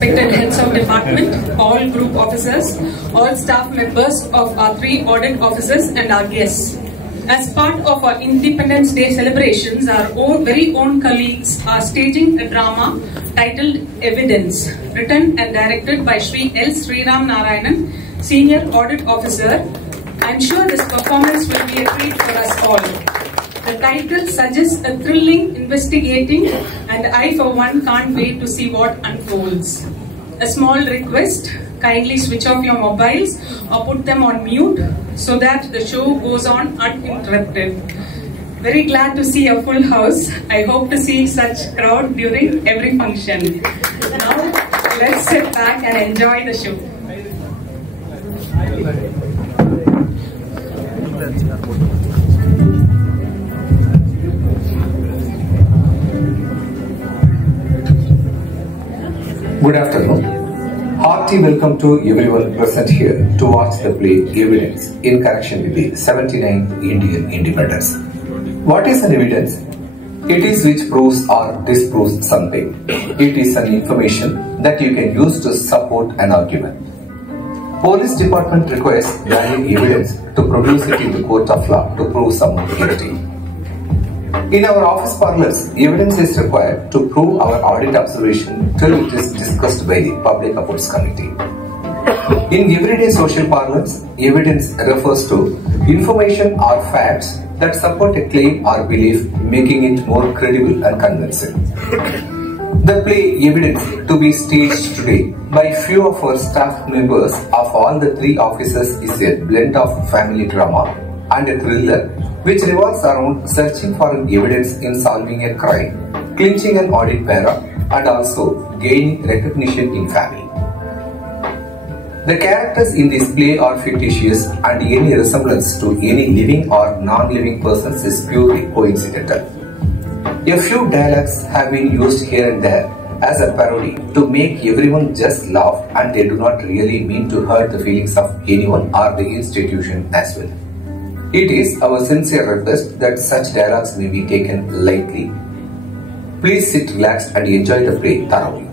Respected heads of department, all group officers, all staff members of our 3 audit officers and our guests. As part of our Independence Day celebrations, our very own colleagues are staging a drama titled Evidence, written and directed by Sri L. Sriram Narayanan, Senior Audit Officer. I'm sure this performance will be a treat for us all. The title suggests a thrilling investigating, and I for one can't wait to see what unfolds. A small request, kindly switch off your mobiles or put them on mute so that the show goes on uninterrupted. Very glad to see a full house. I hope to see such crowd during every function. Now let's sit back and enjoy the show. Good afternoon. Hearty welcome to everyone present here to watch the play Evidence in connection with the 79th Indian Independence. What is an evidence? It is which proves or disproves something. It is an information that you can use to support an argument. Police department requires valid evidence to produce it in the court of law to prove someone guilty. In our office parlors, evidence is required to prove our audit observation till it is discussed by the Public Accounts Committee. In everyday social parlance, evidence refers to information or facts that support a claim or belief, making it more credible and convincing. The play Evidence to be staged today by few of our staff members of all the 3 offices is a blend of family drama and a thriller which revolves around searching for evidence in solving a crime, clinching an audit para, and also gaining recognition in family. The characters in this play are fictitious and any resemblance to any living or non-living persons is purely coincidental. A few dialogues have been used here and there as a parody to make everyone just laugh, and they do not really mean to hurt the feelings of anyone or the institution as well. It is our sincere request that such dialogues may be taken lightly. Please sit relaxed and enjoy the play thoroughly.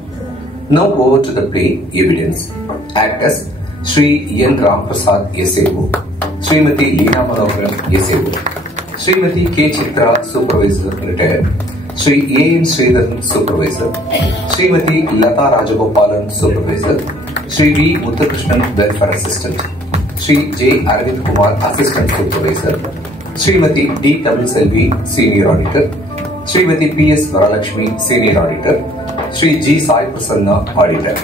Now over to the play Evidence. Actors Sri N. Ramprasad SAO, Srimati Leena Manoharan SAO, Srimati K. Chitra Supervisor Retired, Sri A. N. Sridharan Supervisor, Srimati Lata Rajagopalan Supervisor, Sri V. Muthukrishnan Welfare Assistant, Sri J. Arvind Kumar Assistant Supervisor, Srimati D. Tamil Selvi Senior Auditor, Srimati P. S. Varalakshmi Senior Auditor, Sri G. Sai Prasanna Auditor.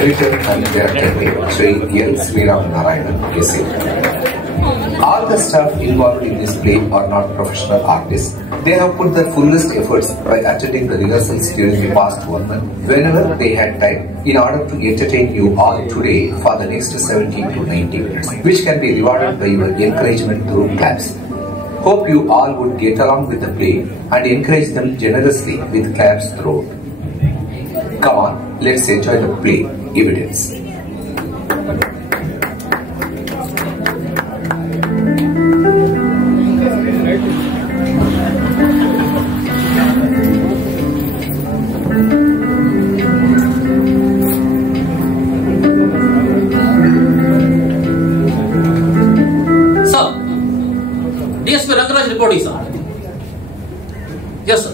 Written and directed by Sri L. Sriram Narayanan SA. All the staff involved in this play are not professional artists. They have put their fullest efforts by attending the rehearsals during the past 1 month whenever they had time in order to entertain you all today for the next 70 to 90 minutes, which can be rewarded by your encouragement through claps. Hope you all would get along with the play and encourage them generously with claps throughout. Come on, let's enjoy the play Evidence. DSP Rangaraj reporting, sir. Yes, sir.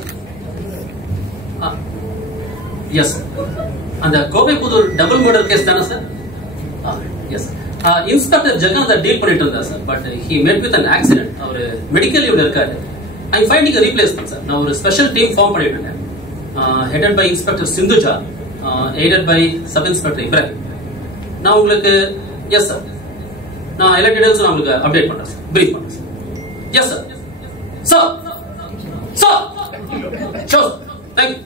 Yes, sir. And the Kobe double murder case, sir. Yes, sir. Inspector Jagan the deal பண்ணிட்டு sir, but he met with an accident. Our medical leave இருக்காரு. I'm finding a replacement, sir. நான் ஒரு special team form பண்ணிட்டு இருக்கேன். Headed by Inspector Sindhuja, aided by Sub Inspector Ibrahim. நான் உங்களுக்கு yes, sir. நான் எல்லா டீடைல்ஸும் நான் உங்களுக்கு அப்டேட் பண்றேன், sir. Brief பண்றேன், sir. Yes, sir. Sir. Sir. Sure. Thank you.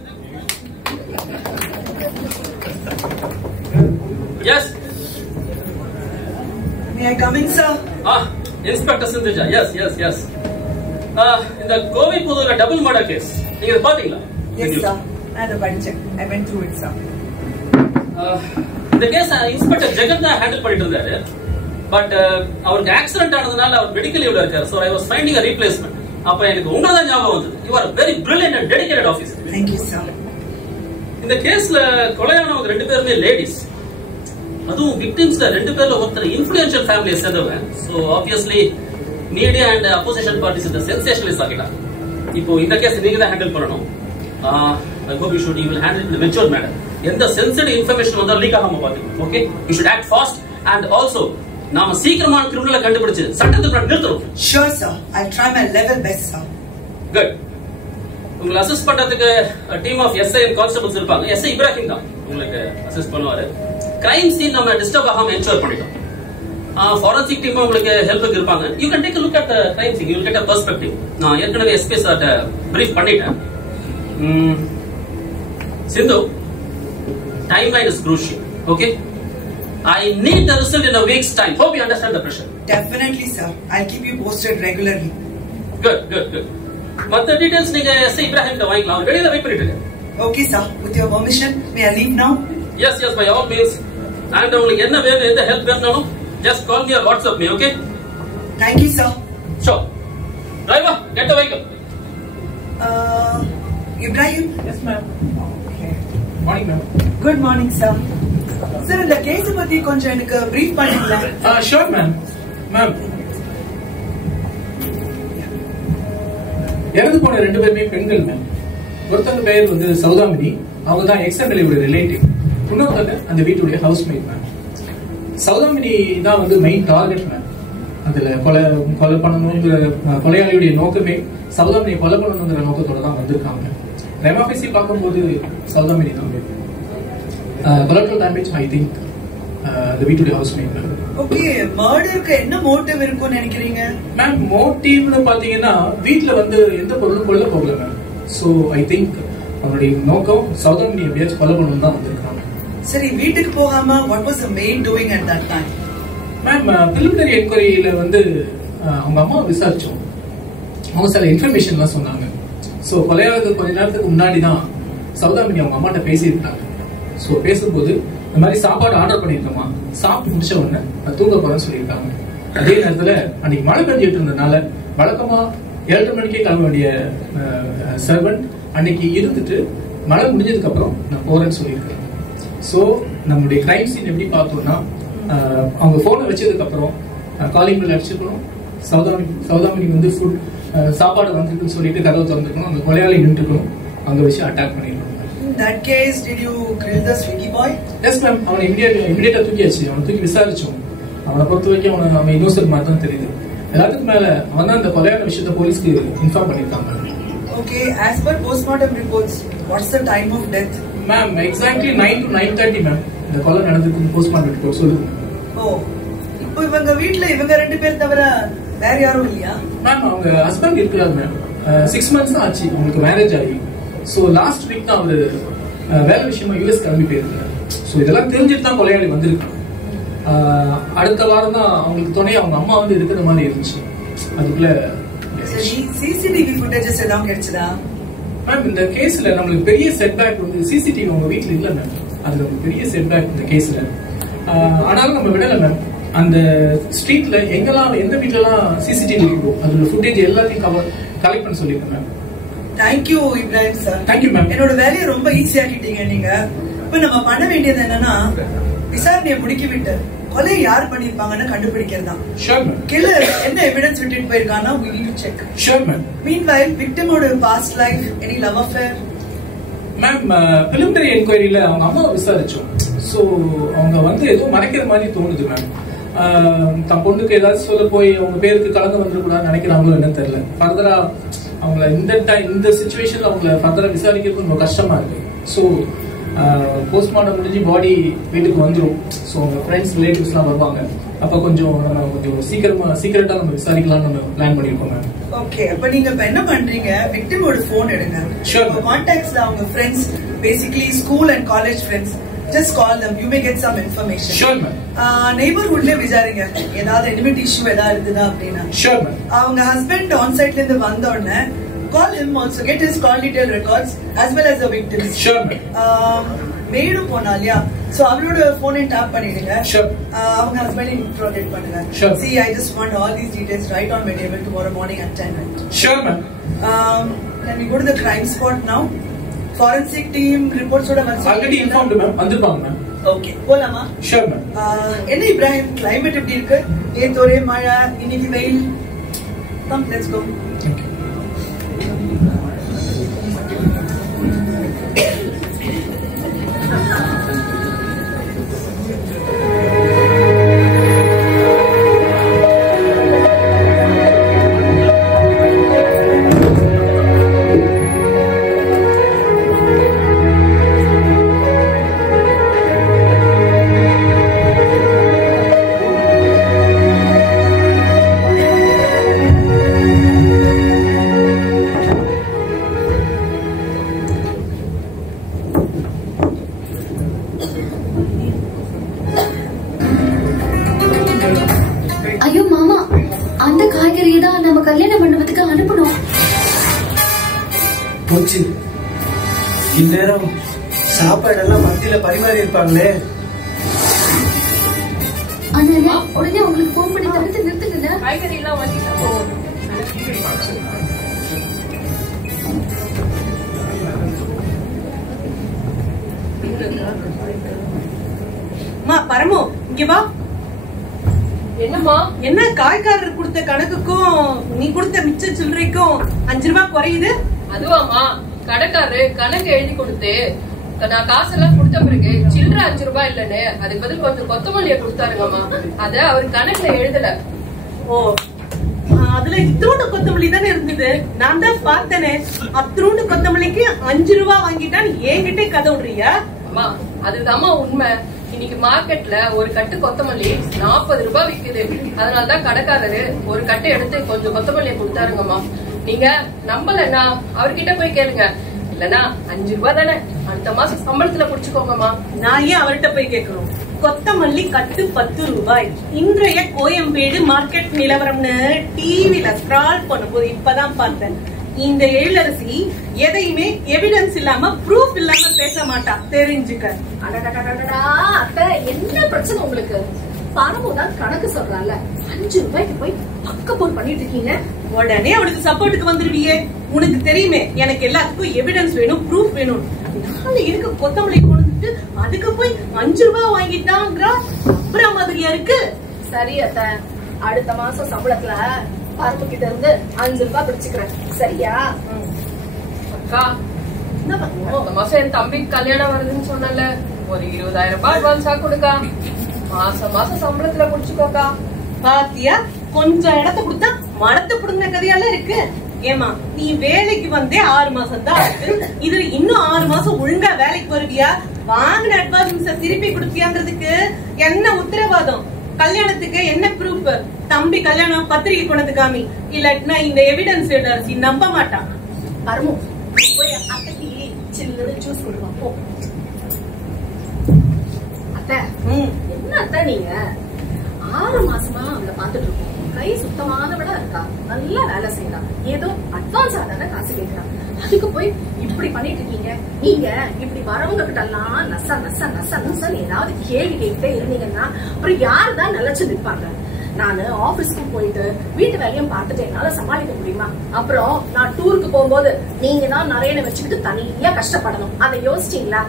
Yes. May I come in, sir? Inspector Sindhuja. Yes. In the Kovipudura double murder case, நீங்க பாத்தீங்களா? Yes, sir. I went through it, sir. இந்த case inspector Jagan தான் handle பண்ணிட்டு இருந்தாரு. But அவருக்கு accident ஆனதுனால அவர் medical லீவ்ல இருக்காரு. So I was finding a replacement. அப்ப எனக்கு உங்களதான் ஞாபகம் வந்தது. You are a very brilliant and dedicated officer. Thank you, sir. இந்த கேஸ்ல கொலையானவங்க 2 பேருமே லேடிஸ். அதுவும் விக்டிம்ஸ்ல 2 பேர்ல ஒருத்தர் இன்ஃப்ளூயன்ஷியல் ஃபேமிலியை சேர்ந்தவன். So obviously media and opposition parties இந்த சென்சேஷனலிஸ்ட் ஆகிட்டாங்க. இப்போ இந்த கேஸ் நீங்க தான் ஹேண்டில் பண்ணணும். I hope you will handle it in a mature manner. எந்த சென்சிட்டிவ் இன்ஃபர்மேஷன் வந்தாலும் லீக் ஆகாம பாத்துக்கணும். Okay, you should act fast and also நாம சீக்கிரமான கிரிமினலை கண்டுபிடிச்சு சட்டத்துக்கு நிறுத்தணும். Sure sir, I'll try my level best sir. Good. உங்களை அசிஸ்ட் பண்றதுக்கு team of SI and constables இருப்பாங்க. எஸ்ஐ இப்ராஹிம் தான் உங்களுக்கு அசிஸ்ட் பண்ணுவாரு. கிரைம் சீன் நம்ம டிஸ்டர்ப் ஆகாம என்ஷூர் பண்ணிட்டோம். ஃபாரன்சிக் டீம் உங்களுக்கு ஹெல்ப்புக்கு இருப்பாங்க. You can take a look at the crime scene. You will get a perspective. நான் ஏற்கனவே எஸ்பி சார்ட்ட பிரீஃப் பண்ணிட்டேன். சிந்து, timeline is crucial. Okay, I need the result in a week's time. Hope you understand the pressure. Definitely sir, I'll keep you posted regularly. Good. மத்த details நீங்க SI Ibrahim கிட்ட வாங்கிக்கலாம். வெளியில wait பண்ணிட்டு இருக்கேன். Okay sir, with your permission, may I leave now? Yes, by all means. And உங்களுக்கு என்ன வேணும், எந்த ஹெல்ப் வேணும்னாலும் just call me or WhatsApp me, okay? Thank you sir. Sure. Driver, get the vehicle. Ibrahim? Yes ma'am. Okay. Morning ma'am. Good morning sir. Sir, இந்த case பத்தி கொஞ்சம் எனக்கு brief பண்ணுங்களா? Sure ma'am. Ma'am. இறந்து போன 2 பேருமே பெண்கள் மேம். ஒருத்தங்க பேர் வந்து சௌதாமினி, அவங்க தான் எக்ஸ்எம்எல்ஏ ரிலேட்டிவ். இன்னொருத்தங்க அந்த வீட்டுடைய ஹவுஸ்மேட் மேம். சௌதாமினி தான் வந்து மெயின் டார்கெட் மேம். அதுல கொலை பண்ணணுங்கிற கொலையாளியுடைய நோக்கமே சௌதாமினியை கொலை பண்ணணுங்கிற நோக்கத்தோட தான் வந்திருக்காங்க. ரெமாபிசி பார்க்கும்போது சௌதாமினி தான் collateral damage I think the வீட்டுடைய ஹவுஸ்மேட் மேம். ஓகே, மர்டருக்கு என்ன மோட்டிவ் இருக்கும்னு நினைக்கிறீங்க மேம்? மோட்டிவ்னு பாத்தீங்கன்னா வீட்ல வந்து எந்த பொருளும் கொல்ல போகல மேம். சோ ஐ திங்க் அவருடைய நோக்கம் சௌதாமினி எப்படியாச்சும் கொலை பண்ணணும் தான் வந்திருக்காங்க. சரி, வீட்டுக்கு போகாம what was the main doing at that time? Ma'am, preliminary என்கொயரியில வந்து அவங்க அம்மா விசாரிச்சோம். அவங்க சில இன்ஃபர்மேஷன்லாம் சொன்னாங்க. சோ கொலையாளருக்கு கொஞ்ச நேரத்துக்கு முன்னாடி தான் சௌதாமினி அவங்க அம்மாட்ட பேசியிருக்காங்க. சோ பேசும்போது இந்த மாதிரி சாப்பாடு ஆர்டர் பண்ணிருக்கோமா, சாப்பிட்டு முடிச்ச உடனே தூங்க போறேன்னு சொல்லியிருக்காங்க. அதே நேரத்துல அன்னைக்கு மழை பெஞ்சிட்டு இருந்ததுனால வழக்கமா 7:30 மணிக்கே கிளம்ப வேண்டிய சர்வன்ட் அன்னைக்கு இருந்துட்டு மழை முடிஞ்சதுக்கு அப்புறம் நான் போறேன்னு சொல்லியிருக்காங்க. சோ நம்மளுடைய கிரைம் சீன் எப்படி பார்த்தோம்னா, அவங்க போனை வச்சதுக்கு அப்புறம் காலிங் பெல் அடிச்சிருக்கணும். சௌதாமினி வந்து ஃபுட் சாப்பாடு வந்துருக்குன்னு சொல்லிட்டு கதவை திறந்துருக்கணும். அந்த கொலையாளி நின்றுக்கணும். அங்க வச்சு அட்டாக் பண்ணிருக்கணும். In that case, did you grill the Swiggy boy? Yes ma'am, அவனை இமிடியேட்டா தூக்கியாச்சு. அவனை தூக்கி விசாரிச்சோம். அவனை பொறுத்த வரைக்கும் அவன் இன்னோசன்ட் மாதிரி தான் தெரியுது. எல்லாத்துக்கும் மேல அவன் தான் அந்த கொலையான விஷயத்த போலீஸ்க்கு இன்ஃபார்ம் பண்ணிருக்காங்க. Okay, as per postmortem reports, what's the time of death? Ma'am, exactly 9 to 9:30 ma'am. இந்த கொலை நடந்ததுக்கு போஸ்ட்மார்ட்டம் ரிப்போர்ட் சொல்லுங்க. ஓ, இப்போ இவங்க வீட்ல இவங்க 2 பேர் தவிர வேற யாரும் இல்லையா? மேம், அவங்க ஹஸ்பண்ட் இருக்கிறார் மேம். 6 months தான் ஆச்சு அவங்களுக்கு மேரேஜ் ஆகி. சோ லாஸ்ட் வீக் தான் அவரு வேலை விஷயமா யுஎஸ் கிளம்பி போயிருக்காரு. சோ இதெல்லாம் தெரிஞ்சுட்டு தான் கொலையாளி வந்திருக்காங்க. அடுத்த வாரம் தான் அவங்களுக்கு துணை அவங்க அம்மா வந்து இருக்கிற மாதிரி இருந்துச்சு. அதுக்குள்ள சிசிடிவி ஃபுட்டேஜஸ் எல்லாம் கிடைச்சதா? மேம், இந்த கேஸ்ல நம்மளுக்கு பெரிய செட்பேக் வந்து சிசிடிவி அவங்க வீட்டுல இல்ல மேம். அதுல ஒரு பெரிய செட்பேக் இந்த கேஸ்ல. ஆனாலும் நம்ம விடல மேம். அந்த ஸ்ட்ரீட்ல எங்கெல்லாம் எந்த வீட்லலாம் சிசிடிவி இருக்கோ அதோட ஃபுட்டேஜ் எல்லாத்தையும் கலெக்ட் பண்ண சொல்லிருக்கேன் ma'am. Thank you Ibrahim sir. Thank you ma'am. என்னோட வேலையை ரொம்ப ஈஸியாக்கிட்டீங்க நீங்க. இப்ப நம்ம பண்ண வேண்டியது என்னன்னா, விசாரணையை முடுக்கிவிட்டு கொலை யார் பண்ணிருப்பாங்கன்னு கண்டுபிடிக்கிறதா. Sure ma'am. கில்லர் என்ன எவிடன்ஸ் விட்டுட்டு போயிருக்கானா we need to check. Sure ma'am. Meanwhile, victim ஓட past life, any love affair? Ma'am, preliminary என்கொயரியில அவங்க அம்மா விசாரிச்சோம். சோ அவங்க வந்து ஏதோ மறைக்கிற மாதிரி தோணுது மேம். தன் பொண்ணுக்கு ஏதாச்சும் சொல்ல போய் அவங்க பேருக்கு கலந்து வந்துடக்கூடாதுன்னு நினைக்கிறாங்களோ என்னன்னு தெரியல. ஃபர்தரா அவங்கள இந்த சிச்சுவேஷன்ல அவங்கள ஃபர்தரா விசாரிக்கிறது ரொம்ப கஷ்டமா இருக்கு. ஸோ போஸ்ட்மார்ட்டம் முடிஞ்சு பாடி வீட்டுக்கு வந்துடும். ஸோ அவங்க ஃப்ரெண்ட்ஸ் ரிலேட்டிவ்ஸ்லாம் வருவாங்க. அப்ப கொஞ்சம் சீக்கிரட்டா நம்ம விசாரிக்கலாம்னு நம்ம பிளான் பண்ணிருக்கோம் மேம். ஓகே, அப்ப நீங்க இப்ப என்ன பண்றீங்க, விக்டிமோட போன் எடுங்க. ஷூர். கான்டாக்ட்ஸ்ல அவங்க friends, basically school and college friends, just call them, you may get some information. Sure ma'am. neighborhoodல விசாரிங்க, ஏதாவது enmity issue ஏதாவது இருக்குதா அப்படினா. Sure ma'am. அவங்க ஹஸ்பண்ட் ஆன் சைட்ல இருந்து வந்த உடனே call him also, get his call detail records as well as the victims. Sure ma'am. மேடும் போனாலியா, சோ அவளோட போனை டாப் பண்ணிடுங்க. Sure. அவங்க ஹஸ்பண்ட் இன்ட்ரோடேட் பண்ணுங்க. Sure. See, I just want all these details right on my table tomorrow morning at 10. Sure ma'am. Can we go to the crime spot now? Forensic team ரிப்போர்ட்ஸோட already informed ma'am, வந்திருப்பாங்க மேம். Okay, போலாமா? Sure ma'am. என்ன Ibrahim, climate எப்படி இருக்கு? நேத்து ஒரே மழை, இன்னைக்கு வெயில். Come, let's go. ஐயோ மாமா, அந்த காய்கறியை தான் நம்ம கல்யாண மண்டபத்துக்கு அனுப்பணும். போச்சு, இந்நேரம் சாப்பாடெல்லாம் மத்தியில பரிமாறி இருப்பாங்களே. அதனால உடனே உங்களுக்கு போன் பண்ணி தடுத்து நிறுத்துங்க. காய்கறி எல்லாம் வாங்கிட்டு பரமோ, இங்க வா. என்னம்மா? என்ன காய்காரர் கொடுத்த கணக்குக்கும் நீ கொடுத்த மிச்ச சில்லறைக்கும் 5 ரூபாய் குறையுது? அதுவாமா, கடைக்காரரு கணக்கு எழுதி கொடுத்து நான் காசெல்லாம் கொடுத்த பிறகு சில்லறை 5 ரூபாய் இல்லன்னு அதுக்கு பதில் கொஞ்சம் கொத்தமல்லியை கொடுத்தாருங்கம்மா. அத அவர் கணக்குல எழுதல. ஓ, அதுல இத்தூண்டு கொத்தமல்லி தானே இருந்தது. நான் தான் பார்த்தேனே. அத்தூண்டு கொத்தமல்லிக்கு 5 ரூபாய் வாங்கிட்டான்னு என்கிட்ட கதை விடுறியா? அம்மா, அதுதாம்மா உண்மை. இன்னைக்கு மார்க்கெட்ல ஒரு கட்டு கொத்தமல்லி 40 ரூபாய் விக்குது. அதனாலதான் கடைக்காரரு ஒரு கட்டை எடுத்து கொஞ்சம் கொத்தமல்லியை கொடுத்தாருங்கம்மா. நீங்க நம்பலன்னா அவர்கிட்ட போய் கேளுங்க. இல்லன்னா 5 ரூபாய் தானே, அடுத்த மாசம் சம்பளத்துல புடிச்சுக்கோங்கம்மா. நான் ஏன் அவர்கிட்ட போய் கேட்கணும்? கொத்தமல்லி கட்டு 10 ரூபாய். இன்றைய கோயம்பேடு மார்க்கெட் நிலவரம்னு டிவில ஸ்க்ரால் பண்ணும்போது இப்பதான் பார்த்தேன். இந்த எழிலரசி எதையுமே எவிடன்ஸ் இல்லாம ப்ரூஃப் இல்லாம பேச மாட்டா, தெரிஞ்சுக்க. அத்தை, என்ன பிரச்சனை உங்களுக்கு? பணமும் தான் கணக்கு சொல்றால, 5 ரூபாய்க்கு போய் பக்கப்போர் பண்ணிட்டு இருக்கீங்க. உடனே அவளுக்கு சப்போர்ட்டுக்கு வந்துருவியே. உனக்கு தெரியுமே எனக்கு எல்லாத்துக்கும் எவிடன்ஸ் வேணும், ப்ரூஃப் வேணும். நாலு இருக்க கொத்தமல்லி கொண்டுட்டு அதுக்கு போய் 5 ரூபாய் வாங்கிட்டாங்கிற அப்புறம் மாதிரியா இருக்கு. சரி அத்தை, அடுத்த மாசம் சம்பளத்துல பரம்பு கிட்ட இருந்து 5 ரூபாய் பிடிச்சுக்கிறேன், சரியா? அக்கா, இந்த மாசம் என் தம்பிக்கு கல்யாணம் வருதுன்னு சொன்னல, ஒரு 20,000 ரூபாய் அட்வான்ஸா கொடுக்கா. மாசம் மாசம் சம்பளத்துல புடிச்சுக்கோக்கா. பாத்தியா, கொஞ்சம் இடத்த கொடுத்தா மரத்தை புடுங்கின கதையால இருக்கு. ஏமா, நீ வேலைக்கு வந்தே 6 மாசம் தான் இருக்கு. இதுல இன்னும் 6 மாசம் ஒழுங்கா வேலைக்கு வருவியா? வாங்கின அட்வான்ஸ் திருப்பி கொடுப்பியாங்கிறதுக்கு என்ன உத்தரவாதம்? கல்யாணத்துக்கு என்ன ப்ரூஃப்? தம்பி கல்யாணம் பத்திரிகை கொண்டது காமி, இல்லாட்டினா இந்த எவிடன்ஸ் எழுதி நம்ப மாட்டான். பரமு, போய் அத்தைக்கு சில்லுன்னு ஜூஸ் கொடுப்போம் போ. அத்தை, என்ன அத்தை நீங்க 6 மாசமா அவளை பாத்துட்டு இருக்கோம். கை சுத்தமானவளா இருக்கா, நல்லா வேலை செய்யலாம், ஏதோ அட்வான்ஸ் ஆதான காசு கேட்கலாம். அதுக்கு போய் இப்படி பண்ணிட்டு இருக்கீங்க. நீங்க இப்படி வரவங்க கிட்ட எல்லாம் நசா நசா நசா நசன்னு ஏதாவது கேள்வி கேட்டுட்டே இருந்தீங்கன்னா அப்புறம் யாருதான் நிலைச்சு நிற்பாங்க? நானு ஆபீஸ்க்கு போயிட்டு வீட்டு வேலையும் பார்த்துட்டு என்னால சமாளிக்க முடியுமா? அப்புறம் நான் டூருக்கு போகும்போது நீங்க தான் நிறைய வச்சுக்கிட்டு தனியா கஷ்டப்படணும். அதை யோசிச்சீங்களா?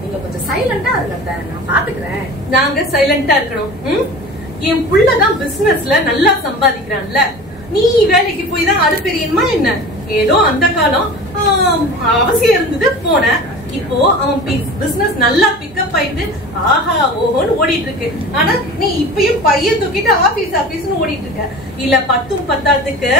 நீங்க கொஞ்சம் சைலண்டா இருங்க, நான் பாத்துக்கிறேன். நாங்க சைலண்டா இருக்கணும்? என் புள்ளதான் பிசினஸ்ல நல்லா சம்பாதிக்கிறான்ல, நீ வேலைக்கு போய் தான் அறுப்பெரியணுமா என்ன? ஏதோ அந்த காலம் அவசியம் இருந்தது போன. இப்போ அவன் பிசினஸ் நல்லா பிக்கப் ஆயிட்டு ஆஹா ஓஹோன்னு ஓடிட்டு இருக்கு. ஆனா நீ இப்பயும் பையன் தூக்கிட்டு ஆபீஸ்னு ஓடிட்டு இருக்க. இல்ல 10ம் 10க்கு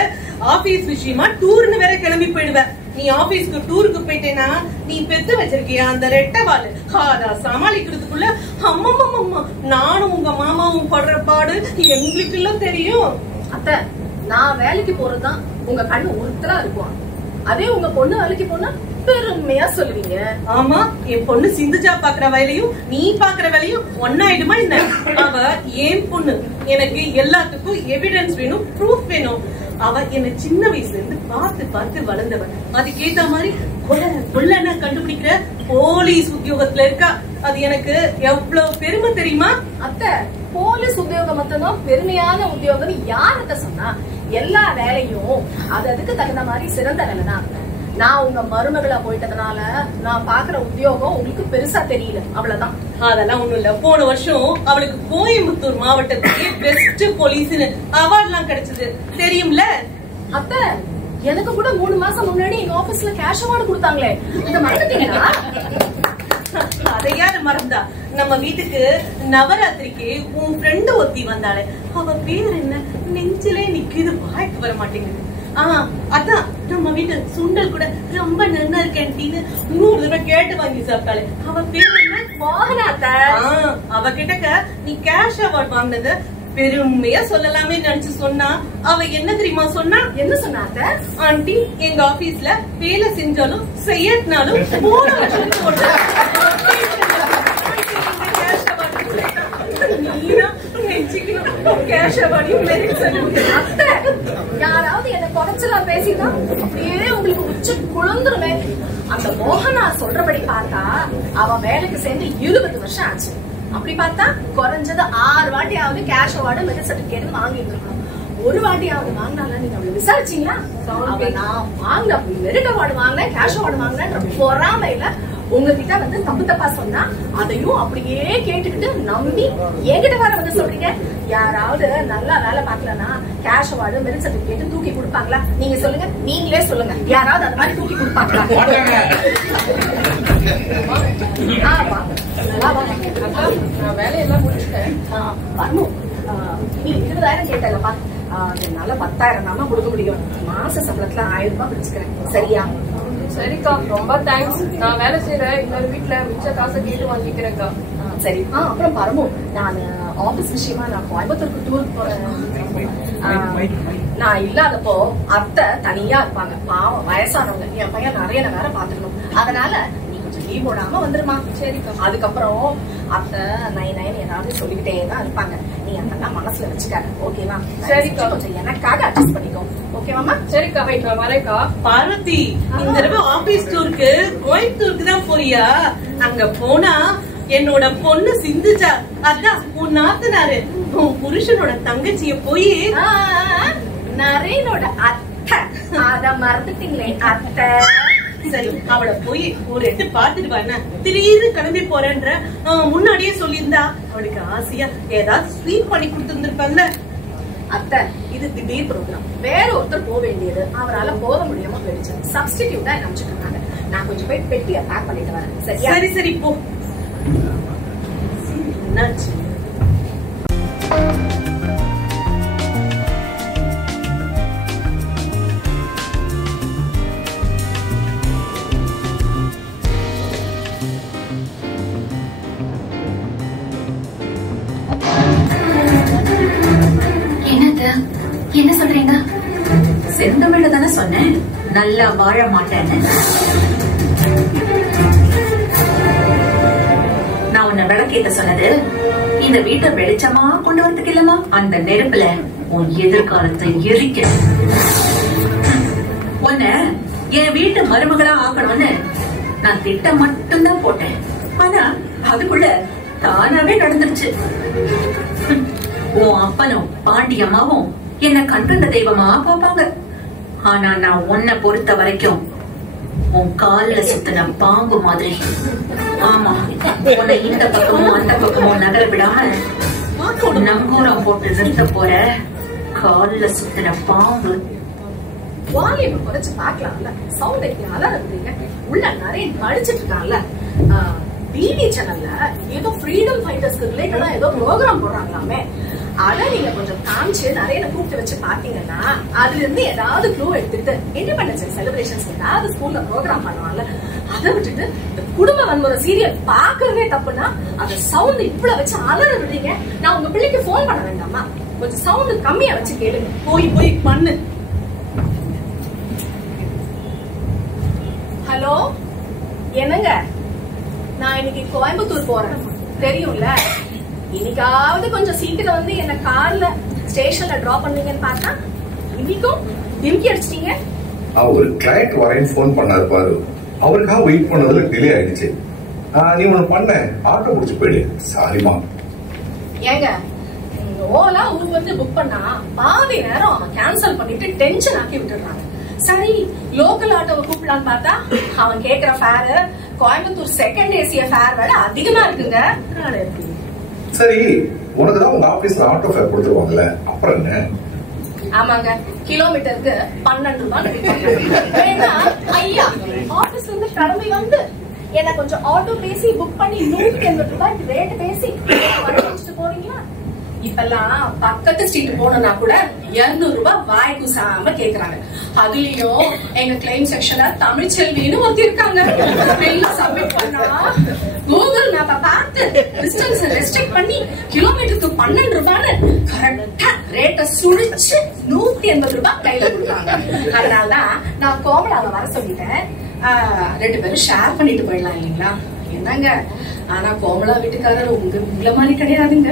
ஆபீஸ் விஷயமா டூர்னு வேற கிளம்பி போயிடுவ. நீ ஆபீஸ்க்கு டூருக்கு போயிட்டேனா நீ பெத்து வச்சிருக்கியா அந்த ரெட்டவாளு, அத சமாளிக்கிறதுக்குள்ள அம்மா நானும் உங்க மாமாவும் படுற பாடு எங்களுக்கு எல்லாம் தெரியும். அத்தை, நான் வேலைக்கு போறதுதான் உங்க கண்ணு ஒருத்தரா இருக்கும். அதே உங்க பொண்ணு வேலைக்கு போனா பெருமையா சொல்லுவீங்க. ஆமா, என் பொண்ணு சிந்துஜா பாக்குற வேலையும் நீ பாக்குற வேலையும் ஒன்னாயிடுமா என்ன? அவ ஏன் பொண்ணு, எனக்கு எல்லாத்துக்கும் எவிடன்ஸ் வேணும், ப்ரூஃப் வேணும். அவ என்ன சின்ன வயசுல இருந்து பார்த்து பார்த்து வளர்ந்தவன். அதுக்கேத்த மாதிரி கொள்ளன கண்டுபிடிக்கிற போலீஸ் உத்தியோகத்துல இருக்கா. அது எனக்கு எவ்வளவு பெருமை தெரியுமா? அத்தை, போலீஸ் உத்தியோகம் மட்டும்தான் பெருமையான உத்தியோகம் யார்கிட்ட சொன்னா? எல்லா வேலையும் அது அதுக்கு தகுந்த மாதிரி சிறந்த வேலை தான். நான் உங்க மருமகளா போயிட்டதுனால நான் பாக்குற உத்தியோகம் உங்களுக்கு பெருசா தெரியல, அவ்வளவுதான். அதெல்லாம் ஒண்ணும் இல்ல. போன வருஷம் அவளுக்கு கோயம்புத்தூர் மாவட்டத்துக்கு பெஸ்ட் போலீஸ்னு அவார்ட் எல்லாம் கிடைச்சது தெரியும்ல? அத்தை, எனக்கு கூட 3 மாசம் முன்னாடி எங்க ஆபீஸ்ல கேஷ் அவார்டு கொடுத்தாங்களே, இத மறந்துட்டீங்களா? அதை யாரு மறந்தா? நம்ம வீட்டுக்கு நவராத்திரிக்கு உன் ஃப்ரெண்டு ஒத்தி வந்தாளே, அவ பேர் என்ன? நெஞ்சிலே நிக்குது, வாய்க்கு வர மாட்டேங்குது. அதான் நம்ம வீட்டு சுண்டல் கூட ரொம்ப நல்லா இருக்கேன்னு 100 தடவை கேட்டு வாங்கி சாப்பிட்டாளே, அவ பேர் என்ன? மோகனாத்த. அவ கிட்டக்க நீ கேஷ் அவார்ட் வாங்கினது பெருமையா சொல்லலாமே நினைச்சு சொன்னா, அவ என்ன தெரியுமா சொன்னா? என்ன சொன்னாத்த? ஆண்டி, எங்க ஆபீஸ்ல வேலை செஞ்சாலும் செய்யனாலும் 3 வருஷத்துக்கு போட்டு யாராவது என்ன குறைச்சலா பேசினா அப்படியே உங்களுக்கு உச்சி குழந்துருமே. அந்த மோகனா சொல்றபடி பார்த்தா அவன் வேலைக்கு சேர்ந்து 20 வருஷம் ஆச்சு. அப்படி பார்த்தா குறைஞ்சது 6 வாட்டியாவது கேஷ் அவார்டு மெரிட் சர்டிபிகேட் வாங்கிட்டு இருக்கணும். ஒரு வாட்டியாவது வாங்கினால நீங்க அவளை விசாரிச்சீங்களா? நான் வாங்கின மெரிட் அவார்டு வாங்கினேன், கேஷ் அவார்டு வாங்கினேன்ற பொறாமையில உங்ககிட்ட வந்து தப்பு தப்பா சொன்னா அதையும் அப்படியே கேட்டுக்கிட்டு நம்பி என்கிட்ட வர வந்து சொல்றீங்க. யாராவது நல்லா வேலை பார்க்கலன்னா கேஷ் அவார்டு மெரிட் சர்டிபிகேட் தூக்கி கொடுப்பாங்களா? நீங்க சொல்லுங்க, நீங்களே சொல்லுங்க. யாராவது அந்த மாதிரி தூக்கி கொடுப்பாங்களா? நான் வேலையெல்லாம் முடிச்சுட்டேன். வரணும். நீ 20,000 கேட்டலப்பா, என்னால 10,000 தாமா கொடுக்க முடியும். மாச சம்பளத்துல 1000 ரூபாய் பிடிச்சுக்கிறேன், சரியா? சரிக்கா, ரொம்ப தேங்க்ஸ். நான் வேலை செய்யறேன், இன்னொரு வீட்டுல மிச்ச காசை கேட்டு வாங்கிக்கிறேன்க்கா. சரி. அப்புறம் பரமு, நான் ஆபீஸ் விஷயமா நான் கோயம்புத்தூருக்கு டூருக்கு போறேன். நான் இல்லாதப்போ அத்தை தனியா இருப்பாங்க, பாவம் வயசானவங்க. என் பையன் நிறைய வேற பாத்துக்கணும். அதனால நீ கொஞ்சம் லீவ் போடாம வந்துருமா? சரிக்கா. அதுக்கப்புறம் அத்தை நைன் ஏதாவது சொல்லிக்கிட்டே தான் இருப்பாங்க. நீ அதெல்லாம் மனசுல வச்சுக்காத, ஓகேவா? சரிக்கா. கொஞ்சம் எனக்காக அட்ஜஸ்ட் பண்ணிக்கோ, ஓகேவாமா? சரிக்கா, வெயிட், நான் வரேன்க்கா. பார்வதி, இந்த தடவை ஆபீஸ் டூருக்கு கோயம்புத்தூருக்கு தான் போறியா? அங்க போனா என்னோட பொண்ணு சிந்துச்சா, அதான் உன் நாத்தனாரு உன் புருஷனோட தங்கச்சிய போய் நரேனோட அத்தை, அத மறந்துட்டீங்களே அத்தை. சரி, அவளை போய் ஒரு எட்டு பாத்துட்டு வாங்க. திடீர்னு கிளம்பி போறேன்ற முன்னாடியே சொல்லியிருந்தா அவளுக்கு ஆசையா ஏதாவது ஸ்வீட் பண்ணி கொடுத்துருந்துருப்பாங்கல்ல. அத்தை, இது திடீர் ப்ரோக்ராம், வேற ஒருத்தர் போக வேண்டியது, அவரால் போக முடியாம போயிடுச்சு. சப்ஸ்டிடியூட்டா நினைச்சுட்டு இருக்காங்க. நான் கொஞ்சம் போய் பெட்டியை பேக் பண்ணிட்டு வரேன், சரியா? சரி சரி, போ. என்னாச்சு? என்ன சொல்றீங்க? செந்தமிழ தானே சொன்னேன், நல்லா வாழ மாட்டேன்னு. நான் உன்னை விளக்கேத்த சொன்னது இந்த வீட்டை வெளிச்சமா கொண்டு வரதுக்கு இல்லமா, அந்த நெருப்புல உன் எதிர்காலத்தை எரிக்க. உன்னை என் வீட்டு மருமகளா ஆக்கணும்னு நான் திட்டம் மட்டும்தான் போட்டேன். ஆனா அதுக்குள்ள தானாவே நடந்துருச்சு. உன் அப்பனும் பாண்டியம்மாவும் என்ன கண்கண்ட தெய்வமா பாப்பாங்க. ஆனா நான் உன்னை பொறுத்த வரைக்கும் உன் காலில சுத்தின பாம்பு மாதிரி. ஆமா, உன்னை இந்த பக்கமும் அந்த பக்கமும் நகர விடாம நங்கூரம் போட்டு நிறுத்த போற காலில சுத்தின பாம்பு. வால்யூம் குறைச்சு பாக்கலாம்ல, சவுண்ட் எப்படி அலறீங்க? உள்ள நிறைய படிச்சிட்டு இருக்காங்கல்ல. டிவி சேனல்ல ஏதோ ஃப்ரீடம் ஃபைட்டர்ஸ்க்கு ரிலேட்டடா ஏதோ ப்ரோக்ராம் போடுறாங்களாமே. அத நீங்க கொஞ்சம் காமிச்சு நிறைய கூப்பிட்டு வச்சு பாத்தீங்கன்னா அதுல இருந்து ஏதாவது க்ளூ எடுத்துட்டு இண்டிபெண்டன்ஸ் டே செலிப்ரேஷன்ஸ் ஏதாவது ஸ்கூல்ல ப்ரோக்ராம் பண்ணுவாங்கல்ல, அதை விட்டுட்டு இந்த குடும்ப வன்முறை சீரியல் பாக்குறதே தப்புன்னா அந்த சவுண்ட் இவ்வளவு வச்சு அலற விடுறீங்க. நான் உங்க பிள்ளைக்கு போன் பண்ண வேண்டாமா? கொஞ்சம் சவுண்ட் கம்மியா வச்சு கேளுங்க. போய் பண்ணு. ஹலோ, என்னங்க? நான் இன்னைக்கு கோயம்புத்தூர் போறேன், தெரியும்ல. இன்னைக்காவது கொஞ்சம் சீக்கிரம் வந்து என்ன கார்ல ஸ்டேஷன்ல டிராப் பண்ணுவீங்கன்னு பார்த்தா இன்னைக்கும் டிம்கி அடிச்சிட்டீங்க. ஒரு கிளையண்ட் வரேன்னு போன் பண்ணாரு பாரு, அவருக்காக வெயிட் பண்ணதுல டிலே ஆயிடுச்சு. நீ ஒண்ணு பண்ண, ஆட்டோ முடிச்சு போயிடு. சாரிமா. ஏங்க, ஓலா ஊர் வந்து புக் பண்ணா பாதி நேரம் அவன் கேன்சல் பண்ணிட்டு டென்ஷன் ஆக்கி விட்டுடுறாங்க. சரி லோக்கல் ஆட்டோவை கூப்பிடலான்னு பார்த்தா அவன் கேக்குற ஃபேர் கோயம்புத்தூர் செகண்ட் ஏசிய ஃபேர் விட அதிகமா இருக்குங்க. சரி, உனக்குதான் உங்க ஆபீஸ்ல ஆட்டோ ஃபேர் கொடுத்துருவாங்கல்ல, அப்புறம் என்ன? ஆமாங்க, கிலோமீட்டருக்கு 12 ரூபாய். ஐயா ஆபீஸ்ல இருந்து கிளம்பி வந்து என்ன கொஞ்சம் ஆட்டோ பேசி புக் பண்ணி 180 ரூபாய் ரேட் பேசி வச்சுட்டு போறீங்களா? இப்பெல்லாம் பக்கத்து ஸ்ட்ரீட் போனா கூட 200 ரூபாய் வாய் கூசாம கேக்குறாங்க. அதுலயும் எங்க கிளைம் செக்ஷன்ல தமிழ்ச்செல்வின்னு ஒருத்தி இருக்காங்க. சப்மிட் பண்ணா கூகுள் மேப்பை பார்த்து டிஸ்டன்ஸ் ரெஸ்ட்ரிக்ட் பண்ணி கிலோமீட்டருக்கு 12 ரூபான்னு கரெக்டா ரேட்டை சுழிச்சு 180 ரூபாய் கையில கொடுத்தாங்க. அதனாலதான் நான் கோமலாவை வர சொல்லிட்டேன். 2 பேரும் ஷேர் பண்ணிட்டு போயிடலாம் இல்லைங்களா? என்னங்க, ஆனா கோமலா வீட்டுக்காரர் உங்களை மாதிரி கிடையாதுங்க.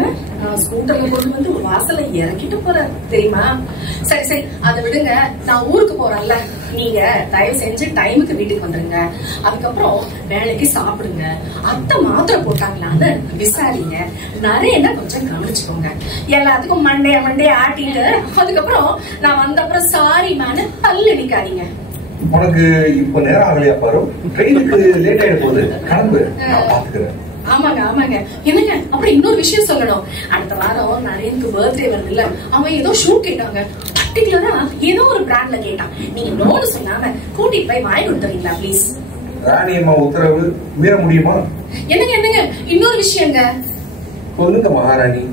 ஸ்கூட்டர்ல கொண்டு வந்து ஒரு வாசலை இறக்கிட்டு போறாரு தெரியுமா? சரி சரி, அதை விடுங்க. நான் ஊருக்கு போறேன்ல, நீங்க தயவு செஞ்சு டைமுக்கு வீட்டுக்கு வந்துருங்க. அதுக்கப்புறம் வேலைக்கு சாப்பிடுங்க. அத்தை மாத்திரை போட்டாங்களான்னு விசாரிங்க. நிறைய கொஞ்சம் கவனிச்சுக்கோங்க. எல்லாத்துக்கும் மண்டே ஆட்டிட்டு அதுக்கப்புறம் நான் வந்த அப்புறம் சாரி மேனு பல்லு நிக்காதீங்க. உனக்கு இப்ப நேரம் ஆகலையா பாரு? ட்ரெயினுக்கு லேட் ஆயிட போகுது, கிளம்பு, நான் பாத்துக்கிறேன். ஆமாங்க ஆமாங்க. என்னங்க, அப்புறம் இன்னொரு விஷயம் சொல்லணும். அடுத்த வாரம் நரேனுக்கு பர்த்டே வருது இல்ல, அவன் ஏதோ ஷூ கேட்டாங்க. பர்டிகுலரா ஏதோ ஒரு பிராண்ட்ல கேட்டான். நீங்க நோன்னு சொல்லாம கூட்டிட்டு போய் வாங்கி கொடுத்துறீங்களா ப்ளீஸ்? ராணி அம்மா உத்தரவு மீற முடியுமா? என்னங்க இன்னொரு விஷயங்க. சொல்லுங்க மகாராணி.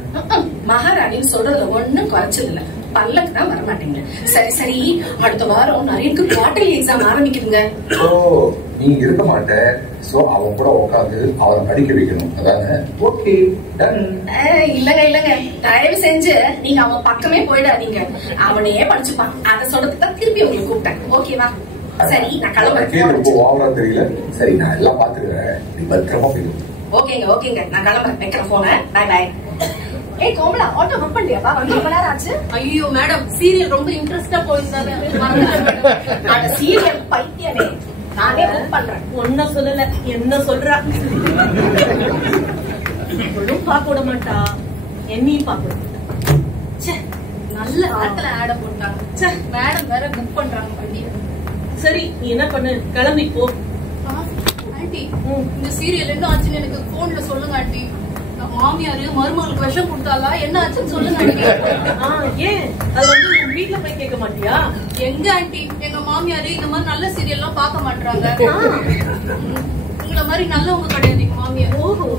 மகாராணின்னு சொல்றதுல ஒண்ணும் குறைச்சது இல்ல, பல்லக்கு தான் வரமாட்டீங்க. சரி சரி, அடுத்த வாரம் நரேனுக்கு குவார்டர்லி எக்ஸாம் ஆரம்பிக்குதுங்க. ஓ, நீ இருக்க மாட்ட, சோ அவன் கூட உட்காந்து அவனை படிக்க வைக்கணும், அதானே? Okay, done. இல்லங்க, தயவு செஞ்சு நீங்க அவன் பக்கமே போயிடாதீங்க. அவனையே படிச்சுப்பான். அதை சொல்றதுக்கு தான் திருப்பி உங்களுக்கு கூப்பிட்டேன். ஓகேவா? சரி, நான் கிளம்புறேன். தெரியல. சரி, நான் எல்லாம் பாத்துக்கிறேன். நீ பத்திரமா போயிடு. ஓகேங்க, நான் கிளம்புறேன். வைக்கிறேன் போன. பாய் பாய். ஏய் கோமலா, ஆட்டோ புக் பண்ணியாப்பா? வந்து ரொம்ப நேரம் ஆச்சு. ஐயோ மேடம், சீரியல் ரொம்ப இன்ட்ரெஸ்டா போயிருந்தாங்க. அந்த சீரியல் பைத்தியமே, நானே புக் பண்றேன். ஒன்ன சொல்லல, என்ன சொல்றா? ஒன்னும் பார்க்க விட மாட்டா, என்னையும் பார்க்க விட மாட்டா. நல்ல நேரத்துல ஆட போட்டாங்க. மேடம் வேற புக் பண்றாங்க வண்டியை. சரி, நீ என்ன பண்ணு, கிளம்பி போ. ஆண்டி, இந்த சீரியல் என்ன ஆச்சுன்னு எனக்கு போன்ல சொல்லுங்க ஆண்டி. மாமியாரு மருமகளுக்கு விஷம் கொடுத்தாலா, என்ன ஆச்சுன்னு சொல்லுங்க ஆண்டி. ஏன் அது வந்து உங்க வீட்டுல போய் கேட்க மாட்டியா? எங்க ஆண்டி, எங்க மாமியாரு இந்த மாதிரி நல்ல சீரியல் எல்லாம் பார்க்க மாட்டாங்க. உங்களை மாதிரி நல்லவங்க கிடையாது எங்க மாமியார். ஓஹோ,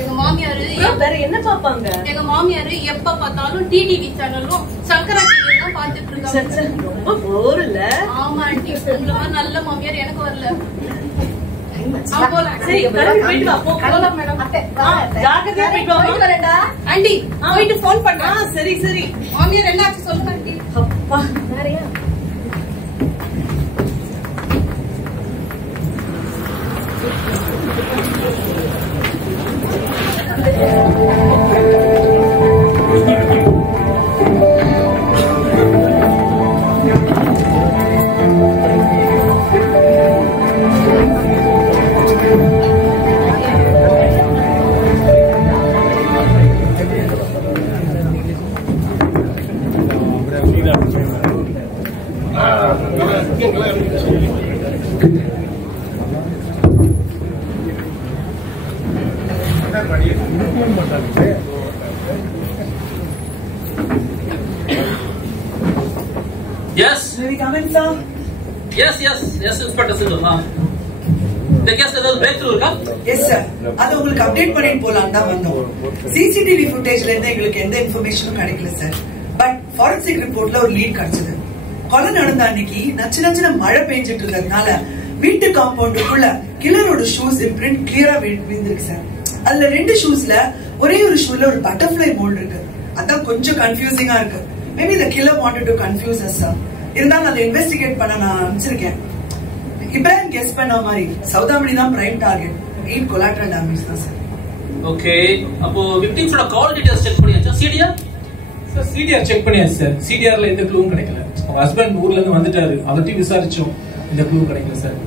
எங்க மாமியாரு வேற என்ன பாப்பாங்க? எங்க மாமியாரு எப்ப பார்த்தாலும் டிடிவி சேனலும் சங்கரா டிவி தான் பாத்துட்டு இருக்காங்க. ரொம்ப போர் இல்ல? ஆமா ஆண்டி, உங்களை மாதிரி நல்ல மாமியார் எனக்கு வரல. சரி, போயிட்டு வா. போலாம் மேடம். ஜாக்கிரதையா போயிட்டு வரேன்டா. ஆண்டி, போயிட்டு போன் பண்றேன். சரி சரி. மாமியார் என்ன ஆச்சு சொல்லுங்க ஆண்டி. அப்பா நிறைய Yes. May we come in, sir? Yes, Inspector Sindhu. இந்த கேஸ் ஏதாவது பிரேக் த்ரூ இருக்கா? எஸ் சார், அது உங்களுக்கு அப்டேட் பண்ணிட்டு போலாம் தான் வந்தோம். சிசிடிவி ஃபுட்டேஜ்ல இருந்து எங்களுக்கு எந்த இன்ஃபர்மேஷனும் கிடைக்கல சார். பட் ஃபாரன்சிக் ரிப்போர்ட்ல ஒரு லீட் கிடைச்சது. கொலை நடந்த அன்னைக்கு நச்சு மழை பெஞ்சிட்டு இருந்ததுனால வீட்டு காம்பவுண்டுக்குள்ள கில்லரோட ஷூஸ் இம்ப்ரிண்ட் கிளியரா விழுந்திருக்கு சார். அதுல 2 ஷூஸ்ல ஒரே ஒரு ஷூல ஒரு பட்டர்ஃபிளை மோல்ட் இருக்கு. அதான் கொஞ்சம் கன்ஃபியூசிங்கா இருக்கு. Maybe the killer wanted to confuse us sir. இருந்தாலும் அதை இன்வெஸ்டிகேட் பண்ண நான் அனுப்பிச்சிருக்கேன். இப்ராஹிம் கெஸ் பண்ண மாதிரி சௌதாமணி தான் பிரைம் டார்கெட். 8 collateral damage தான் சார். ஓகே, அப்போ விக்டிம்ஸோட கால் டீடைல்ஸ் செக் பண்ணியாச்சா? சிடிஆர் சார், சிடிஆர் செக் பண்ணியாச்சு சார். சிடிஆர்ல எந்த க்ளூவும் கிடைக்கல. அவங்க ஹஸ்பண்ட் ஊர்ல இருந்து வந்துட்டாரு, அவர்கிட்ட விசாரிச்சோம், எந்த க்ளூவும் கிடைக்கல சார்.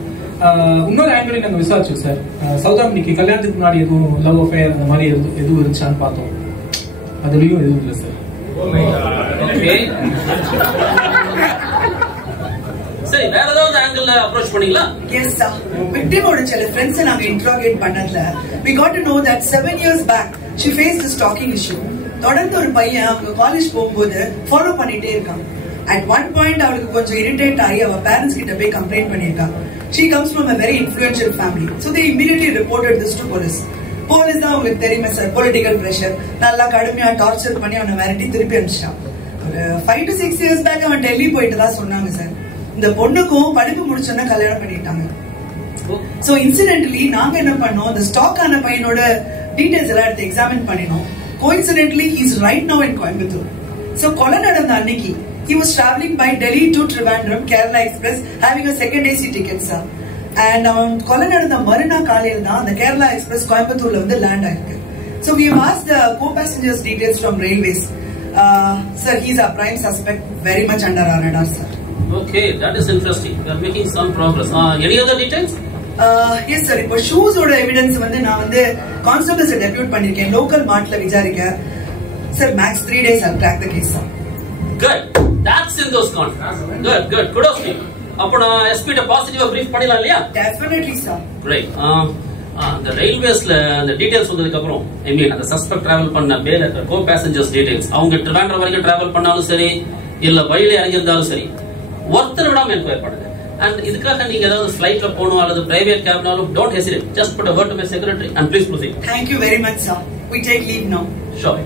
இன்னொரு ஆங்கிள் நாங்க விசாரிச்சோம் சார். சௌதாமணிக்கு கல்யாணத்துக்கு முன்னாடி எதுவும் லவ் அஃபேர் அந்த மாதிரி எதுவும் இருந்துச்சான்னு பார்த்தோம். அதுலயும் எதுவும் இல்லை சார். ஓகே, சரி வேற ஏதாவது ஆங்கிள் அப்ரோச் பண்ணீங்களா? Yes sir. Victim-ஓட சில friends நாங்க interrogate பண்ணதுல we got to know that 7 years back she faced a stalking issue. தொடர்ந்து ஒரு பையன் அவங்க காலேஜ் போகும்போது ஃபாலோ பண்ணிட்டே இருக்காங்க. At one point அவளுக்கு கொஞ்சம் irritate ஆகி அவ பேரண்ட்ஸ் கிட்ட போய் கம்ப்ளைண்ட் பண்ணிருக்காங்க. She comes from a very influential family. So they immediately reported this to police. Police தான் உங்களுக்கு தெரியுமே சார், பொலிட்டிக்கல் பிரஷர் நல்லா கடுமையா டார்ச்சர் பண்ணி அவனை மிரட்டி திருப்பி அனுப்பிச்சிட்டான். ஒரு 5 to 6 years பேக் அவன் டெல்லி போயிட்டு தான் சொன்னாங்க சார். இந்த பொண்ணுக்கும் படிப்பு முடிச்சோன்னா கல்யாணம் பண்ணிட்டாங்க. சோ இன்சிடென்ட்லி நாங்க என்ன பண்ணோம், இந்த ஸ்டாக் ஆன பையனோட டீடைல்ஸ் எல்லாம் எடுத்து எக்ஸாமின் பண்ணினோம். கோஇன்சிடென்ட்லி he is right now in Coimbatore. So கொலை நடந்த அன்னைக்கு he was traveling by Delhi to Trivandrum Kerala Express having a second AC ticket sir. And கொலை நடந்த மறுநாள் காலையில தான் அந்த கேரளா எக்ஸ்பிரஸ் கோயம்புத்தூர்ல வந்து லேண்ட் ஆயிருக்கு. So we have asked the co-passengers details from railways. Sir, he is a prime suspect, very much under our radar sir. Okay, that is interesting. We are making some progress. Any other details? Yes sir. இப்போ shoes ஓட evidence வந்து நான் வந்து constables debut பண்ணிருக்கேன் local மார்ட்ல விசாரிக்க. Sir, max 3 days I'll crack the case sir. Good. That's in those contracts. Good. Kudos to you. அப்போ நான் SP கிட்ட பாசிட்டிவா பிரீஃப் பண்ணிடலாம் இல்லையா? Definitely sir. Great. அந்த ரயில்வேஸ்ல அந்த டீடைல்ஸ் வந்ததுக்கு அப்புறம் ஐ மீன் அந்த சஸ்பெக்ட் டிராவல் பண்ண கோ பேசஞ்சர்ஸ் டீடைல்ஸ் அவங்க ட்ரிவாண்ட்ரம் வரைக்கும் டிராவல் பண்ணாலும் சரி இல்ல வழியில இறங்கியிருந்தாலும் சரி ஒருத்தர் விடாம என்கொயர் பண்ணுங்க. அண்ட் இதுக்காக நீங்க ஏதாவது ஃபிளைட்ல போகணும் அல்லது பிரைவேட் கேப்னாலும் don't hesitate, just put a word to my secretary and please proceed. Thank you very much sir. We take leave now. Sure.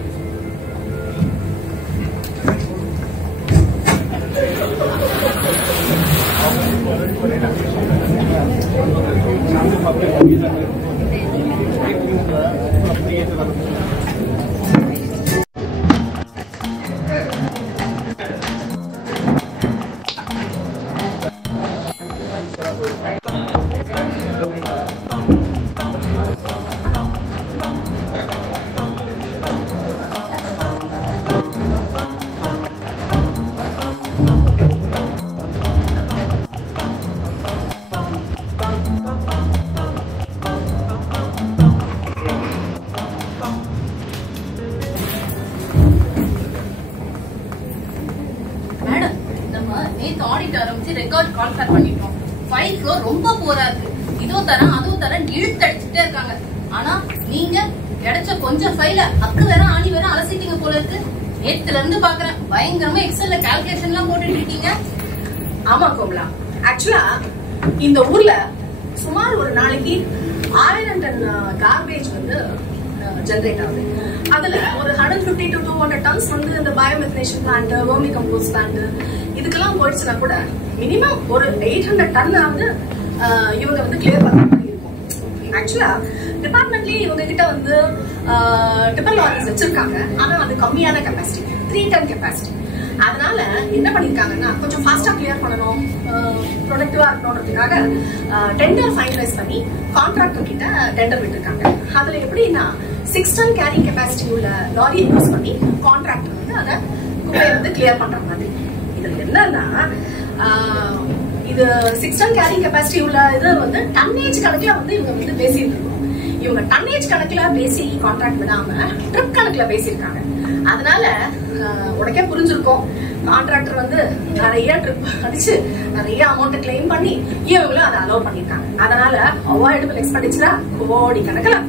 கொஞ்சம் ஃபைல அக்கு வேற ஆணி வேற அலசிட்டீங்க போல இருக்கு. நேத்துல இருந்து பாக்குறேன் பயங்கரமா எக்ஸல்ல கால்குலேஷன் எல்லாம் போட்டுட்டு இருக்கீங்க. ஆமா கோமலா, ஆக்சுவலா இந்த ஊர்ல சுமார் ஒரு நாளைக்கு 1000 டன் கார்பேஜ் வந்து ஜெனரேட் ஆகுது. அதுல ஒரு 150 to 200 tons வந்து இந்த பயோமெத்தனேஷன் பிளான்ட், வெர்மி கம்போஸ்ட் பிளான்ட் இதுக்கெல்லாம் போயிடுச்சுன்னா கூட மினிமம் ஒரு 800 டன் ஆகுது இவங்க வந்து கிளியர் பண்ண மாதிரி இருக்கும். ஆக்சுவலா டிபார்ட்மெண்ட்லயே இவங்க கிட்ட வந்து டிப்பர் லாரிஸ் வச்சிருக்காங்க. ஆனா அது கம்மியான கெப்பாசிட்டி, 3 டன் கெப்பாசிட்டி. அதனால என்ன பண்ணிருக்காங்கன்னா கொஞ்சம் ஃபாஸ்டா கிளியர் பண்ணணும், ப்ரொடக்டிவா இருக்கணும்ன்றதுக்காக டெண்டர் ஃபைனலைஸ் பண்ணி கான்ட்ராக்டர் கிட்ட டெண்டர் விட்டுருக்காங்க. அதுல எப்படின்னா 6 டன் கேரிங் கெப்பாசிட்டி உள்ள லாரியை யூஸ் பண்ணி கான்ட்ராக்டர் வந்து அதை குப்பையை வந்து கிளியர் பண்ற மாதிரி. இதுல என்னன்னா இது 6 டன் கேரிங் கெப்பாசிட்டி உள்ள இது வந்து டன்னேஜ் கணக்குல வந்து இவங்க வந்து பேசிட்டு இருக்கோம். இவங்க டன்னேஜ் கணக்குல பேசி கான்ட்ராக்ட் விடாம ட்ரிப் கணக்குல பேசியிருக்காங்க. அதனால உனக்கே புரிஞ்சிருக்கும், கான்ட்ராக்டர் வந்து நிறைய ட்ரிப் அடிச்சு நிறைய அமௌண்ட் கிளைம் பண்ணி இவங்களும் அதை அலோவ் பண்ணிருக்காங்க. அதனால அவாய்டபிள் எக்ஸ்பெண்டிச்சரா கோடி கணக்குல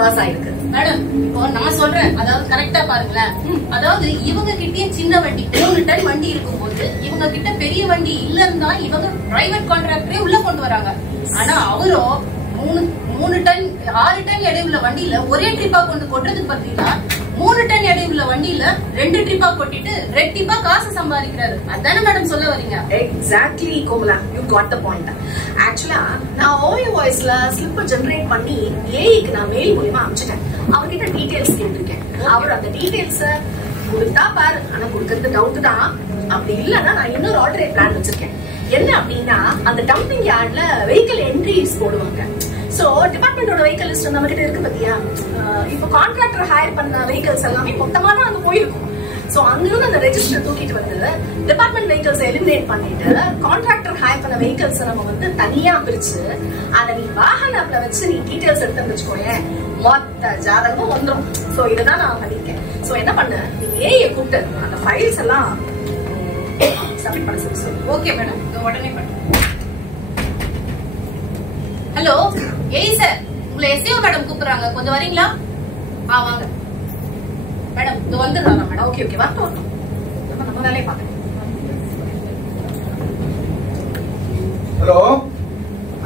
லாஸ் ஆயிருக்கு. மேடம், இப்போ நான் சொல்றேன், அதாவது கரெக்டா பாருங்களேன். அதாவது இவங்க கிட்டே சின்ன வண்டி 3 டன் வண்டி இருக்கும் போது இவங்க கிட்ட பெரிய வண்டி இல்லன்னு தான் இவங்க பிரைவேட் கான்ட்ராக்டரே உள்ள கொண்டு வராங்க. ஆனா அவரும் 3 டன் 6 டன் எடை உள்ள வண்டியில ஒரே ட்ரிப்பா கொண்டு கொட்டுறதுக்கு பாத்தீங்கன்னா 3 டன் எடை உள்ள வண்டியில 2 ட்ரிப்பா கொட்டிட்டு ரெட்டிப்பா காசு சம்பாதிக்கிறாரு. அதானே மேடம் சொல்ல வரீங்க? Exactly Komala, you got the point. ஆக்சுவலா நான் ஓயோ வாய்ஸ்ல ஸ்லிப் ஜெனரேட் பண்ணி ஏஐக்கு நான் மெயில் மூலமா அனுப்பிச்சிட்டேன். அவர்கிட்ட டீடைல்ஸ் கேட்டிருக்கேன். அவர் அந்த டீடைல்ஸ் கொடுத்தா பாரு, ஆனா கொடுக்கறது டவுட் தான். அப்படி இல்லன்னா நான் இன்னொரு ஆல்டர்னேட் பிளான் வச்சிருக்கேன். என்ன அப்படின்னா அந்த டம்பிங் யார்ட்ல வெஹிக்கிள் என்ட்ரிஸ் போடுவாங்க. சோ டிபார்ட்மெண்டோட வெஹிக்கிள் லிஸ்ட் நம்ம கிட்ட இருக்கு பாத்தியா. இப்போ கான்ட்ராக்டர் ஹையர் பண்ண வெஹிக்கிள்ஸ் எல்லாமே மொத்தமா தான் அங்க போயிருக்கும். சோ அங்கிருந்து அந்த ரெஜிஸ்டர் தூக்கிட்டு வந்து டிபார்ட்மெண்ட் வெஹிக்கிள்ஸ் எலிமினேட் பண்ணிட்டு கான்ட்ராக்டர் ஹையர் பண்ண வெஹிக்கிள்ஸ் நம்ம வந்து தனியா பிரிச்சு அதை நீ வாகன ஆப்ல வச்சு நீ டீடைல்ஸ் எடுத்து வச்சுக்கோயேன், மொத்த ஜாதகமும் வந்துடும். சோ இதுதான் நான் பண்ணிருக்கேன். சோ என்ன பண்ண, நீ ஏஐ கூப்பிட்டு அந்த ஃபைல்ஸ் எல்லாம் சப்மிட் பண்ண சொல்லி. ஓகே மேடம், உடனே பண்ணுங்க. ஹலோ ஏய் சார், உங்களை எஸ்ஏஓ மேடம் கூப்பிடுறாங்க, கொஞ்சம் வரீங்களா? வாங்க மேடம், இது வந்துடுறாங்க மேடம். ஓகே ஓகே, வரட்டும். நம்ம வேலையை பார்க்கணும். ஹலோ,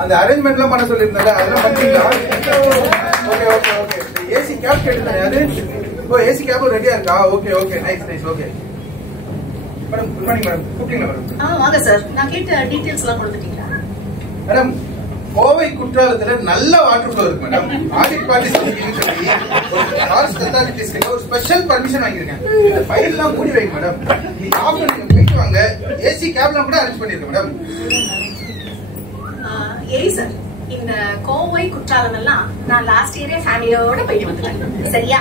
அந்த அரேஞ்ச்மெண்ட்லாம் பண்ண சொல்லியிருந்தேன்ல, அதெல்லாம் பண்ணீங்களா? Okay okay okay. AC cab கேட்டுருந்தேன். அது இப்போ ஏசி கேப் ரெடியா இருக்கா? Okay okay, nice nice. Okay madam, good morning madam. கூப்பிட்டீங்களா மேடம்? வாங்க சார். நான் கேட்ட டீடைல்ஸ் எல்லாம் கொடுத்துட்டீங்களா? மேடம், கோவை குற்றாலத்துல நல்ல வாட்டர் ஃப்ளோ இருக்கு மேடம். ஆடிட் பார்ட்டி சொல்லி ஒரு ஃபாரஸ்ட் அத்தாரிட்டிஸ்க்கு ஒரு ஸ்பெஷல் பர்மிஷன் வாங்கியிருக்கேன். இந்த ஃபைல் எல்லாம் மூடி வைங்க மேடம். நீங்க ஆஃப்டர் நீங்க போயிட்டு வாங்க. ஏசி கேப்லாம் கூட அரேஞ்ச் பண்ணிருக்கேன் மேடம். ஏய் சார், இந்த கோவை குற்றாலம் எல்லாம் நான் லாஸ்ட் இயரே ஃபேமிலியோட போயிட்டு வந்துட்டேன். சரியா?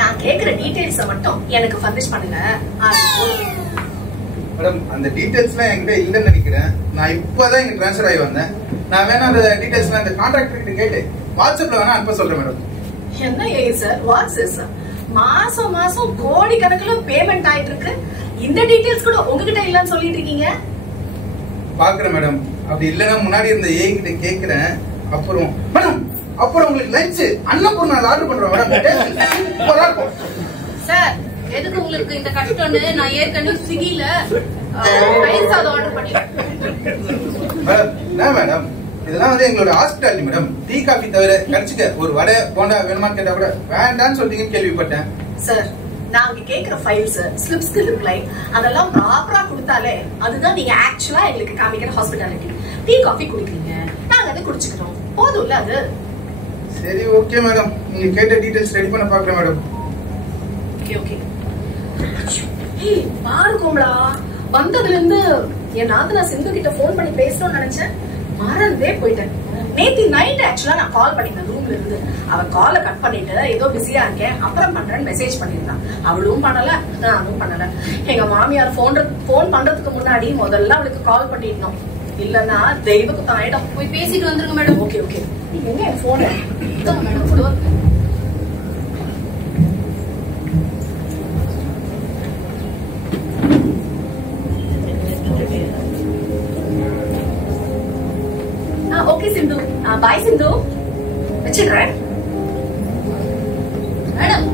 நான் கேக்குற டீடைல்ஸ மட்டும் எனக்கு ஃபர்னிஷ் பண்ணுங்க. மேடம், அந்த டீடைல்ஸ்லாம் என்கிட்ட இல்லைன்னு நினைக்கிறேன். நான் இப்பதான் இங்க ட்ரான்ஸ்ஃபர் ஆகி வந்தேன். நான் வேணா அந்த டீடைல்ஸ்லாம் அந்த கான்ட்ராக்டர் கிட்ட கேட்டு வாட்ஸ்அப்ல வேணா அனுப்ப சொல்றேன் மேடம். என்ன ஏய் சார், வாட்ஸ் இஸ் மாசம் மாசம் கோடி கணக்குல பேமெண்ட் ஆயிட்டு இருக்கு. இந்த டீடைல்ஸ் கூட உங்ககிட்ட இல்லன்னு சொல்லிட்டு இருக்கீங்க. பாக்குறேன் மேடம். அப்படி இல்லன்னா முன்னாடி இருந்த ஏ கிட்ட கேக்குறேன். அப்புறம் மேடம், அப்புறம் உங்களுக்கு லஞ்ச் அன்னபூர்ணா ஆர்டர் பண்றேன் மேடம். சூப்பரா இருக்கும் சார். எதுக்கு உங்களுக்கு இந்த கஷ்டம்னு நான் ஏற்கனவே ஸ்விக்கில தயிர் சாதம் ஆர்டர் பண்ணிருக்கேன். மேடம், என்ன மேடம், இதெல்லாம் வந்து எங்களோட ஹாஸ்பிட்டாலிட்டி மேடம். டீ காஃபி தவிர கடிச்சுக்க ஒரு வடை போண்டா வேணுமான்னு கேட்டா கூட வேண்டான்னு சொல்றீங்கன்னு கேள்விப்பட்டேன். சார், நாங்க கேக்குற ஃபைல்ஸ், ஸ்லிப்ஸ்க்கு ரிப்ளை அதெல்லாம் ப்ராப்பரா கொடுத்தாலே அதுதான் நீங்க ஆக்சுவலா எங்களுக்கு காமிக்கிற ஹாஸ்பிட்டாலிட்டி. டீ காஃபி குடிக்கிறீங்க, நாங்க அதை குடிச்சுக்கிறோம். போதும்ல அது? சரி ஓகே மேடம், நீங்க கேட்ட டீடைல்ஸ் ரெடி பண்ண பாக்குறேன் மேடம். Okay okay. ஏய் பாரு கோமலா, வந்ததுல இருந்து என் நாத்தனா சிந்து கிட்ட போன் பண்ணி பேசணும்னு நினைச்சேன், மறந்தே போயிட்டேன். நேத்து நைட் ஆக்சுவலா நான் கால் பண்ணிட்டேன் ரூம்ல இருந்து. அவன் காலை கட் பண்ணிட்டு ஏதோ பிஸியா இருக்கேன் அப்புறம் பண்றேன்னு மெசேஜ் பண்ணிருந்தான். அவளும் பண்ணல, நானும் பண்ணல. எங்க மாமியார் போன் பண்றதுக்கு முன்னாடி முதல்ல அவளுக்கு கால் பண்ணிடணும், இல்லன்னா தெய்வக்கு தாயிடம் போய் பேசிட்டு வந்துருங்க மேடம். Okay okay. நீங்க எங்க என் போன் மேடம்? ஓகே சிந்து, பாய் சிந்து, வச்சிடுறேன். மேடம்,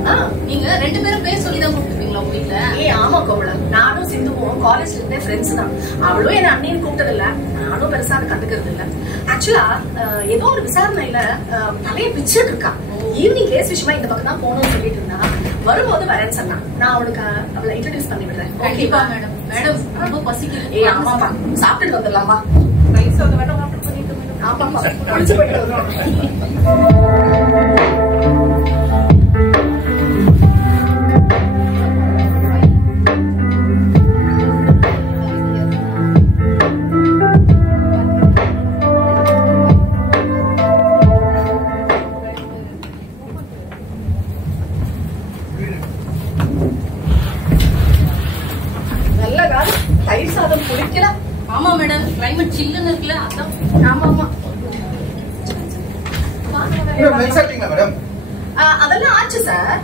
நீங்க ரெண்டு பேரும் பேர் சொல்லி தான் கூப்பிட்டுருக்கீங்களா உங்க வீட்டுல? ஆமா கோமலா, நானும் சிந்துவும் காலேஜ்ல இருந்தே ஃப்ரெண்ட்ஸ் தான். அவளும் என்ன அண்ணின்னு கூப்பிட்டது இல்ல, நானும் பெருசா அதை கண்டுக்கிறது இல்ல. ஆக்சுவலா ஏதோ ஒரு விசாரணையில தலைய பிச்சுட்டு இருக்கா. ஈவினிங் கேஸ் விஷயமா இந்த பக்கம் தான் போகணும்னு சொல்லிட்டு இருந்தா, வரும்போது வரேன்னு சொன்னா. நான் அவளுக்கு அவளை இன்ட்ரோடியூஸ் பண்ணி விடுறேன். ஓகேவா மேடம்? மேடம் ரொம்ப பசிக்குது. ஆமாப்பா, சாப்பிட்டுட்டு வந்துடலாமா? ரைஸ் அதை வேணும் ஆர்டர் பண்ணிட்டு. ஆமாப்பா, குளிச்சு போயிட்டு வருவோம். நல்ல காலம், தயிர் சாதம் குடிக்கல. ஆமா மேடம், கிளைமேட் சில்லுன்னு இருக்குல்ல, அதான். ஆமா ஆமா. மேடம், அதெல்லாம் ஆச்சு சார்.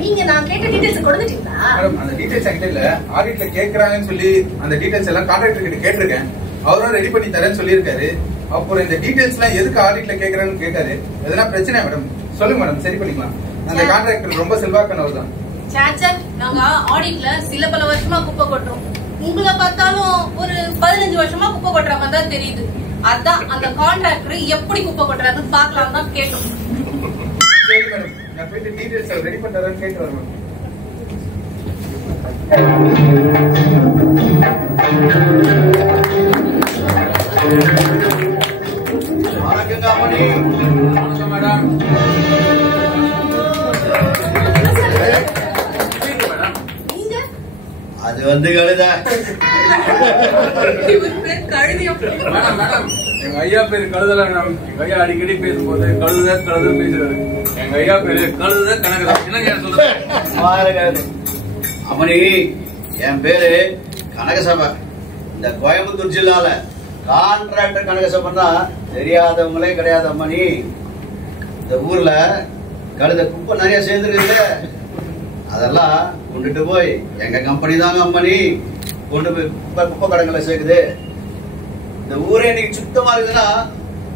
நீங்க நான் கேட்ட டீடைல்ஸ் கொடுத்துட்டீங்களா? மேடம், அந்த டீடைல்ஸ் என்கிட்ட இல்ல. ஆடிட்ல கேக்குறாங்கன்னு சொல்லி அந்த டீடைல்ஸ் எல்லாம் கான்ட்ராக்டர் கிட்ட கேட்டிருக்கேன். அவரும் ரெடி பண்ணி தரேன்னு சொல்லியிருக்காரு. அப்புறம் இந்த டீடைல்ஸ் எல்லாம் எதுக்கு ஆடிட்ல கேக்குறான்னு கேட்டாரு. எதனா பிரச்சனை மேடம்? சொல்லுங்க மேடம், சரி பண்ணிக்கலாம். அந்த கான்ட்ராக்டர் ரொம்ப செல்வாக்கானவர் தான். சாச்சா, நாங்க ஆடிட்ல சில பல வருஷமா குப்பை கொட்டுறோம். உங்களை பார்த்தாலும் ஒரு 15 வருஷமா குப்பை கொட்டுற மாதிரி தான் தெரியுது. அதான் அந்த கான்ட்ராக்டர் எப்படி குப்பை கொட்டுறாருன்னு பாக்கலாம் தான் கேட்டோம். சரி மேடம், நான் போயிட்டு டீடைல்ஸ் ரெடி பண்றேன்னு கேட்டு வரேன். அது வந்து கழுதா எங்க ஐயா பேரு கழுதல. எங்க ஐயா அடிக்கடி பேசும்போது கழுத கழுத பேசுறாரு. எங்க ஐயா பேரு கழுத கனகதான். என்னங்க சொல்றது? அம்மணி, என் பேரு கனகசபை. இந்த கோயம்புத்தூர் ஜில்லால கான்ட்ராக்டர் கனகசபைன்னா தெரியாதவங்களே கிடையாது அம்மணி. இந்த ஊர்ல கழுத குப்பை நிறைய சேர்ந்துருக்கு. அதெல்லாம் கொண்டுட்டு போய் எங்க கம்பெனி தாங்க அம்மணி கொண்டு போய் குப்பை கடங்களை சேர்க்குது. இந்த ஊரே நீங்க சுத்தமா இருக்குதுன்னா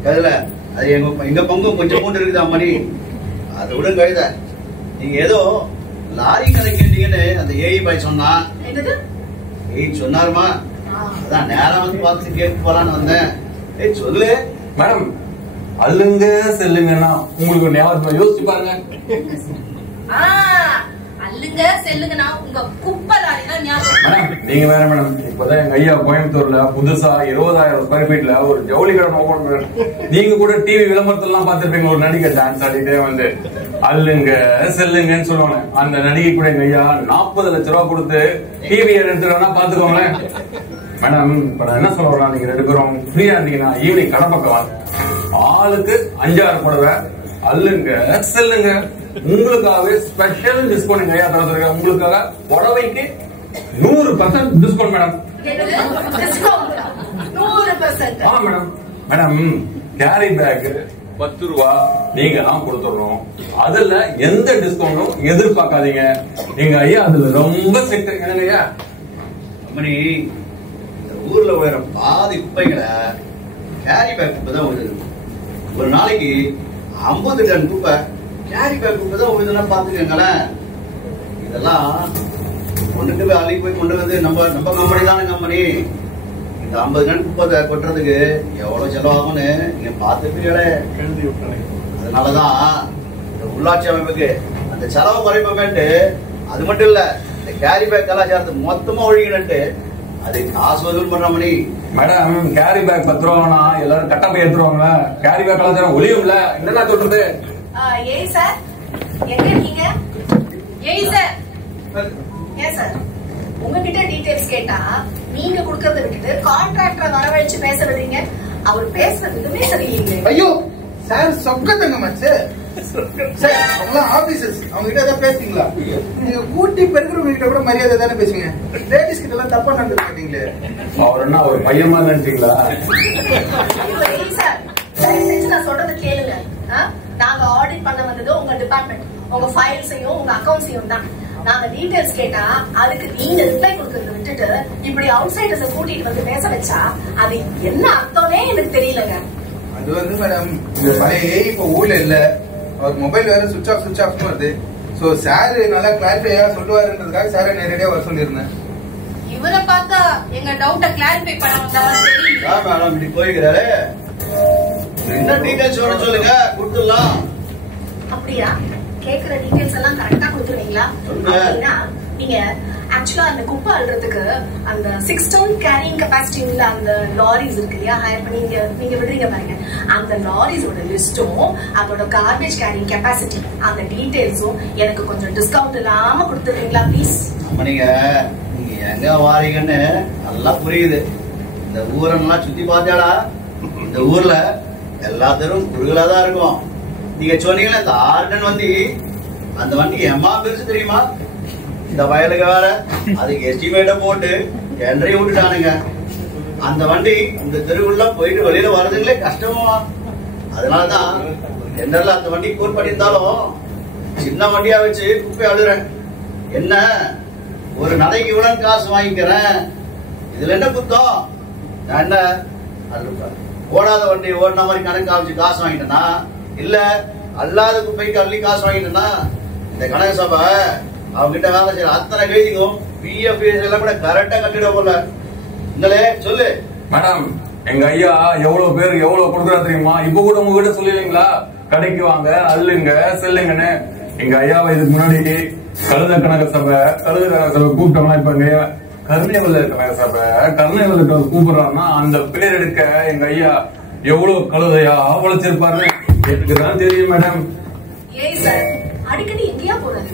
அதுல அது எங்க பங்கும் கொஞ்சம் மூண்டு இருக்குது அம்மணி. அதை விட கழுத நீங்க ஏதோ லாரி கதை கேட்டீங்கன்னு அந்த ஏஐ பாய் சொன்னா. ஏய் சொன்னாருமா, அதான் நேரம் வந்து பார்த்துட்டு கேட்டு போலான்னு வந்தேன். ஏய் சொல்லு மேடம். அல்லுங்க செல்லுங்கன்னா உங்களுக்கு ஞாபகம் யோசிச்சு பாருங்க. அல்லுங்க செல்லுங்கன்னா உங்க குப்பை லாரி தான் ஞாபகம். மேடம் நீங்க வேற மேடம், இப்பதான் எங்க ஐயா கோயம்புத்தூர்ல புதுசா 20,000 ஸ்கொயர் ஃபீட்ல ஒரு ஜவுளி கடை ஓபன். நீங்க கூட டிவி விளம்பரத்தெல்லாம் பாத்துருப்பீங்க. ஒரு நடிகை டான்ஸ் ஆடிட்டே வந்து அல்லுங்க செல்லுங்கன்னு சொல்லுவாங்க. அந்த நடிகை கூட எங்க ஐயா 40 லட்சம் ரூபாய் கொடுத்து டிவி எடுத்துக்கா பாத்துக்கோங்களேன். மேடம் இப்ப நான் என்ன சொல்றேன், நீங்க 2 பேரும் ஃப்ரீயா இருந்தீங்கன்னா ஈவினிங் கடை பக்கம் வாங்க. ஆளுக்கு 5-6 புடவை அல்லுங்க செல்லுங்க. உங்களுக்காகவே ஸ்பெஷல் டிஸ்கவுண்ட் ஐயா தர. உங்களுக்காக புடவைக்கு 100% டிஸ்கவுண்ட் மேடம். ஆமா மேடம். மேடம் கேரி பேக் 10 ரூபா நீங்க தான் கொடுத்துடணும். அதுல எந்த டிஸ்கவுண்டும் எதிர்பார்க்காதீங்க. எங்க ஐயா அதுல ரொம்ப செக்ட். என்னங்க ஐயா அம்மணி, இந்த ஊர்ல உயர பாதி குப்பைகளை கேரி பேக் குப்பை தான் விழுது. ஒரு நாளைக்கு 50 டன் குப்பை கேரி பேக் குப்பை தான் விழுதுன்னா பாத்துக்கங்களேன். இதெல்லாம் கொண்டுட்டு போய் அள்ளி போய் கொண்டு வந்து நம்ம கம்பெனி தானே கம்பெனி. இந்த 50 டன் குப்பை கொட்டுறதுக்கு எவ்வளவு செலவாகும்னு நீங்க பாத்துருப்பீங்களே. அதனாலதான் இந்த உள்ளாட்சி அமைப்புக்கு அந்த செலவு குறைப்பேன்ட்டு, அது மட்டும் இல்ல இந்த கேரி பேக் கலாச்சாரத்தை மொத்தமா ஒழிக்கணும்ட்டு அது காசு வசூல் பண்ற மணி. மேடம் கேரி பேக் 10 ரூபானா எல்லாரும் கட்டப்பை ஏத்துருவாங்க. கேரி பேக் கலாச்சாரம் ஒளியும்ல. என்னன்னா சொல்றது? ஏய் சார், எங்க இருக்கீங்க? ஏய் சார், ஏன் சார் உங்ககிட்ட டீடைல்ஸ் கேட்டா நீங்க கொடுக்கறத விட்டுட்டு கான்ட்ராக்டரை வரவழைச்சு பேச விடுறீங்க. அவர் பேசுறது எதுவுமே சரியில்லை. ஐயோ சார், சொக்கத்தங்க மச்சு சார், அவங்களாம் ஆபீசர்ஸ். அவங்க கிட்ட ஏதாவது பேசுறீங்களா? நீங்க கூட்டி பெருக்கிறவங்க கிட்ட கூட மரியாதை தானே பேசுவீங்க. லேடிஸ் கிட்ட எல்லாம் தப்பா நடந்து மாட்டீங்களே. அவர் என்ன ஒரு பையன் மாதிரி நினைச்சீங்களா? சார் தயவு செஞ்சு நான் சொல்றது கேளுங்க. நாங்க ஆடிட் பண்ண வந்தது உங்க டிபார்ட்மெண்ட், உங்க ஃபைல்ஸையும் உங்க அக்கௌண்ட்ஸையும் தான். நாங்க டீடைல்ஸ் கேட்டா அதுக்கு நீங்க ரிப்ளை கொடுக்கறத விட்டுட்டு இப்படி அவுட் சைடர்ஸ கூட்டிட்டு வந்து பேச வச்சா அது என்ன அர்த்தம்னே எனக்கு தெரியலங்க. அது வந்து மேடம், இந்த பழைய இப்ப ஊர்ல இல்ல. அவர் மொபைல் வேற சுவிட்ச் ஆஃப் வருது. சோ சார் நல்லா கிளாரிஃபையா சொல்லுவாருன்றதுக்காக சாரை நேரடியா வர சொல்லியிருந்தேன். இவரை பார்த்தா எங்க டவுட்ட கிளாரிஃபை பண்ண வந்தாலும் சரி. மேடம் இப்படி போய்கிறாரு. என்ன டீடைல்ஸ் வேணும் சொல்லுங்க, கொடுத்துடலாம். அப்படியா? கேக்குற டீடைல்ஸ் எல்லாம் கரெக்டா கொடுத்துருவீங்களா? அப்படின்னா நீங்க ஆக்சுவலா அந்த குப்பை அள்ளுறதுக்கு அந்த 6 டன் கேரிங் கெபாசிட்டி உள்ள அந்த லாரிஸ் இருக்கு இல்லையா, ஹையர் பண்ணி நீங்க விடுறீங்க பாருங்க. அந்த லாரிஸோட லிஸ்டும் அதோட கார்பேஜ் கேரிங் கெபாசிட்டி அந்த டீடைல்ஸும் எனக்கு கொஞ்சம் டிஸ்கவுண்ட் இல்லாம கொடுத்துருவீங்களா ப்ளீஸ்? நீங்க எங்க வாரீங்கன்னு நல்லா புரியுது. இந்த ஊரெல்லாம் சுத்தி பார்த்தாடா, இந்த ஊர்ல எல்லாத்தரும் குறுகலா தான் இருக்கும். நீங்க சொன்னீங்கன்னா இந்த 6 டன் வண்டி, அந்த வண்டி எம்மா பெருசு தெரியுமா? இந்த வயலுக்கு வேற அதுக்கு எஸ்டிமேட்ட போட்டு டெண்டரையும் விட்டுட்டானுங்க. அந்த வண்டி இந்த தெருவுள்ள போயிட்டு வெளியில வர்றதுங்களே கஷ்டமா. அதனாலதான் டெண்டர்ல அந்த வண்டி கோட் பண்ணியிருந்தாலும் சின்ன வண்டியா வச்சு குப்பை அழுறேன். என்ன ஒரு நடைக்கு இவ்வளவு காசு வாங்கிக்கிறேன், இதுல என்ன குத்தம்? நான் என்ன ஓடாத வண்டி ஓடின மாதிரி கணக்கு காமிச்சு காசு வாங்கிட்டேன்னா, இல்ல அல்லாத குப்பைக்கு அள்ளி காசு வாங்கிட்டேன்னா, இந்த கணக்கு சபை அவங்க கிட்ட வேலை செய்யற அத்தனை கைதிக்கும் பிஎஃப் எல்லாம் கூட கரெக்டா கட்டிட போல. நீங்களே சொல்லு மேடம். எங்க ஐயா எவ்வளவு பேருக்கு எவ்வளவு கொடுக்குறா தெரியுமா? இப்ப கூட உங்ககிட்ட சொல்லிடுவீங்களா? கடைக்கு வாங்க அல்லுங்க செல்லுங்கன்னு. எங்க ஐயாவை இதுக்கு முன்னாடி கழுத கணக்கு சபை கூப்பிட்டோம்னா, இப்ப எங்க ஐயா கருணைவல்ல கணக்கு சபை கருணைவல்ல கூப்பிடுறாருன்னா அந்த பேர் எடுக்க எங்க ஐயா எவ்வளவு கழுதையா உழைச்சிருப்பாரு எனக்குதான் தெரியும் மேடம். ஏய் சார், அடிக்கடி எங்கேயா போறாரு?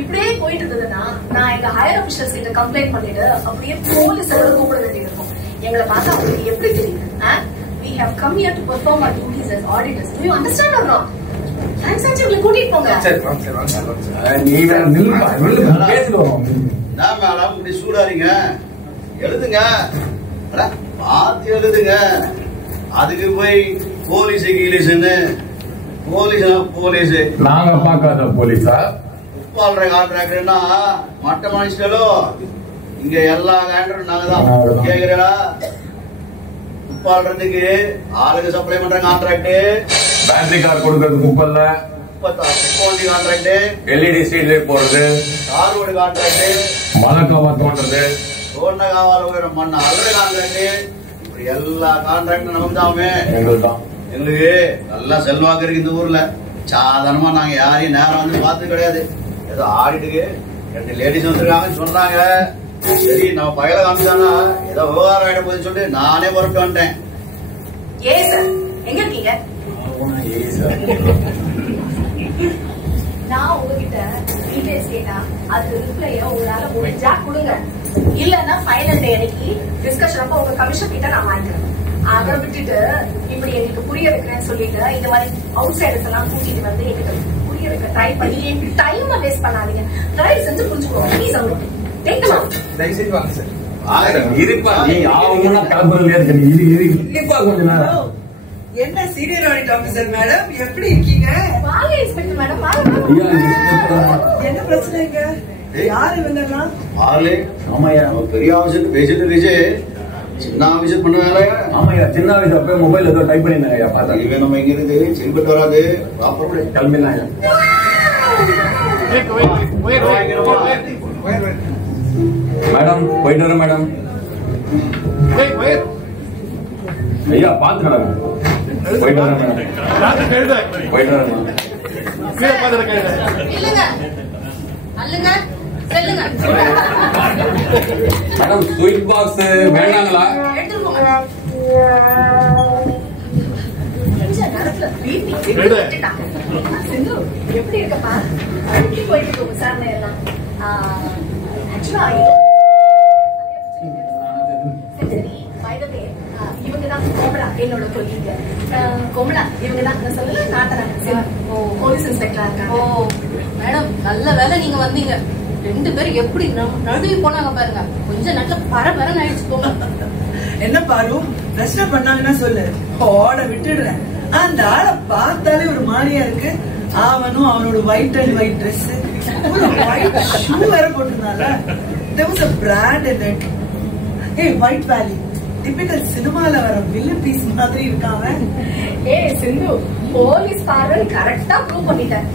இப்படியே போயிட்டு இருந்ததுன்னா நான் எங்க ஹையர் ஆபீசர்ஸ் கிட்ட கம்ப்ளைண்ட் பண்ணிட்டு அப்படியே போலீஸ் கூப்பிட வேண்டியிருக்கும். எங்களை பார்த்தா உங்களுக்கு எப்படி தெரியுது? We have come here to perform our duties as auditors. Do you understand or not? Thanks ஆச்சு, உங்களை கூட்டிட்டு போங்க. மேடம் இப்படி சூடாறீங்க, எழுதுங்க, பார்த்து எழுதுங்க. அதுக்கு போய் போலீஸ் கீலீஸ்ன்னு போலீஸ் நாங்க பார்க்காத போலீஸா? உப்பாள்ற கான்ட்ராக்டர்னா மட்ட மனுஷங்களோ இங்க எல்லா கான்ட்ராக்டரும் நாங்கதான் கேக்குறா. உப்பாள்றதுக்கு ஆளுக்கு சப்ளை பண்ற கான்ட்ராக்ட், பேட்டரி கார் கொடுக்கறதுக்கு உப்பல்ல, வண்டி கான்ட்ராக்ட், எல்இடி ஸ்ட்ரீட் லைட் போடுறது, கார் ரோடு கான்ட்ராக்ட், மலக்கவா தோன்றது, ரோட்ல காவால மண் அல்ற கான்ட்ராக்ட், இப்படி எல்லா கான்ட்ராக்டும் நமக்கு தாமே. எங்களுக்கு நல்லா செல்வாக்கு இருக்கு இந்த ஊர்ல. சாதாரணமா நாங்க யாரையும் நேரம் வந்து பார்த்து கிடையாது. ஏதோ ஆடிட்டுக்கு 2 லேடிஸ் வந்துருக்காங்கன்னு சொல்றாங்க. சரி நம்ம பகல காமிச்சானா ஏதோ விவகாரம் ஆயிட போகுதுன்னு சொல்லிட்டு நானே புறப்பட்டு வந்துட்டேன். ஏன் சார் எங்க இருக்கீங்க? நான் உங்ககிட்ட டீடைல்ஸ் கேட்டா அது ரிப்ளைய உங்களால முடிஞ்சா கொடுங்க, இல்லன்னா ஃபைனல் டே அன்னைக்கு டிஸ்கஷன் அப்ப உங்க கமிஷன் கிட்ட நான் வாங்கிக்கிறேன். அதை விட்டுட்டு இப்படி எங்களுக்கு புரிய வைக்கிறேன்னு சொல்லிட்டு இந்த மாதிரி அவுட் சைடர்ஸ் எல்லாம் கூட்டிட்டு வந்து எங்கிட்ட புரிய வைக்க ட்ரை பண்ணி என் டைம் வேஸ்ட் பண்ணாதீங்க. ட்ரை செஞ்சு புரிஞ்சுக்கோங்க ப்ளீஸ். அவங்க கேட்கலாம் தயவுசெய்து வாங்க சார். இருப்பா நீ ஆவணும்னா கிளம்புறதுல இருக்க நீ இருப்பா கொஞ்ச நேரம். என்ன சீனியர் ஆடிட் ஆபீசர் மேடம் எப்படி இருக்கீங்க? வாங்க இன்ஸ்பெக்டர் மேடம் வாங்க. என்ன பிரச்சனைங்க? யாரு இவங்கலாம்? ஆளே ஆமாயா பெரிய ஆபீசர் பேசிட்டு இருந்துச்சு. சின்ன ஆபீசர் பண்ண வேலை. ஆமாயா சின்ன ஆபீசர் அப்ப மொபைல் ஏதோ டைப் பண்ணிருந்தாங்க பார்த்தா. இவன் நம்ம இங்க இருந்து சரிப்பட்டு வராது. ப்ராப்பர் கிளம்பிடலாம். மேடம் போயிட்டு வரேன் மேடம். ஐயா பாத்து நடங்க. போயிட்டு வரேன் மேடம். போயிட்டு வரேன் இல்லங்க அல்லங்க செல்லுங்க. மேடம் ஸ்வீட் பாக்ஸ் வேண்டாங்களா? எடுத்துட்டு போங்க. சிந்து எப்படி இருக்கப்பா? எப்படி போயிட்டு இருக்கு விசாரணை எல்லாம்? ஆக்சுவலா இவங்கதான் கோமலா என்னோட கொல்லிங்க. கோமலா இவங்கதான் நான் சொல்லல நாட்டராங்க போலீஸ் இன்ஸ்பெக்டரா இருக்காங்க. ஓ மேடம் நல்ல வேலை நீங்க வந்தீங்க. 2 பேரும் எப்படி நடுவி போனாங்க பாருங்க. கொஞ்சம் நல்ல பரபரன்னு ஆயிடுச்சு போங்க. என்ன பாரு பிரச்சனை பண்ணாங்கன்னா சொல்லு, ஓட விட்டுடுறேன். அந்த ஆளை பார்த்தாலே ஒரு மாதிரியா இருக்கு. அவனும் அவனோட white and white dress, white shoe வேற போட்டிருந்தால. there was a brand in it. Hey, White Valley. Typical சினிமால வர வில்லன் பீஸ் மாதிரி இருக்காங்க. ஏய் சிந்து போலீஸ் பார்வன் கரெக்டா ப்ரூவ் பண்ணிட்டேன்.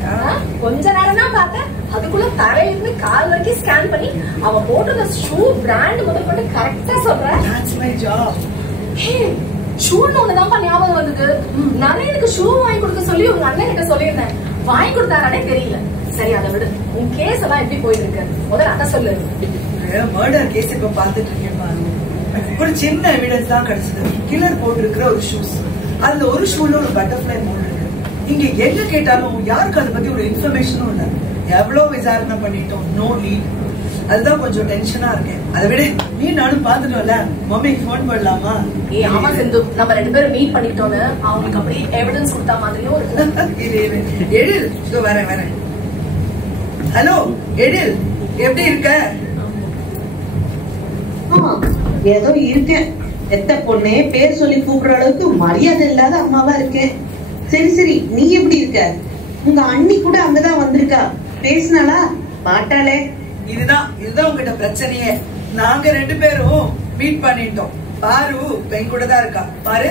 கொஞ்ச நேரம் தான் பார்த்தேன், அதுக்குள்ள தரையிலிருந்து கால் வரைக்கும் ஸ்கேன் பண்ணி அவன் போட்டிருந்த ஷூ பிராண்ட் முதல் கொண்டு கரெக்டா சொல்றேன். That's my job. ஹே ஷூன்னு ஒண்ணுதான் ஞாபகம் வந்தது. நரேனுக்கு ஷூ வாங்கி கொடுக்க சொல்லி உங்க அண்ணன் கிட்ட சொல்லியிருந்தேன். வாங்கி கொடுத்தாரானே தெரியல. சரி அதை விடு, உன் கேஸ் எல்லாம் எப்படி போயிருக்கு முதல்ல அத சொல்லு. மர்டர் கேஸ் இப்ப பாத்துட்டு இருக்கேன் பாரு. ஒரு சின்ன எவிடன்ஸ் தான் கிடைச்சது. கில்லர் போட்டிருக்கிற ஒரு ஷூஸ், அதுல ஒரு ஷூல ஒரு பட்டர்ஃபிளை மோல்டு இருக்கு. இங்க எங்க கேட்டாலும் யாருக்கு அதை பத்தி ஒரு இன்ஃபர்மேஷனும் இல்ல. எவ்வளவு விசாரணை பண்ணிட்டோம், நோ லீட். அதுதான் கொஞ்சம் டென்ஷனா இருக்கேன். அதை விட நீ நானும் பாத்துட்டோம்ல, மம்மிக்கு போன் பண்ணலாமா? ஏ ஆமா சிந்து, நம்ம 2 பேரும் மீட் பண்ணிட்டோம்னு அவங்களுக்கு அப்படி எவிடன்ஸ் கொடுத்தா மாதிரியும் இருக்கு. எழில் வரேன். ஹலோ எழில், எப்படி இருக்க? ஏதோ இருக்கேன். எத்த பொண்ணே பேர் சொல்லி கூப்பிடுற அளவுக்கு மரியாதை இல்லாத அம்மாவா இருக்கேன். சரி நீ எப்படி இருக்க? உங்க அண்ணி கூட அங்கதான் வந்திருக்கா, பேசினாளா? மாட்டாளே. இதுதான் உங்ககிட்ட பிரச்சனையே. நாங்க 2 பேரும் மீட் பண்ணிட்டோம். பாரு பெண் கூட தான் இருக்கா பாரு.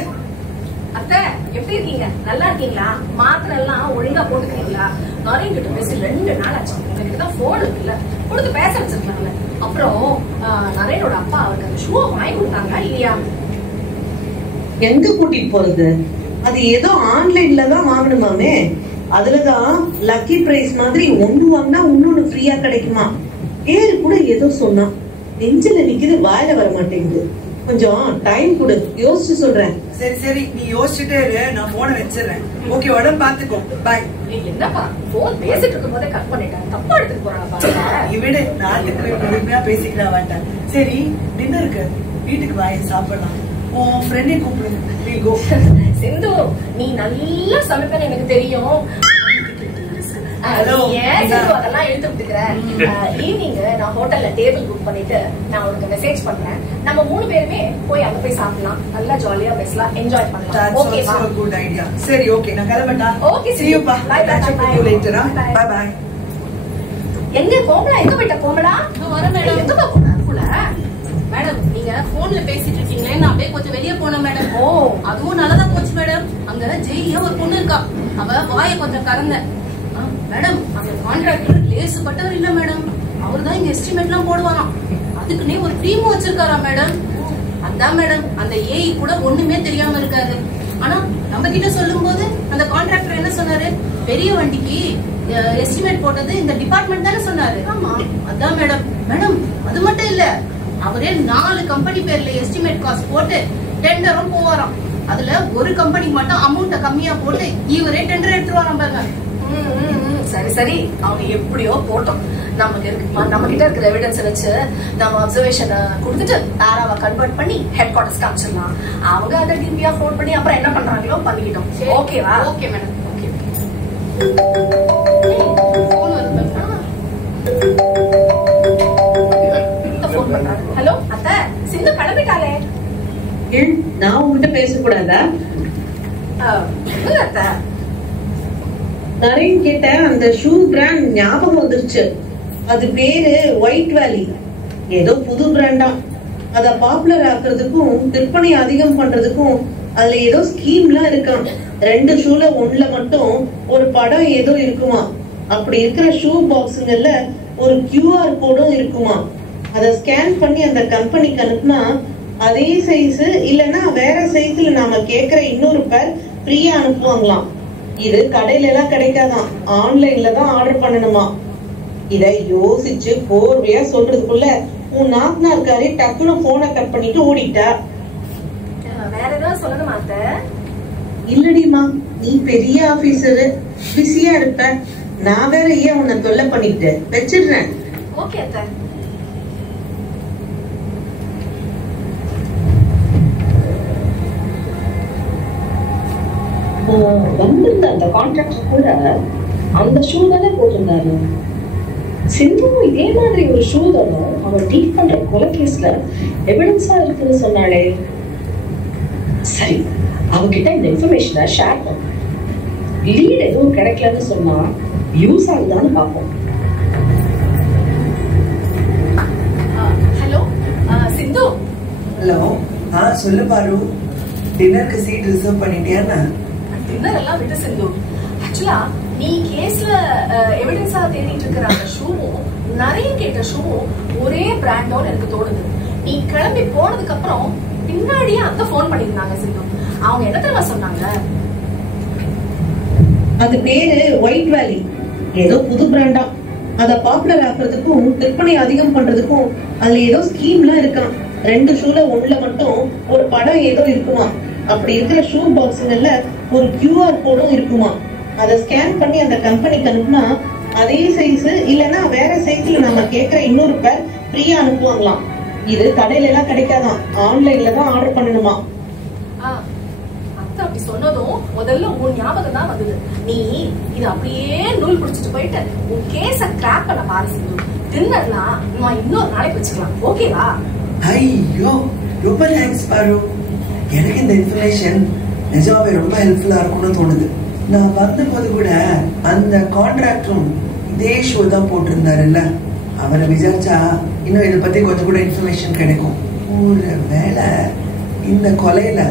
அத்தை எப்படி இருக்கீங்க? நல்லா இருக்கீங்களா? மாத்திரை எல்லாம் ஒழுங்கா போட்டுக்கிறீங்களா? நரேன் கிட்ட பேசி 2 நாள் ஆச்சு. உங்ககிட்ட தான் போன் இருக்குல்ல, கொடுத்து பேச வச்சிருக்கலாம்ல. அப்புறம் நரேனோட அப்பா அவருக்கு அந்த ஷூ வாங்கி கொடுத்தாங்களா இல்லையா? எங்க கூட்டிட்டு போறது? அது ஏதோ ஆன்லைன்ல தான் வாங்கணுமாமே. அதுலதான் லக்கி பிரைஸ் மாதிரி ஒண்ணு வாங்கினா இன்னொன்னு ஃப்ரீயா கிடைக்குமா. பேரு கூட ஏதோ சொன்னா, நெஞ்சில நிக்குது, வாயில வர மாட்டேங்குது. கொஞ்சம் டைம் கொடு, யோசிச்சு சொல்றேன். சரி நீ யோசிச்சுட்டே இரு, நான் போனை வச்சிடறேன். ஓகே, உடம்பு பாத்துக்கோ. பாய். என்னப்பா போன் பேசிட்டு இருக்கும் போதே கட் பண்ணிட்டேன், தப்பா எடுத்துட்டு போறாங்க. இவிட நாட்டுக்கு முழுமையா பேசிக்கலாம் வேண்டாம். சரி டின்னர் இருக்கு, வீட்டுக்கு வாய் சாப்பிடலாம். உன் ஃப்ரெண்டே கூப்பிடுங்க. சிந்து நீ நல்லா சமைப்பேன்னு எனக்கு தெரியும். அதெல்லாம் எடுத்து விட்டுக்கிறேன். ஈவினிங் நான் ஹோட்டல்ல டேபிள் புக் பண்ணிட்டு நான் உனக்கு மெசேஜ் பண்றேன். நம்ம 3 பேருமே போய் அங்க போய் சாப்பிடலாம், நல்லா ஜாலியா பேசலாம், என்ஜாய் பண்ணலாம். ஓகேவா? Good idea. சரி ஓகே, நான் கிளம்பட்டா? Okay, see you pa. Catch up with you later. Bye bye. எங்க கோமலா? எங்க போயிட்ட கோமலா? வர மேடம். எங்க போன புள்ள? மேடம் நீங்க போன்ல பேசிட்டு இருக்கீங்களே, நான் அப்படியே கொஞ்சம் வெளியே போனேன் மேடம். ஓ, அதுவும் நல்லதா போச்சு மேடம். அங்க ஜெயிலியா ஒரு பொண்ணு இருக்கா, அவ வாய கொஞ்சம் கறந்த. மேடம் அந்த கான்ட்ராக்டர் லேசுப்பட்டவர் இல்ல மேடம், அவரு தான் இங்க எஸ்டிமேட் எல்லாம் போடுவாராம். அதுக்குன்னே ஒரு டீம் வச்சிருக்காரா மேடம். அதான் மேடம் அந்த ஏஐ கூட ஒண்ணுமே தெரியாம இருக்காரு. ஆனா நம்ம கிட்ட சொல்லும் போது அந்த கான்ட்ராக்டர் என்ன சொன்னாரு, பெரிய வண்டிக்கு எஸ்டிமேட் போட்டது இந்த டிபார்ட்மெண்ட் தானே சொன்னாரு. ஆமா அதான் மேடம். மேடம் அது மட்டும் இல்ல, அவரே 4 கம்பெனி பேர்ல எஸ்டிமேட் காஸ்ட் போட்டு டெண்டரும் போவாராம். அதுல ஒரு கம்பெனி மட்டும் அமௌண்ட கம்மியா போட்டு இவரே டெண்டர் எடுத்துருவாராம் பாருங்க. சரி சரி, அவங்க எப்படியோ போட்டோம். நம்ம கிட்ட இருக்கிற எவிடன்ஸ் வச்சு நம்ம அப்சர்வேஷன் கொடுத்துட்டு ஆராவை கன்வெர்ட் பண்ணி ஹெட் குவார்டர்ஸ் காமிச்சிடலாம். அவங்க அதை டிபியா ஃபோன் பண்ணி அப்புறம் என்ன பண்றாங்களோ பண்ணிக்கிட்டோம். ஓகேவா? Okay madam. ஓகே. ஃபோன் பண்றாங்க. ஹலோ அத்தை, சிந்து கிளம்பிட்டாலே. நான் உங்ககிட்ட பேசக்கூடாதா? அத்தை நரேன் கேட்ட அந்த ஷூ பிராண்ட் ஞாபகம் வந்துருச்சு. அது பேரு ஒயிட் வேலி. ஏதோ புது பிராண்டா. அத பாப்புலர் ஆக்குறதுக்கும் விற்பனை அதிகம் பண்றதுக்கும் அதுல ஏதோ ஸ்கீம்லாம் இருக்காம். 2 ஷூல 1ல மட்டும் ஒரு படம் ஏதோ இருக்குமா. அப்படி இருக்கிற ஷூ பாக்ஸுங்கள்ல ஒரு QR கோடும் இருக்குமா. அத ஸ்கேன் பண்ணி அந்த கம்பெனிக்கு அனுப்புனா அதே சைஸ் இல்லன்னா வேற சைஸ்ல நாம கேக்குற இன்னொரு பேர் ஃப்ரீயா அனுப்புவாங்களாம். இது கடையில எல்லாம் கிடைக்காதான், ஆன்லைன்ல தான் ஆர்டர் பண்ணணுமா. இத யோசிச்சு போர்வையா சொல்றதுக்குள்ள உன் நாத்தனார்காரி டக்குனு போனை கட் பண்ணிட்டு ஓடிட்டா. வேற ஏதாவது சொல்லணுமா அத்தை? இல்லடிமா, நீ பெரிய ஆபீசரு, பிஸியா இருப்ப. நான் வேற ஏன் உன்னை தொல்லை பண்ணிட்டு வச்சிடுறேன். ஓகே அத்தை. வந்திருந்த அந்த கான்ட்ராக்டர் கூட அந்த ஷூ தானே போட்டிருந்தாரு. சிந்துவும் இதே மாதிரி ஒரு ஷூ தானோ அவன் டீல் பண்ற கொலை கேஸ்ல எவிடன்ஸா இருக்குன்னு சொன்னாலே. சரி, அவகிட்ட இந்த இன்ஃபர்மேஷனை ஷேர் பண்ண. லீட் எதுவும் கிடைக்கலன்னு சொன்னா யூஸ் ஆகுதான்னு பார்ப்போம். ஹலோ சிந்து. ஹலோ. சொல்லு பாரு, டின்னருக்கு சீட் ரிசர்வ் பண்ணிட்டியா? டின்னர் எல்லாம் விட்டு சிந்து, ஆக்சுவலா நீ கேஸ்ல எவிடன்ஸா தேடிட்டு இருக்கிற அந்த ஷூவும் நிறைய கேட்ட ஷூவும் ஒரே பிராண்டோன்னு எனக்கு தோணுது. நீ கிளம்பி போனதுக்கு அப்புறம் பின்னாடியே அத்தை போன் பண்ணிருந்தாங்க சிந்து. அவங்க என்ன தெரியுமா சொன்னாங்க, அது பேரு ஒயிட் வேலி. ஏதோ புது பிராண்டா. அத பாப்புலர் ஆக்குறதுக்கும் விற்பனை அதிகம் பண்றதுக்கும் அதுல ஏதோ ஸ்கீம்லாம் இருக்காம். 2 ஷூல 1ல மட்டும் ஒரு படம் ஏதோ இருக்குமா. அப்படி இருக்கிற ஷூ பாக்ஸுங்கள்ல ஒரு QR கோடும் இருக்குமா. அத ஸ்கேன் பண்ணி அந்த கம்பெனிக்கு அனுப்புனா அதே சைஸ் இல்லன்னா வேற சைஸ்ல நாம கேக்குற இன்னொரு பேர் ஃப்ரீயா அனுப்புவாங்களாம். இது கடையில எல்லாம் கிடைக்காதான், ஆன்லைன்ல தான் ஆர்டர் பண்ணணுமா. அத்தை அப்படி சொன்னதும் முதல்ல உன் ஞாபகம் தான் வந்தது. நீ இது அப்படியே நூல் பிடிச்சிட்டு போயிட்டு உன் கேஸ கிராக் பண்ண பாரு சிந்து. டின்னர்லாம் நான் இன்னொரு நாளைக்கு வச்சுக்கலாம். ஓகேவா? ஐயோ, ரொம்ப தேங்க்ஸ் பாரு. எனக்கு இந்த இன்ஃபர்மேஷன் நிஜமாவே ரொம்ப ஹெல்ப்ஃபுல்லா இருக்கும்னு தோணுது. நான் வந்தபோது கூட அந்த கான்ட்ராக்டரும் இதே ஷோ தான் போட்டிருந்தாருல்ல, அவரை விசாரிச்சா இன்னும் இதை பத்தி கொஞ்சம் கூட இன்ஃபர்மேஷன் கிடைக்கும். ஒரு வேளை இந்த கொலையில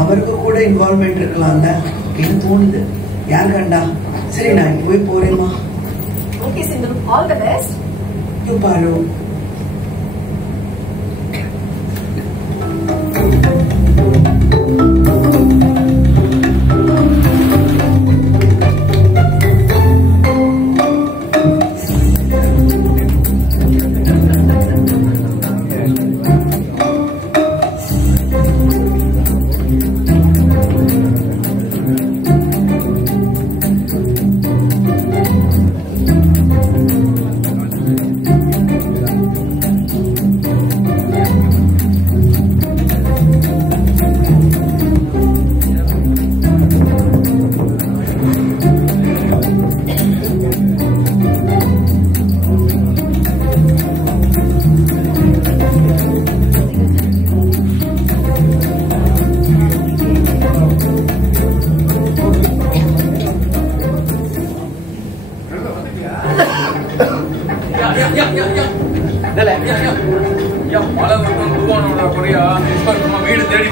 அவருக்கு கூட இன்வால்வ்மெண்ட் இருக்கலாம்ல அப்படின்னு தோணுது. யார் கண்டா? சரி, நான் இங்க போய் போறேமா. Okay Sindhu, all the best. You பாரு.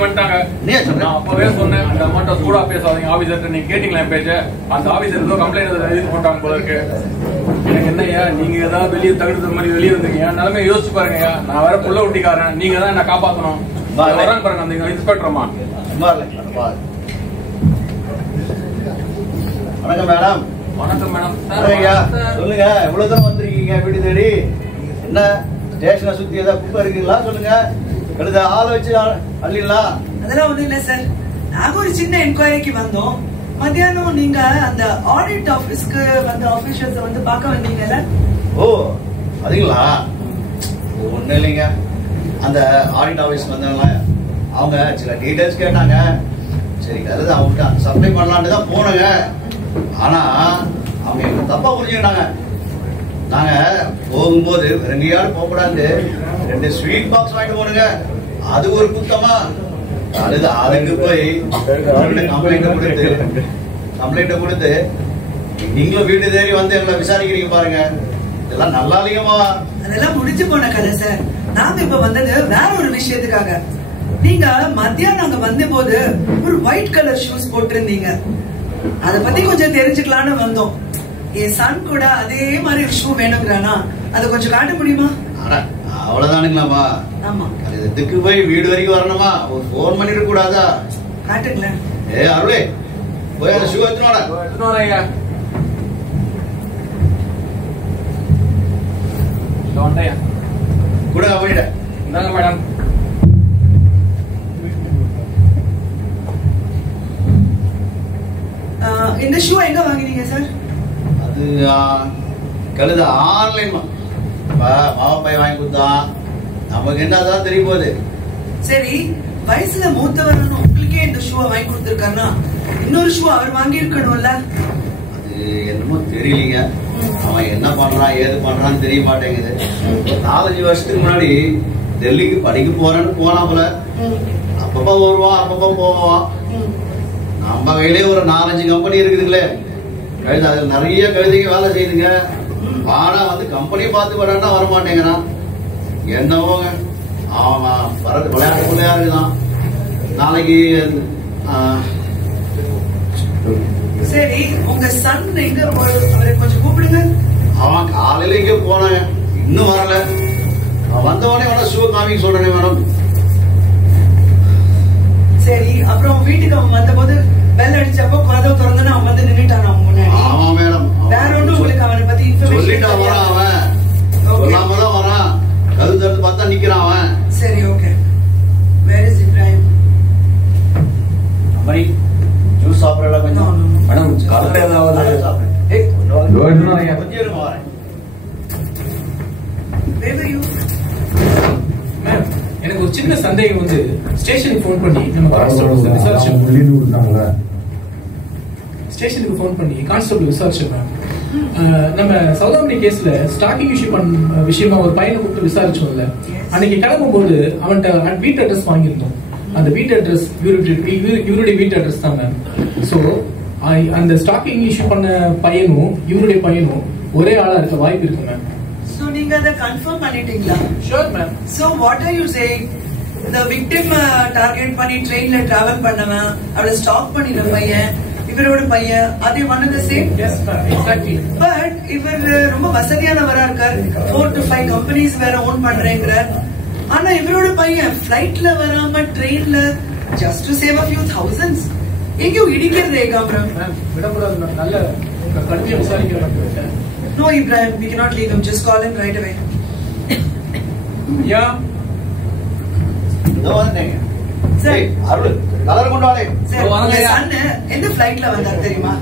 வந்துட்டாங்க. நான் அப்பவே சொன்னேன் அந்த அமௌண்ட்டை சூடா பேசாதீங்க ஆபீசர். நீங்க கேட்டீங்களா என் பேச்ச? அந்த ஆபீசர் ஏதோ கம்ப்ளைண்ட் எழுதி போட்டாங்க போல இருக்கு. எனக்கு என்னய்யா நீங்க ஏதாவது வெளியே தகுந்த மாதிரி வெளியே வந்துருக்கீங்க. நிலைமை யோசிச்சு பாருங்க. நான் வேற புள்ள ஊட்டிக்காரன். நீங்க தான் என்ன காப்பாத்தணும். வராங்க பாருங்க அந்த இன்ஸ்பெக்டர்மா. வணக்கம் மேடம். வணக்கம் மேடம். சொல்லுங்க, எவ்வளவு தூரம் வந்திருக்கீங்க வீடு தேடி? என்ன ஸ்டேஷனை சுத்தி ஏதாவது குப்பை இருக்குங்களா? சொல்லுங்க, கழுத ஆளை வச்சு அள்ளிடலாம். அதெல்லாம் ஒண்ணும் இல்ல சார். நாங்க ஒரு சின்ன என்கொயரிக்கு வந்தோம். மத்தியானம் நீங்க அந்த ஆடிட் ஆபீஸ்க்கு வந்த ஆபீஷியல்ஸ் வந்து பார்க்க வந்தீங்கல்ல? ஓ அதுங்களா? ஒண்ணு இல்லைங்க, அந்த ஆடிட் ஆபீஸ் வந்தாங்களா அவங்க சில டீடைல்ஸ் கேட்டாங்க. சரி கழுத அவங்க சப்ளை பண்ணலான்னு தான் போனங்க. ஆனா அவங்க எங்க தப்பா புரிஞ்சுக்கிட்டாங்க. நாங்க போகும்போது எங்கேயாவது போகக்கூடாது 2 ஸ்வீட் பாக்ஸ் வாங்கிட்டு போனுங்க. அது ஒரு குத்தமா? அழுது அதுக்கு போய் கம்ப்ளைண்ட் கொடுத்து நீங்களும் வீடு தேடி வந்து எங்களை விசாரிக்கிறீங்க பாருங்க. இதெல்லாம் நல்லா இல்லையமா? அதெல்லாம் முடிச்சு போன கதை சார். நாங்க இப்ப வந்தது வேற ஒரு விஷயத்துக்காக. நீங்க மத்தியானம் அங்க வந்த போது ஒரு ஒயிட் கலர் ஷூஸ் போட்டிருந்தீங்க. அத பத்தி கொஞ்சம் தெரிஞ்சுக்கலான்னு வந்தோம். என் சன் கூட அதே மாதிரி ஒரு ஷூ வேணுங்கிறானா, அதை கொஞ்சம் காட்ட முடியுமா? அவ்வளவுதானுங்களாமா? ஆமா. இதுக்கு போய் வீடு வரைக்கும் வரணுமா? ஒரு போன் பண்ணிட கூடாதா? காட்டுங்களேன். ஏ அருளே, போய் அந்த ஷூ எடுத்துனோட கூட பண்ணிட்ட. இந்தாங்க மேடம். இந்த ஷூ எங்க வாங்கினீங்க சார்? அது கழுத ஆன்லைன் மாவா பையன் வாங்கி கொடுத்தான். நமக்கு என்ன அதான் தெரிய போகுது. சரி, வயசுல மூத்தவர் உங்களுக்கே இந்த ஷூவை வாங்கி கொடுத்திருக்காருன்னா இன்னொரு ஷூ அவர் வாங்கி இருக்கணும்ல? அது என்னமோ தெரியலீங்க. அவன் என்ன பண்றான் ஏது பண்றான்னு தெரிய மாட்டேங்குது. 4-5 வருஷத்துக்கு முன்னாடி டெல்லிக்கு படிக்க போறேன்னு போனா போல. அப்பப்ப வருவான், அப்பப்ப போவான். நம்ம கையிலே ஒரு 4-5 கம்பெனி இருக்குதுங்களே கழுத. அதுல நிறைய கழுதைங்க வேலை செய்யுதுங்க. ஆனா வந்து கம்பெனி பார்த்து வரான்னா வரமாட்டேங்கிறான். என்னவோங்க, அவன் வரது விளையாட்டுக்குள்ளயா இருக்குதான். நாளைக்கு சரி, உங்க சன் எங்க அவரை கொஞ்சம் கூப்பிடுங்க. அவன் காலையில இங்க போனாங்க, இன்னும் வரல. அவன் வந்தவனே வேணா ஷூ காமிக்க சொல்றேன் மேடம். சரி, அப்புறம் வீட்டுக்கு அவன் வந்த போது பெல் அடிச்சப்போ கதவு திறந்து அவன் வந்து நின்னுட்டான் அவங்க முன்னாடி. ஆமா மேடம். வேற ஒன்றும் உங்களுக்கு அவனை பத்தி சொல்லிட்டா வரான். அவன் சொல்லாமதான் வரான். கதவு திறந்து பார்த்தா நிக்கிறான் அவன். சரி, ஓகே. Where is Ibrahim? அம்மாடி ஜூஸ் சாப்பிடலாம் கொஞ்சம். மேடம் காலையில ஏதாவது எனக்கு ஒரு சின்ன சந்தேகம் வந்து ஸ்டேஷனுக்கு போன் பண்ணி நம்ம ஸ்டேஷனுக்கு போன் பண்ணி கான்ஸ்டபிள் விசாரிச்சோம். நம்ம சௌதாமணி கேஸ்ல ஸ்டாக்கிங் விஷயமா ஒரு பையனை கூப்பிட்டு விசாரிச்சோம்ல. அன்னைக்கு கிளம்பும் போது அவன்கிட்ட வீட்டு அட்ரஸ் வாங்கியிருந்தோம். அந்த வீட்டு அட்ரஸ் இவருடைய வீட்டு அட்ரஸ் தான் மேம். சோ அந்த ஸ்டாக்கிங் இஷ்யூ பண்ண பையனும் இவருடைய பையனும் ஒரே ஆளா இருக்க வாய்ப்பு இருக்கு மேம். சோ நீங்க அதை கன்ஃபார்ம் பண்ணிட்டீங்களா? Sure ma'am. So what are you saying? the victim target பண்ணி ட்ரெயின்ல டிராவல் பண்ணவன், அவளை ஸ்டாப் பண்ணின பையன், இவரோட பையன், அதே one and the same? Yes exactly. But இவர் ரொம்ப வசதியானவரா இருக்கார். 4 to 5 கம்பெனிஸ் வேற ஓன் பண்றேங்கிறார். ஆனா இவரோட பையன் ஃபிளைட்ல வராம ட்ரெயின்ல just to save a few thousands. எங்கயோ இடிக்கிறது ஏகாம்பரம். விடக்கூடாது மேம். நல்ல கடுமையா விசாரிக்கிறேன். No Ibrahim, we cannot leave him. Just call him right away. Yeah. இதோ வந்துட்டேங்க. சரி அருள் கலர் கொண்டு வாளே. சரி வாங்க. சன் எந்த ஃளைட்ல வந்தார் தெரியுமா?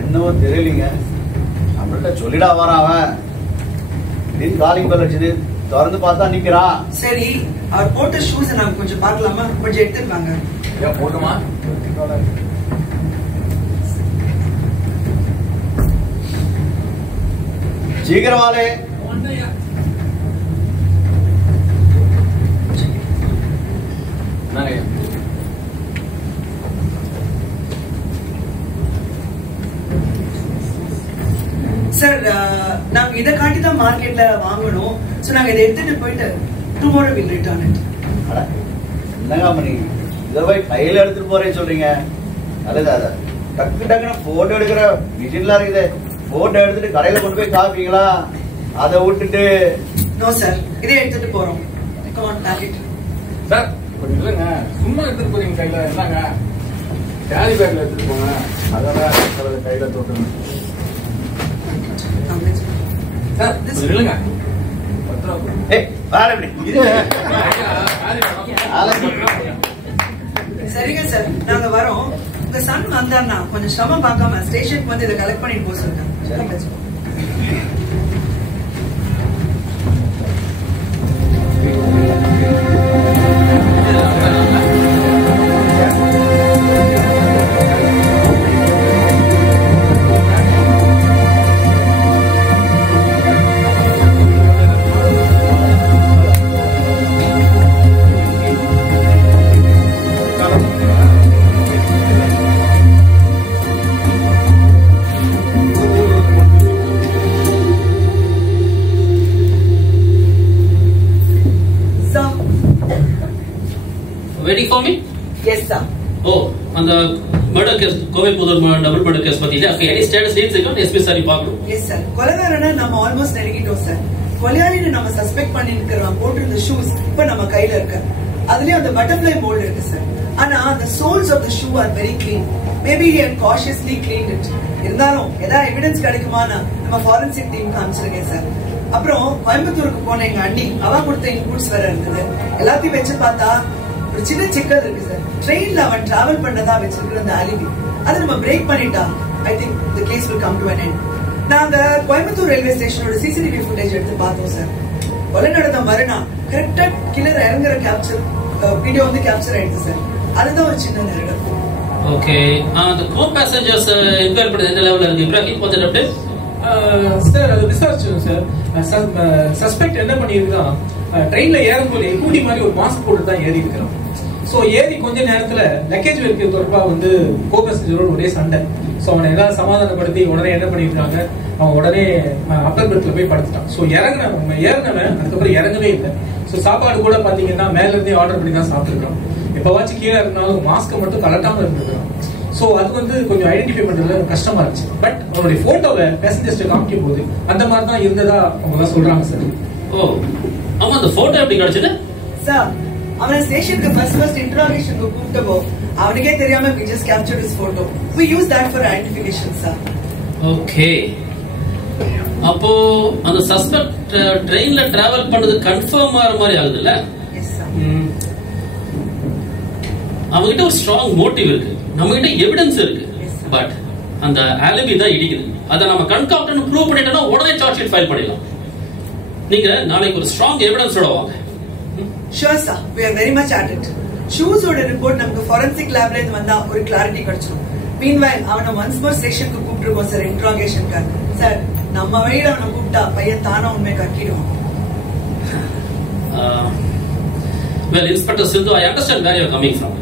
என்னவோ தெரியலங்க. நம்மள்ட்ட சொல்லிடா வரான் அவன். திடீர்னு காலிங் பெல் அடிச்சது. திறந்து பார்த்தா நிக்கிறான். சரி, அவர் போட்ட ஷூஸ் நாம கொஞ்சம் பார்க்கலாமா? கொஞ்சம் எடுத்துட்டு வாங்க. ஏன் போட்டுமா? சீக்கிரம் வாளே. சார், நாங்க இதை காட்டி தான் மார்க்கெட்ல வாங்கணும். சோ நாங்க இதை எடுத்துட்டு போயிட்டு டுமாரோ வில் ரிட்டர்ன் இட். என்னங்க பண்ணி இதை போய் கையில எடுத்துட்டு போறேன்னு சொல்றீங்க? நல்லதா டக்கு டக்குன்னு போட்டோ எடுக்கிற மிஷின்லாம் இருக்குது. போட்டோ எடுத்துட்டு கடையில கொண்டு போய் காப்பீங்களா? அதை விட்டுட்டு நோ சார், இதே எடுத்துட்டு போறோம். சார் கொஞ்சம் இல்லைங்க, சும்மா எடுத்துட்டு போறீங்க கையில. என்னங்க கேரி பேக்ல எடுத்துட்டு போங்க. அதெல்லாம் கையில தொட்டுங்க சார். இல்லைங்க சரிங்க சார், நாங்க வரோம். உங்க சன் வந்தாருன்னா கொஞ்சம் சிரமம் பார்க்காம ஸ்டேஷனுக்கு வந்து இதை கலெக்ட் பண்ணிட்டு போக சொல்லுங்க. Waiting for me? Yes, sir. Oh, on the murder case, Kobe Pudur double murder case பத்தி இல்ல. Okay, any status needs to SP sir பார்க்கணும். Yes, sir. கொலைகாரனை நம்ம ஆல்மோஸ்ட் நெருங்கிட்டோம் சார். கொலையாளின்னு நம்ம சஸ்பெக்ட் பண்ணி இருக்கிறோம். போட்டிருந்த ஷூஸ் இப்ப நம்ம கையில இருக்கு. அதுலயும் அந்த பட்டர்ஃப்ளை மோல்ட் இருக்கு சார். ஆனா the soles of the shoe are very clean. Maybe he had cautiously cleaned it. இருந்தாலும் ஏதாவது எவிடன்ஸ் கிடைக்குமானா நம்ம ஃபாரன்சிக் டீம் காமிச்சிருக்கேன் சார். அப்புறம் கோயம்புத்தூருக்கு போன எங்க அண்ணி அவ கொடுத்த இன்புட்ஸ் வேற இருந்தது. எல்லாத்தையும் வச்சு பார்த்தா ஒரு சின்ன சிக்கல் இருக்கு சார். ட்ரெயின்ல அவன் டிராவல் பண்ணதா வச்சிருக்கிற அந்த அலிபி அதை நம்ம பிரேக் பண்ணிட்டா I think the case will come to an end. நாங்க கோயம்புத்தூர் ரயில்வே ஸ்டேஷனோட சிசிடிவி ஃபுட்டேஜ் எடுத்து பார்த்தோம் சார். கொலை நடந்த மறுநாள் கரெக்டா கிளர் இறங்குற கேப்சர் வீடியோ வந்து கேப்சர் ஆயிடுது சார். அதுதான் ஒரு சின்ன நெருடல். ஓகே, the co-passengers என்கொயரி பண்ணது எந்த லெவல்ல இருக்கு? Ibrahim was it update? Sir அது விசாரிச்சோம் சார். சஸ்பெக்ட் என்ன பண்ணிருக்கா, ட்ரெயின்ல ஏறும்போது கூடி மாதிரி ஒரு மாஸ்க் போட்டு தான் ஏறி இருக்கிறோம். சோ ஏறி கொஞ்ச நேரத்துல லக்கேஜ் வைக்க தொடர்பா வந்து கோ-பேசஞ்சரோட ஒரே சண்டை. சோ அவனை எல்லாம் சமாதானப்படுத்தி உடனே என்ன பண்ணிருக்காங்க, அவன் உடனே அப்பர் பெர்த்ல போய் படுத்துட்டான். சோ ஏறினவன் அதுக்கப்புறம் இறங்கவே இல்லை. சோ சாப்பாடு கூட பாத்தீங்கன்னா மேல இருந்தே ஆர்டர் பண்ணி தான் சாப்பிட்டுருக்கான். எப்பவாச்சும் கீழே இருந்தாலும் மாஸ்க் மட்டும் கலட்டாம இருந்திருக்கான். சோ அது வந்து கொஞ்சம் ஐடென்டிஃபை பண்றது கஷ்டமா இருந்துச்சு. பட் அவனுடைய போட்டோவை பேசஞ்சர்ஸ்ட காமிக்கும் போது அந்த மாதிரி தான் இருந்ததா அவங்க தான் சொல்றாங்க சார். ஓ, ஆமா, அந்த போட்டோ எப்படி கிடைச்சது சார்? அவனை ஸ்டேஷனுக்கு ஃபர்ஸ்ட் இன்டராகேஷனுக்கு கூப்பிட்டப்போ அவனுக்கே தெரியாம we just captured his photo. We use that for identification, sir. Okay, அப்போ அந்த சஸ்பெக்ட் ட்ரெயின்ல டிராவல் பண்ணது கன்ஃபார்ம் ஆற மாதிரி ஆகுதுல்ல? Yes sir. அவங்ககிட்ட ஒரு ஸ்ட்ராங் மோட்டிவ் இருக்கு, நம்ம கிட்ட எவிடன்ஸ் இருக்கு. பட் அந்த ஆலிபி தான் இடிக்குது. அதை நம்ம கன்காக்ட்னு ப்ரூவ் பண்ணிட்டோம்னா உடனே சார்ஜ் ஷீட் ஃபைல் பண்ணிடலாம். நீங்க நாளைக்கு ஒரு ஸ்ட்ராங் எவிடன்ஸோட வாங்க. Sure, sir. We are very much at it. ஷூஸோட ரிப்போர்ட் நமக்கு ஃபாரன்சிக் லேப்ல இருந்து வந்தா ஒரு கிளாரிட்டி கிடைச்சிடும். மீன்வைல் அவனை ஒன்ஸ் மோர் ஸ்டேஷனுக்கு கூப்பிட்டுருக்கோம் சார் இன்ட்ராகேஷனுக்காக. சார் நம்ம வழியில அவனை கூப்பிட்டா பையன் தானா உண்மை கக்கிடுவான். Well, Inspector Sindhu, I understand where you are coming from.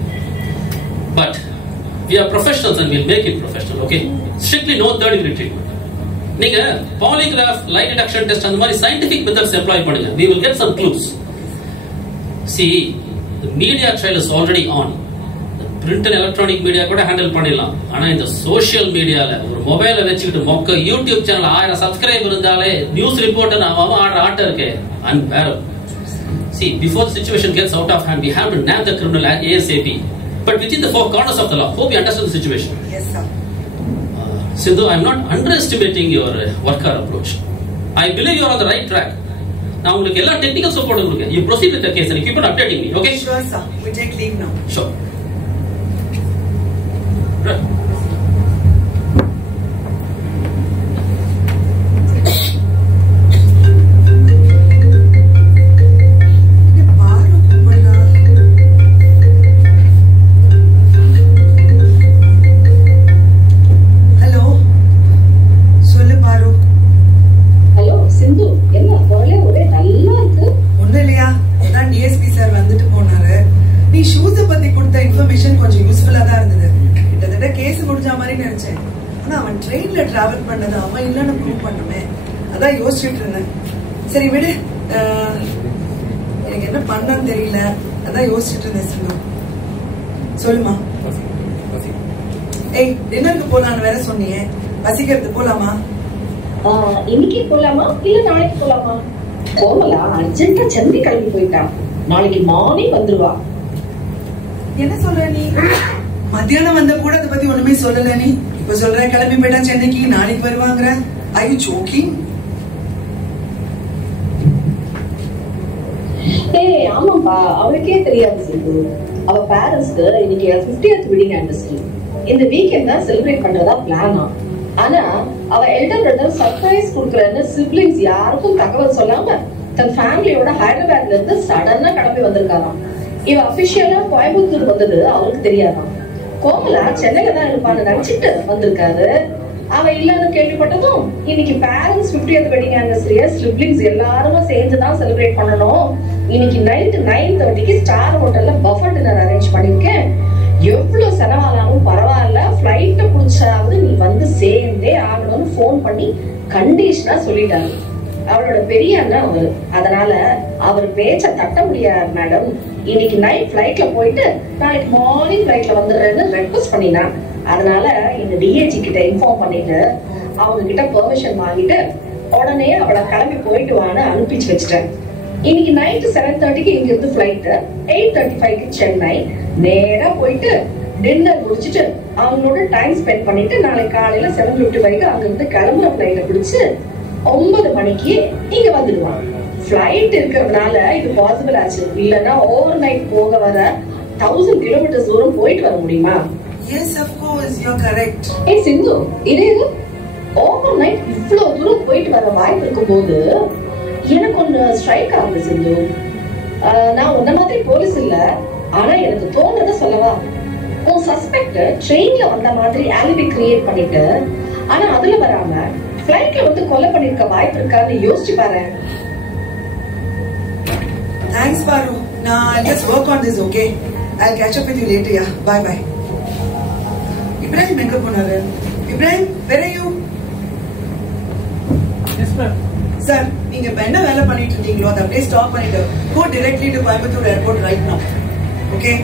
But we are professionals and we'll make it professional, okay? Strictly no third degree treatment. நீங்க polygraph, lie detection test அந்த மாதிரி scientific methods employ பண்ணுங்க. We will get some clues. See, the media trail is already on. The print and electronic media கூட handle பண்ணிடலாம். ஆனா இந்த social மீடியால ஒரு மொபைல வச்சுக்கிட்டு மொக்க யூடியூப் சேனல் 1000 சப்ஸ்கிரைபர் இருந்தாலே நியூஸ் ரிப்போர்ட்டர் அவன் ஆட்ட இருக்கு unbearable. See, before the situation gets out of hand, we have to nab the criminal ASAP. But within the four corners of the law, hope you understand the situation. Yes, sir. Sindhu, I am not underestimating your worker approach. I believe you are on the right track. Now, உங்களுக்கு எல்லா technical support கொடுங்க. You proceed with the case and you keep on updating me, okay? Sure, sir. We take leave now. Sure. Right. Travel பண்ணது அவன் இல்லன்னு prove பண்ணுமே, அதான் யோசிச்சுட்டு இருந்தேன். சரி விடு, எனக்கு என்ன பண்ணன்னு தெரியல. அதான் யோசிச்சுட்டு இருந்தேன் சிந்து. சொல்லுமா. ஏய், டின்னருக்கு போலான்னு வேற சொன்னியே, பசிக்கிறது போலாமா? இன்னைக்கு போலாமா இல்ல நாளைக்கு போலாமா? கோமலா அர்ஜென்ட்டா சென்னை கிளம்பி போயிட்டா. நாளைக்கு மார்னிங் வந்துருவா. என்ன சொல்ற நீ? மத்தியானம் வந்த கூட அதை பத்தி ஒண்ணுமே சொல்லல நீ. இப்ப சொல்ற கிளம்பி போயிட்டா சென்னைக்கு, நாளைக்கு வருவாங்கிற. Are you joking? ஏய் ஆமாப்பா, அவளுக்கே தெரியாது சிந்து. அவ பேரண்ட்ஸ்க்கு இன்னைக்கு 50th வெட்டிங் ஆனிவர்சரி. இந்த வீக்கெண்ட் தான் செலிப்ரேட் பண்றதா பிளானா. ஆனா அவ எல்டர் பிரதர் சர்ப்ரைஸ் கொடுக்கறன்னு சிப்லிங்ஸ் யாருக்கும் தகவல் சொல்லாம தன் ஃபேமிலியோட ஹைதராபாத்ல இருந்து சடனா கிளம்பி வந்திருக்காராம். இவ அபிஷியலா கோயம்புத்தூர் வந்தது அவருக்கு தெரியாதாம். கோமலா சென்னையில தான் இருப்பான்னு நினைச்சிட்டு வந்திருக்காரு. அவ இல்லன்னு கேள்விப்பட்டதும் இன்னைக்கு பேரண்ட்ஸ் 50th வெட்டிங் ஆனிவர்சரியை சிப்லிங்ஸ் எல்லாருமே சேர்ந்துதான் செலிப்ரேட் பண்ணணும். இன்னைக்கு நைட் 9:30க்கு ஸ்டார் ஹோட்டல்ல பஃபட் டின்னர் அரேஞ்ச் பண்ணிருக்கேன். எவ்வளவு செலவானாலும் பரவாயில்ல, பிளைட்ட புடிச்சாவது நீ வந்து சேர்ந்தே ஆகணும்னு போன் பண்ணி கண்டிஷனா சொல்லிட்டாரு. அவளோட பெரிய அண்ணன் அவரு, அதனால அவர் பேச்ச தட்ட முடியாது மேடம். இன்னைக்கு நைட் பிளைட்ல போயிட்டு நாளைக்கு மார்னிங் பிளைட்ல வந்துடுறேன்னு ரெக்வஸ்ட் பண்ணினா. அதனால எங்க டிஏஜி கிட்ட இன்ஃபார்ம் பண்ணிட்டு அவங்க கிட்ட பெர்மிஷன் வாங்கிட்டு உடனே அவளை கிளம்பி போயிட்டு வான்னு அனுப்பிச்சு வச்சுட்டேன். இன்னைக்கு நைட் 7:30க்கு இங்க இருந்து பிளைட், 8:35க்கு சென்னை. நேரா போயிட்டு டின்னர் முடிச்சுட்டு அவங்களோட டைம் ஸ்பெண்ட் பண்ணிட்டு நாளைக்கு காலையில 7:55க்கு அங்க இருந்து கிளம்புற பிளைட்டை பிடிச்சு 9 மணிக்கு இங்க வந்துடுவான். பிளைட் இருக்கிறதுனால இது பாசிபிள் ஆச்சு. இல்லன்னா ஓவர் நைட் போக வர 1000 கிலோமீட்டர் தூரம் போயிட்டு வர முடியுமா? Yes, of course, you're correct. ஏய் சிந்து, இது ஓவர் நைட் இவ்வளவு தூரம் போயிட்டு வர வாய்ப்பு இருக்கும் போது எனக்கு ஒண்ணு ஸ்ட்ரைக் ஆகுது சிந்து. நான் உன்ன மாதிரி போலீஸ் இல்ல, ஆனா எனக்கு தோன்றத சொல்லவா? உன் சஸ்பெக்ட் ட்ரெயின்ல வந்த மாதிரி ஆலிபி கிரியேட் பண்ணிட்டு ஆனா அதுல வராம பிளைட்ல வந்து கொலை பண்ணிருக்க வாய்ப்பு இருக்கான்னு யோசிச்சு பாரு. Thanks, Paru. Now I'll just work on this, okay? I'll catch up with you later, yeah. Bye bye. Ibrahim, எங்க போனாரு? Ibrahim, where are you? Yes, ma'am. Sir, நீங்க இப்ப என்ன வேலை பண்ணிட்டு இருக்கீங்களோ அதை அப்படியே ஸ்டாப் பண்ணிட்டு go directly to Coimbatore airport right now. Okay?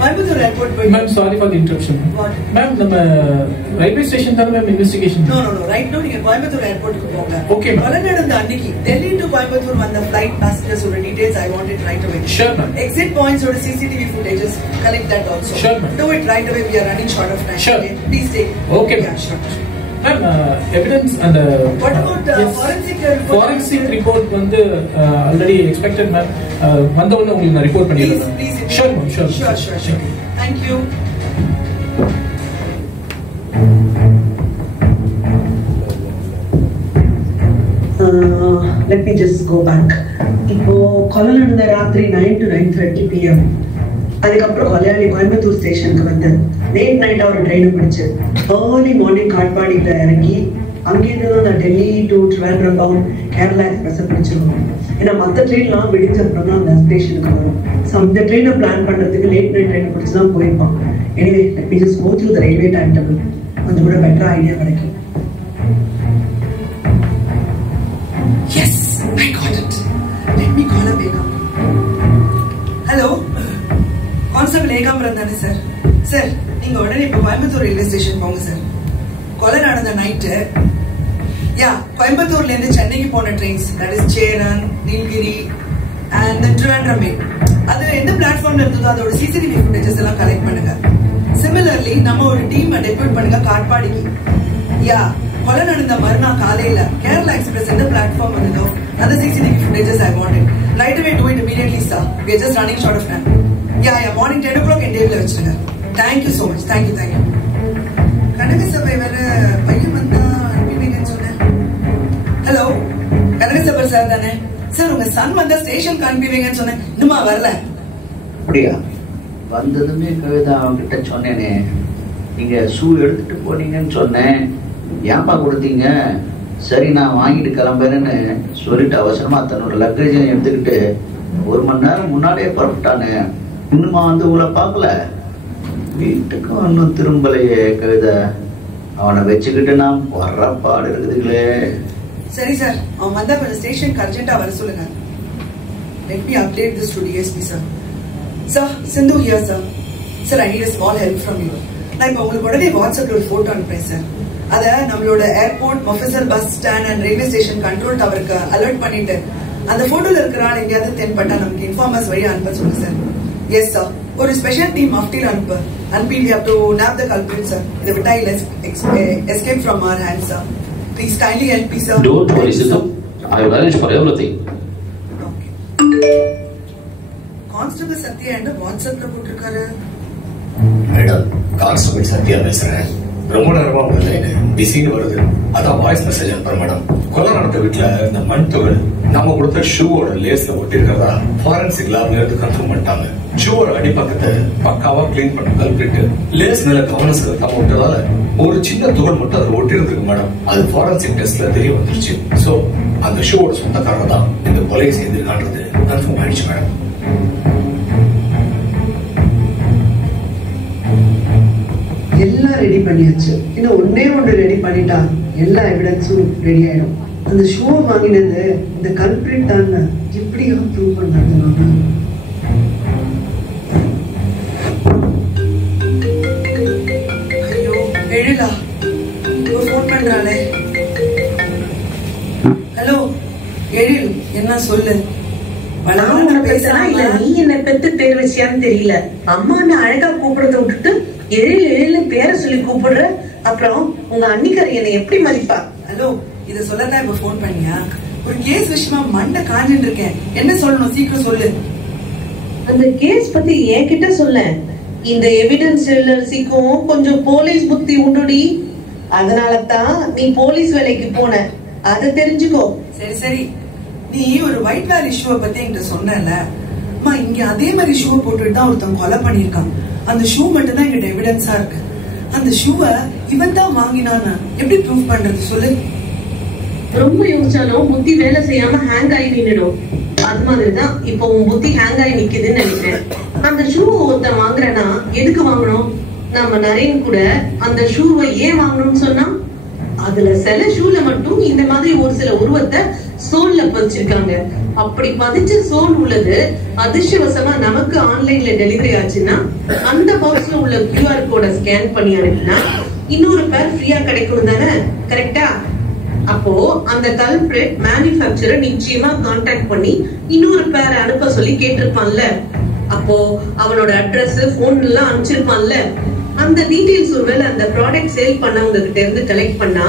Coimbatore airport போய் Ma'am, sorry for the interruption. What? Ma'am, நம்ம railway station தான் ma'am investigation. No. Right now நீங்க Coimbatore airport க்கு போங்க. Okay, ma'am. கொலை நடந்த அன்னைக்கு Delhi to Coimbatore வந்த flight passengers ஓட details I want it right away. Sure, ma'am. Exit points ஓட CCTV footages collect that also. Sure, ma'am. Do it right away. We are running short of time. Sure. Okay? Please take. Okay, Yeah, sure. Ma'am, evidence and What about forensic report? Forensic report வந்து already expected ma'am. வந்த உடனே உங்களுக்கு நான் report பண்ணிடுறேன். Please. Sure, ma'am. Sure. Thank you. Let me just go back. இப்போ கொலை நடந்த ராத்திரி 9 to 9:30 PM. அதுக்கப்புறம் கொலையாளி கோயம்புத்தூர் ஸ்டேஷனுக்கு வந்து லேட் நைட் ஒரு ட்ரெயின் பிடிச்சு ஏர்லி மார்னிங் காட்பாடியில இறங்கி அங்கேருந்து தான் Delhi to Trivandrum bound Kerala express பிடிச்சிருக்கோம். ஏன்னா மற்ற ட்ரெயின்லாம் விடிஞ்ச அப்புறம் தான் அந்த ஸ்டேஷனுக்கு வரும். ஸோ அந்த ட்ரெயினை பிளான் பண்றதுக்கு லேட் நைட் ட்ரெயின் பிடிச்சி தான் போயிருப்பான். Anyway let me just go through the railway time table. கொஞ்சம் கூட பெட்டர் ஐடியா கிடைக்கும். Yes, I got it. Let me call up Egam. Hello, Constable Egamran தானே சார்? சார், நீங்க உடனே இப்போ கோயம்புத்தூர் ரயில்வே ஸ்டேஷன் போங்க சார். கொலை நடந்த நைட்டு கோயம்புத்தூர்ல இருந்து சென்னைக்கு போன trains, that is Cheran, Nilgiri and Trivandrum mail, அது எந்த பிளாட்ஃபார்ம்ல இருந்ததோ அதோட சிசிடிவி ஃபுட்டேஜஸ் எல்லாம் கலெக்ட் பண்ணுங்க. சிமிலர்லி நம்ம ஒரு டீம் டெப்யூட் பண்ணுங்க காட்பாடிக்கு. கொலை நடந்த மறுநாள் காலையில கேரளா எக்ஸ்பிரஸ் எந்த பிளாட்ஃபார்ம் வந்ததோ அந்த CCTV footages I want it. Right away, do it immediately, sir. We are just running short of time. Yeah, morning 10 o'clock in table வச்சிருங்க. Thank you so much. Thank you. கனக சபை வேற பையன் வந்தா அனுப்பிவீங்கன்னு சொன்னேன். Hello, கனக சபை sir தானே? Sir, உங்க Sun வந்தா ஸ்டேஷனுக்கு அனுப்பிவீங்கன்னு சொன்னேன். இன்னுமா வரல? அப்படியா? வந்ததுமே கவிதா அவன்கிட்ட சொன்னேனே, நீங்க ஷூ எடுத்துட்டு போனீங்கன்னு சொன்னேன். ஏன்பா கொடுத்தீங்க? சரி, நான் வாங்கிட்டு கிளம்புறேன்னு சொல்லிட்டு அவசரமா தன்னோட லக்கேஜை எடுத்துக்கிட்டு 1 மணி நேரம் முன்னாடியே புறப்பட்டானே. இன்னுமா வந்து உங்களை பார்க்கல? வீட்டுக்கும் இன்னும் திரும்பலையே கவிதா. அவனை வச்சுக்கிட்டு நான் வர்ற பாடு இருக்குதுங்களே. சரி சார், அவன் வந்தா கொஞ்சம் ஸ்டேஷனுக்கு அர்ஜென்ட்டா வர சொல்லுங்க. Let me update this to DSP, sir. Sir, Sindhu here, sir. Sir, I need a small help from you. நான் இப்போ உங்களுக்கு உடனே வாட்ஸ்அப்ல ஒரு போட்டோ அனுப்புறேன் சார். அத நம்மளோட airport, mofussil bus stand and railway station control டவருக்கு அலர்ட் பண்ணிட்டு அந்த போட்டோல இருக்கிற ஆள் எங்கேயாவது தென்பட்டா நமக்கு இன்ஃபார்மர்ஸ் வழியா அனுப்ப சொல்லுங்க சார். Yes sir. ஒரு ஸ்பெஷல் டீம் மஃப்டில் அனுப்பி we have to nab the culprit, sir. இதை விட்டா escape from our hands, sir. Please kindly help me, sir. Don't worry, Sindhu. I will arrange for everything. Constable Sathya என்ன வாட்ஸ்அப்ல போட்டிருக்காரு? Madam, constable Sathya பேசுறேன். ரொம்ப நேரமா உங்க லைன் பிஸின்னு வருது. அதான் வாய்ஸ் மெசேஜ் அனுப்புறேன் மேடம். கொலை நடந்த வீட்டுல இந்த மண் துகள் நாம கொடுத்த ஷூவோட லேஸ்ல ஒட்டி இருக்கிறதா ஃபாரன்சிக் லேப்ல இருந்து கன்ஃபார்ம் பண்ணிட்டாங்க. ஷூவோட அடிப்பக்கத்தை பக்காவா கிளீன் பண்ண கல்பிட்டு லேஸ் மேல கவனம் செலுத்தாம விட்டதால ஒரு சின்ன துகள் மட்டும் அதை ஒட்டி இருக்கு மேடம். அது ஃபாரன்சிக் டெஸ்ட்ல தெரிய வந்துருச்சு. சோ அந்த ஷூவோட சொந்தக்காரங்க தான் இந்த கொலையை செய்திருக்கான்றது கன்ஃபார்ம் ஆயிடுச்சு மேடம். எல்லாம் ரெடி பண்ணியாச்சு. இன்னும் ஒன்னே ஒன்று ரெடி பண்ணிட்டா எல்லா எவிடன்ஸும் ரெடி ஆயிடும். அந்த ஷோ வாங்கினது இந்த கல்பிரிட் தான் எப்படியா ப்ரூவ் பண்றாங்க? ஐயோ எழிலா ஃபோன் பண்றாளே. ஹலோ எழில், என்ன சொல்லு? நீ என்ன பெத்து பேர் வச்சியான்னு தெரியல. அம்மா நான் அழகா கூப்பிடுறத விட்டுட்டு எழில் பேரை சொல்லி கூப்பிடுற. அப்புறம் உங்க அன்னிக்கரை என்னை எப்படி மதிப்பா? ஹலோ, இத சொல்லதான் இப்ப போன் பண்ணியா? ஒரு கேஸ் விஷயமா மண்டை காஞ்சிட்டு இருக்கேன். என்ன சொல்லணும் சீக்கிரம் சொல்லு. அந்த கேஸ் பத்தி என்கிட்ட சொல்ல. இந்த எவிடன்ஸ் ஜுவல்லர்ஸிக்கும் கொஞ்சம் போலீஸ் புத்தி உண்டுடி. அதனாலதான் நீ போலீஸ் வேலைக்கு போன. அதை தெரிஞ்சுக்கோ. சரி சரி, நீ ஒரு ஒயிட் வேர் இஷ்யூவை பத்தி என்கிட்ட சொன்னல. அம்மா, இங்க அதே மாதிரி ஷூ போட்டுட்டு தான் ஒருத்தன் கொலை பண்ணிருக்கான். அந்த ஷூ மட்டும் தான் எங்கிட்ட எவிடன்ஸா இருக்கு. அந்த ஷூவை இவன் தான் வாங்கினான்னு எப்படி ப்ரூவ் பண்றது சொல்லு? ரொம்ப யோசிச்சாலும் புத்தி வேலை செய்யாம ஹேங் ஆகி நின்னுடும். அது மாதிரிதான் இப்போ உன் புத்தி ஹேங் ஆகி நிக்குதுன்னு நினைக்கிறேன். அந்த ஷூ ஒருத்தன் வாங்குறனா எதுக்கு வாங்கணும்? நம்ம நரேன் கூட அந்த ஷூவை ஏன் வாங்கணும்னு சொன்னா, அதுல சில ஷூல மட்டும் இந்த மாதிரி ஒரு சில உருவத்தை சோல்ல பதிச்சிருக்காங்க. அப்படி பதிச்ச சோல் உள்ளது அதிர்ஷ்டவசமா நமக்கு ஆன்லைன்ல டெலிவரி ஆச்சுன்னா அந்த பாக்ஸ்ல உள்ள QR கோட ஸ்கேன் பண்ணி அனுப்பினா இன்னொரு பேர் ஃப்ரீயா கிடைக்கும் தானே? கரெக்டா? அப்போ அந்த கல்பிரிட் மேனுஃபேக்சரர் நிச்சயமா கான்டாக்ட் பண்ணி இன்னொரு பேரை அனுப்ப சொல்லி கேட்டிருப்பான்ல. அப்போ அவனோட அட்ரஸ், போன் எல்லாம் அனுப்பிச்சிருப்பான்ல. அந்த டீடைல்ஸ் ஒருவேளை அந்த ப்ராடக்ட் சேல் பண்ணவங்க கிட்ட இருந்து கலெக்ட் பண்ணா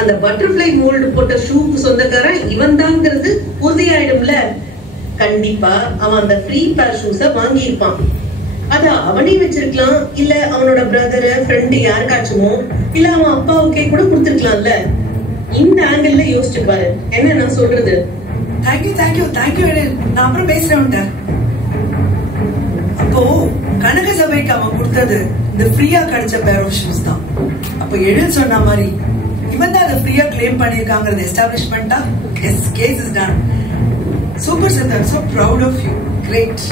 அந்த பட்டர்ஃப்ளை மோல்டு போட்ட ஷூக்கு சொந்தக்காரன் இவன் தாங்கிறது உறுதியாயிடும்ல. கண்டிப்பா அவன் அந்த ஃப்ரீ பேர் ஷூஸ வாங்கி இருப்பான். அத அவனே வச்சிருக்கலாம், இல்ல அவனோட பிரதர், ஃப்ரெண்ட் யாருக்காச்சுமோ, இல்ல அவன் அப்பாவுக்கே கூட கொடுத்திருக்கலாம்ல. இந்த ஆங்கிள் யோசிச்சு பாரு. என்ன நான் சொல்றது? தேங்க்யூ தேங்க்யூ தேங்க்யூ எழில். நான் அப்புறம் பேசுறேன். அப்போ கனக சபைக்கு அவன் கொடுத்தது இந்த ஃப்ரீயா கிடைச்ச பேர் ஆஃப் ஷூஸ் தான். அப்போ எழில் சொன்ன மாதிரி இவன் தான் அதை ஃப்ரீயா கிளைம் பண்ணிருக்காங்கிறது எஸ்டாப்ளிஷ் பண்ணிட்டா yes, case is done. Super Sindha, I'm so proud of you. Great.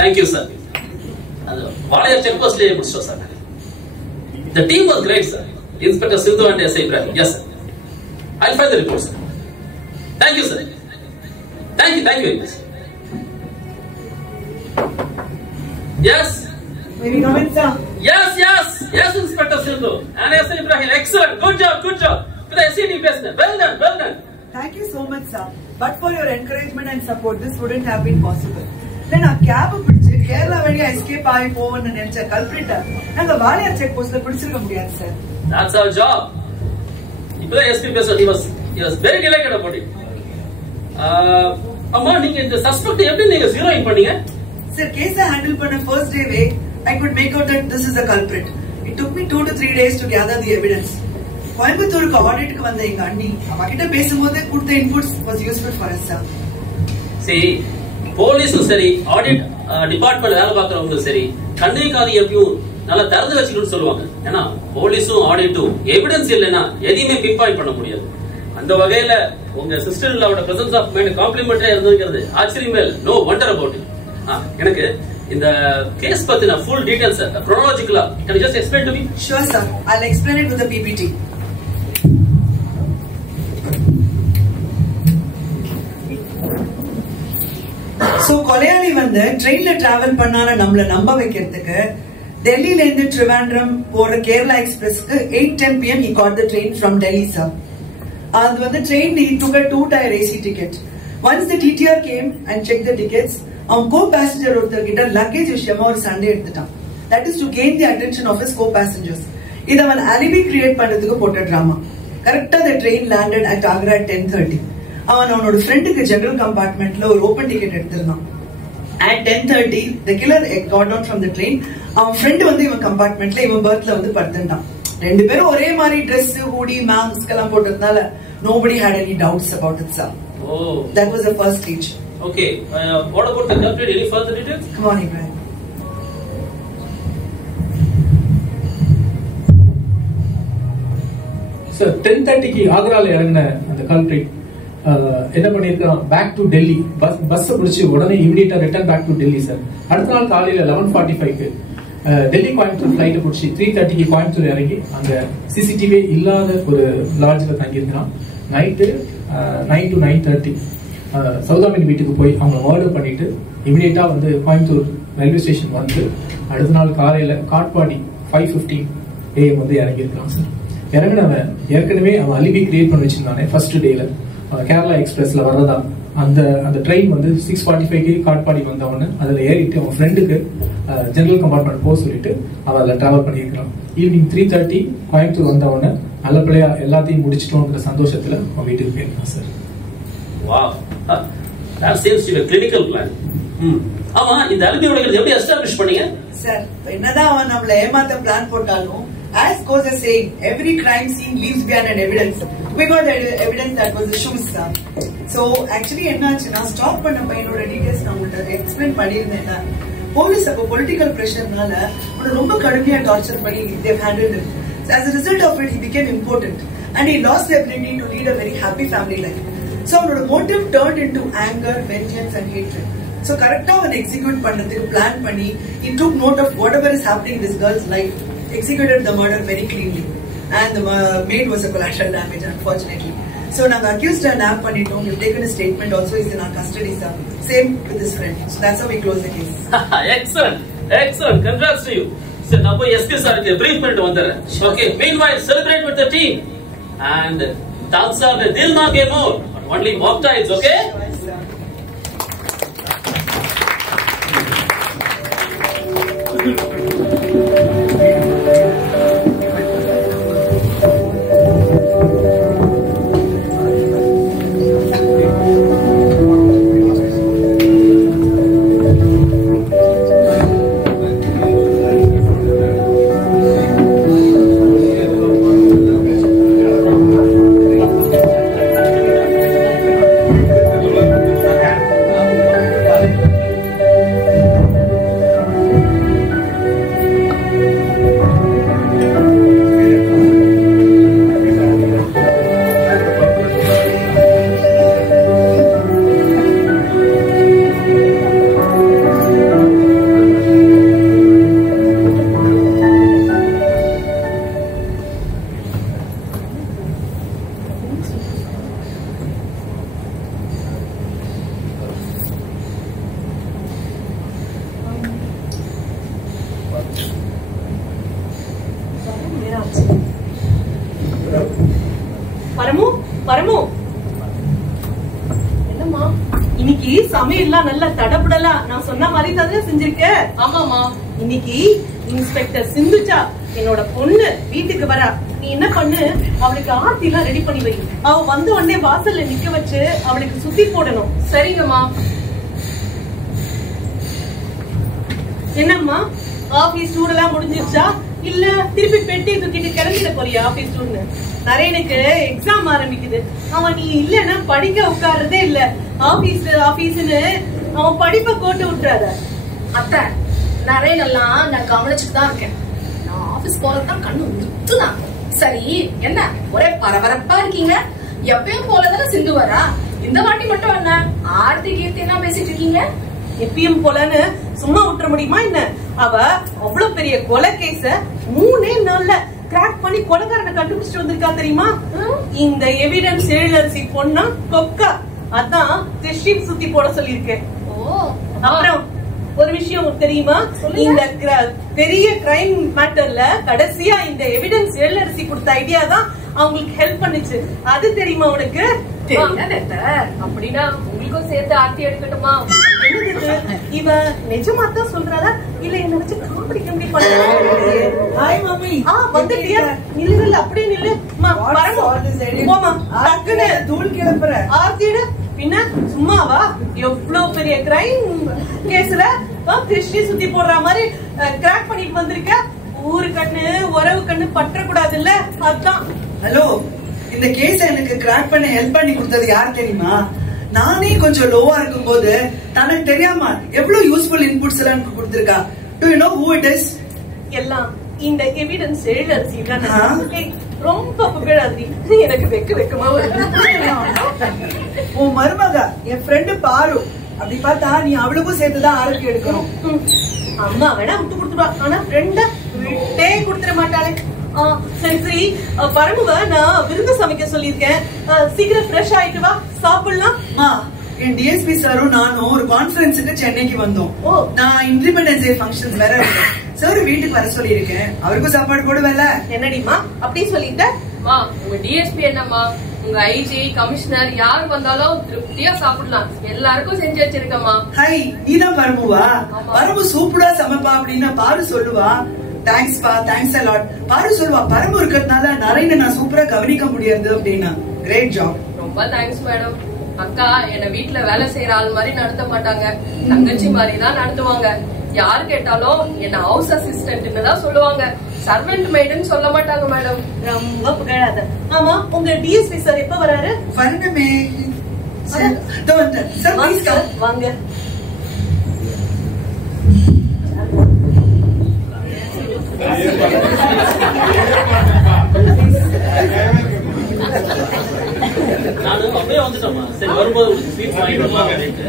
Thank you, sir. Valaya check post liye pudcho, sir. The team was great, sir. Inspector Sindhu and S. Ibrahim. Yes, sir. I'll file the report, sir. Thank you, sir. Thank you very much. Yes. May we come in, sir? Yes, Inspector Sindhu and S. Ibrahim. Excellent. Good job. To the SCD personnel. Well done. Thank you so much, sir. But for your encouragement and support, this wouldn't have been possible. Then our cab பிடிச்சு கேரளா வழியா escape ஆகி போவோம்னு நினைச்ச கல்பிரிட்ட நாங்க Walayar check போஸ்ட்ல பிடிச்சிருக்க முடியாது sir. That's our job. இப்பதான் எஸ்பி பேச he was very delighted about it. அம்மா நீங்க இந்த சஸ்பெக்ட் எப்படி நீங்க ஜீரோயிங் பண்ணீங்க? சார் கேஸை ஹேண்டில் பண்ண ஃபர்ஸ்ட் டேவே I could make out that this is the culprit. It took me 2 to 3 days to gather the evidence. கோயம்புத்தூருக்கு ஆடிட்க்கு வந்த எங்க அண்ணி அவகிட்ட பேசும்போது கொடுத்த inputs was useful for us sir. சரி போலீஸும் சரி ஆடிட் டிபார்ட்மெண்ட் வேலை பார்க்கறவங்களும் சரி கண்ணே காது எப்பயும் நல்லா திறந்து வச்சுக்கணும்னு சொல்லுவாங்க. ஏன்னா போலீஸும் ஆடிட்டும் எவிடன்ஸ் இல்லைன்னா எதையுமே பின் பாயிண்ட் பண்ண முடியாது. அந்த வகையில உங்க சிஸ்டர்லோட பிரசன்ஸ் ஆஃப் மைண்ட் காம்ப்ளிமெண்டரியா இருந்திருக்கிறது ஆச்சரியமே இல்லை. No wonder about it. எனக்கு இந்த கேஸ் பத்தின full details chronologically can you just explain to me? Sure sir, I'll explain it with the PPT. So கொலையாளி வந்து ட்ரெயின்ல டிராவல் பண்ணான நம்மள நம்ப வைக்கிறதுக்கு டெல்லில இருந்து ட்ரிவாண்ட்ரம் போற Kerala எக்ஸ்பிரஸ்க்கு 8:10 PM he caught the train from Delhi sir. அது வந்து train he took a 2-tier AC ticket. Once the TTR came and checked the tickets, அவன் கோ பேசஞ்சர் ஒருத்தர் கிட்ட லக்கேஜ் விஷயமா ஒரு சண்டே எடுத்துட்டான். That is to gain the attention of his co-passengers. இது அவன் alibi create பண்றதுக்கு போட்ட டிராமா. கரெக்டா the train landed at Agra at 10:30. அவன் அவனோட ஃப்ரெண்டுக்கு ஜெனரல் கம்பார்ட்மெண்ட்ல ஒரு open ticket எடுத்திருந்தான். At 10:30 the killer got out from the train. அவன் ஃப்ரெண்ட் வந்து இவன் கம்பார்ட்மெண்ட்ல இவன் பர்த்ல வந்து படுத்துட்டான். ரெண்டு பேரும் ஒரே மாதிரி Dress, hoodie, mask எல்லாம் போட்டதுனால nobody had any doubts about it sir. Oh, that was the first stage. Okay, what about the culprit? Any further details? Come on, Ibrahim. Sir, 10:30 ஆக்ரால இறங்கின அந்த கல்பிரிட் என்ன பண்ணிருக்கான், பேக் டு டெல்லி பஸ் பிடிச்சி உடனே இமிடியேட்டா return back to Delhi sir. அடுத்த நாள் காலையில 11:45 டெல்லி கோயம்புத்தூர் ஃபிளைட் பிடிச்சி 3:30 கோயம்புத்தூர் இறங்கி அங்க சிசிடிவி இல்லாத ஒரு லாட்ஜ்ல தங்கியிருக்கான். நைட்டு 9 to 9:30 சௌதாமின் வீட்டுக்கு போய் அவங்க மர்டர் பண்ணிட்டு இமிடியேட்டா வந்து கோயம்புத்தூர் ரயில்வே ஸ்டேஷன் வந்து அடுத்த நாள் காலையில காட்பாடி 5:15 AM வந்து இறங்கியிருக்கான் சார். இறங்கினவன் ஏற்கனவே அவன் அலிபி கிரியேட் பண்ணி வச்சிருந்தானே ஃபர்ஸ்ட் டேல கேரளா எக்ஸ்பிரஸ்ல வர்றதா அந்த ட்ரெயின் வந்து 6:45 காட்பாடி வந்தவனு அதுல ஏறிட்டு அவன் ஃப்ரெண்டுக்கு ஜெனரல் கம்பார்ட்மெண்ட் போக சொல்லிட்டு அவன் அதில் டிராவல் பண்ணியிருக்கான். ஈவினிங் 3:30 கோயம்புத்தூர் வந்தவன நல்லபடியா எல்லாத்தையும் முடிச்சிட்டோங்கிற சந்தோஷத்துல அவன் வீட்டுக்கு போயிருக்கான் sir. Wow, that seems to be a clinical plan. ஆமா, இந்த அலிபியோட எப்படி எஸ்டாப்லிஷ் பண்ணீங்க சார்? என்னதான் அவன் நம்மள ஏமாத்த பிளான் போட்டாலும் as goes the saying, every crime scene leaves behind an evidence. We got the evidence that was the shoes sir. So actually என்னாச்சுன்னா ஸ்டாப் பண்ண பையனோட டீடைல்ஸ் நான் உங்கள்கிட்ட எக்ஸ்பிளைன் பண்ணியிருந்தேன். போலீஸ் அப்போ பொலிட்டிக்கல் பிரஷர்னால உன்னை ரொம்ப கடுமையா டார்ச்சர் பண்ணி they've handled it. So as a result of it he became important and he lost the ability to lead a very happy family life. So அவனோட motive turned into anger, vengeance and hatred. So correct அவன் execute பண்ணதுக்கு plan பண்ணி he took note of whatever is happening in this girl's life, executed the murder very cleanly and the maid was a collateral damage unfortunately. So நாங்க accused and nab பண்ணிட்டோம். We've taken a statement also, is in our custody sir. Same with his friend. So that's how we close the case. Excellent, excellent, congrats to you. So now SP sir க்கு brief பண்ணிட்டு வந்தறேன். Okay, meanwhile celebrate with the team and thumbs up with Dilma game more. Only mock tides, okay? இன்னைக்கு சமையல்லாம் நல்ல தடபுடலா நான் சொன்ன மாதிரி தானே செஞ்சிருக்க? ஆமாமா. இன்னைக்கு இன்ஸ்பெக்டர் சிந்துஜா என்னோட பொண்ணு வீட்டுக்கு வரா. நீ நீ என்ன பண்ணு, அவளுக்கு ஆர்த்தி எல்லாம் ரெடி பண்ணி வை. அவ வந்த உடனே வாசல்ல நிக்க வச்சு அவளுக்கு சுத்தி போடணும். சரிங்கம்மா. என்னம்மா ஆபீஸ் டூர் எல்லாம் முடிஞ்சிருச்சா, இல்ல திருப்பி பெட்டி தூக்கிட்டு கிளம்பிட போறியா ஆபீஸ் டூர்னு? நரேனுக்கு எக்ஸாம் ஆரம்பிக்குது. அவன் நீ இல்லன்னா படிக்க உட்கார்றதே இல்ல. ஆபீஸ்னு அவன் படிப்பை கோட்டு விட்டுறாத. அத்தை, நரேன் எல்லாம் நான் கவனிச்சுட்டு தான் இருக்கேன். நான் ஆபீஸ் போறதுதான் கண்ணு முத்துதான். சரி, என்ன ஒரே பரபரப்பா இருக்கீங்க? எப்பயும் போலதானே சிந்து வரா. இந்த வாட்டி மட்டும் என்ன ஆர்த்தி கீர்த்தி எல்லாம் பேசிட்டு இருக்கீங்க? எப்பயும் போலன்னு சும்மா விட்டுற முடியுமா என்ன? அவ அவ்வளவு பெரிய கொலை கேஸ 3 நாள்ல கிராக் பண்ணி கொலைகாரனை கண்டுபிடிச்சிட்டு வந்திருக்கா தெரியுமா? இந்த எவிடன்ஸ் எழிலரசி பொண்ணா கொக்கா. அதான் திருஷ்டி சுத்தி போட சொல்லியிருக்கேன். அப்புறம் ஒரு விஷயம் தெரியுமா? இந்த பெரிய கிரைம் மேட்டர்ல கடைசியா இந்த எவிடன்ஸ் எழிலரசி கொடுத்த ஐடியா தான் அவங்களுக்கு ஹெல்ப் பண்ணுச்சு. அது தெரியுமா உனக்கு? அப்படின்னா உங்களுக்கும் சேர்த்து ஆர்த்தி எடுக்கட்டுமா? என்னது இவ நிஜமா தான் சொல்றாளா இல்ல என்ன வச்சு காமெடி கம்பி பண்றா? Hi mummy. வந்துட்டியா? நில்லு, அப்படியே நில்லு. போமா, டக்குனு தூள் கிளப்புற ஆர்த்தியோட பின்ன சும்மாவா? எவ்வளவு பெரிய கிரைம் கேஸ்ல திருஷ்டி சுத்தி போடுற மாதிரி கிராக் பண்ணிட்டு வந்திருக்க. ஊரு கண்ணு உறவு கண்ணு பற்ற கூடாது இல்ல? அதான். ஹலோ, இந்த கேஸ எனக்கு கிராக் பண்ண ஹெல்ப் பண்ணி கொடுத்தது யார் தெரியுமா? நானே கொஞ்சம் லோவா இருக்கும் போது தனக்கு தெரியாம எவ்வளவு யூஸ்ஃபுல் இன்புட்ஸ் எல்லாம் கொடுத்திருக்கா. Do you know who it is? எல்லாம் இந்த எவிடன்ஸ் எழிலரசி தானே. ரொம்ப புகழாதி. எனக்கு வெக்கமா உன் மருமக என் ஃப்ரெண்டு பாரு. அப்படி பார்த்தா நீ அவளுக்கும் சேர்த்துதான் ஆரோக்கியம் எடுக்கணும். அம்மா வேணா விட்டு கொடுத்துருவா, ஆனா ஃப்ரெண்ட விட்டே கொடுத்துட மாட்டாளே. சரி சரி, பரமுவ நான் விருந்து சமைக்க சொல்லியிருக்கேன். சீக்கிரம் ஃப்ரெஷ் ஆயிட்டு வா, சாப்பிடலாம். என் டிஎஸ்பி சாரும் நானும் ஒரு கான்ஃபரன்ஸுக்கு சென்னைக்கு வந்தோம். நான் இண்டிபெண்டன்ஸ் டே ஃபங்க்ஷன்ஸ் வேற இருக்கேன். சார் வீட்டுக்கு வர சொல்லி இருக்கேன். அவருக்கும் சாப்பாடு போடுவேல. என்னடிமா அப்படி சொல்லிட்ட? உங்க டிஎஸ்பி என்னம்மா, உங்க ஐஜி கமிஷனர் யாரு வந்தாலும் திருப்தியா சாப்பிடலாம். எல்லாருக்கும் செஞ்சு வச்சிருக்கமா. ஹை, நீதான் பரமுவா? பரமு சூப்பரா சமைப்பா அப்படின்னு பாரு சொல்லுவா. தேங்க்ஸ் பா, தேங்க்ஸ் அ லாட். பாரு சொல்லுவா பரமு இருக்கிறதுனால நிறைய நான் சூப்பரா கவனிக்க முடியாது அப்படின்னா. Great job. ரொம்ப தேங்க்ஸ் மேடம். அக்கா என்ன வீட்டுல வேலை செய்யற ஆள் மாதிரி நடத்த மாட்டாங்க, தங்கச்சி மாதிரி தான் நடத்துவாங்க. யாரு கேட்டாலும் என்ன ஹவுஸ் அசிஸ்டன்ட்னு தான் சொல்லுவாங்க, சர்வெண்ட் மெய்டுன்னு சொல்ல மாட்டாங்க மேடம். ரொம்ப புகழாத. ஆமா, உங்க டிஎஸ்பி சார் எப்ப வராரு? வரணுமே. வாங்க. நானும் அப்படியே வந்துட்டோமா. சரி, வரும்போது ஸ்வீட் வாங்கிட்டு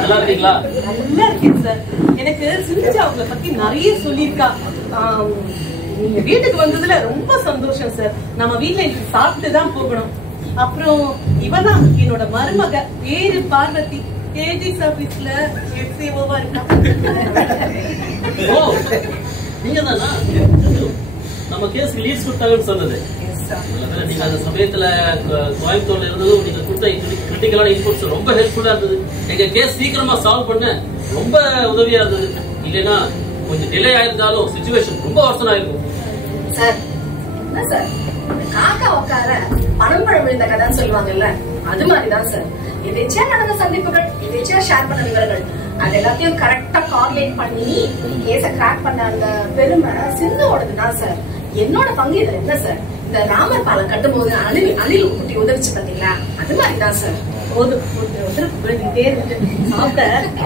நல்லா இருக்கீங்களா? நல்லா இருக்கேன் சார். எனக்கு சிந்திச்சா அவங்கள பத்தி நிறைய சொல்லியிருக்கா. நீங்க வீட்டுக்கு வந்ததுல ரொம்ப சந்தோஷம் சார். நம்ம வீட்டுல இன்னைக்கு சாப்பிட்டுதான் போகணும். அப்புறம் இவதான் என்னோட மருமக, பேரு பார்வதி. கேஜிஸ் ஆபீஸ்ல எக்ஸிஓவா இருக்கா. நீங்க தானா நம்ம கேஸ்க்கு லீட்ஸ் கொடுத்தாங்கன்னு சொன்னது? நீங்க அந்த சமயத்துல கோயம்புத்தூர்ல இருந்ததும் நீங்க கொடுத்த கிரிட்டிக்கலான இன்புட்ஸ் ரொம்ப ஹெல்ப்ஃபுல்லா இருந்தது. எங்க கேஸ் சீக்கிரமா சால்வ் பண்ண ரொம்ப உதவியா இருந்தது. இல்லைன்னா கொஞ்சம் டிலே ஆயிருந்தாலும் சிச்சுவேஷன் ரொம்ப வருஷம் ஆயிருக்கும். சார் என்ன சார், காக்கா உட்கார பணம்பழம் விழுந்த கதைன்னு சொல்லுவாங்கல்ல, அது மாதிரிதான் சார். எதேச்சியா நடந்த சந்திப்புகள், எதேச்சியா ஷேர் பண்ண விவரங்கள், அது எல்லாத்தையும் கரெக்டா கோஆர்டினேட் பண்ணி கேஸ கிராக் பண்ண அந்த பெருமை சிந்துவோடதுதான் சார். என்னோட பங்கு இதுல என்ன சார்? இந்த ராமர் பாலம் கட்டும் போது அணில் குட்டி உதவிச்சு பாத்தீங்களா, அது மாதிரிதான் சார்.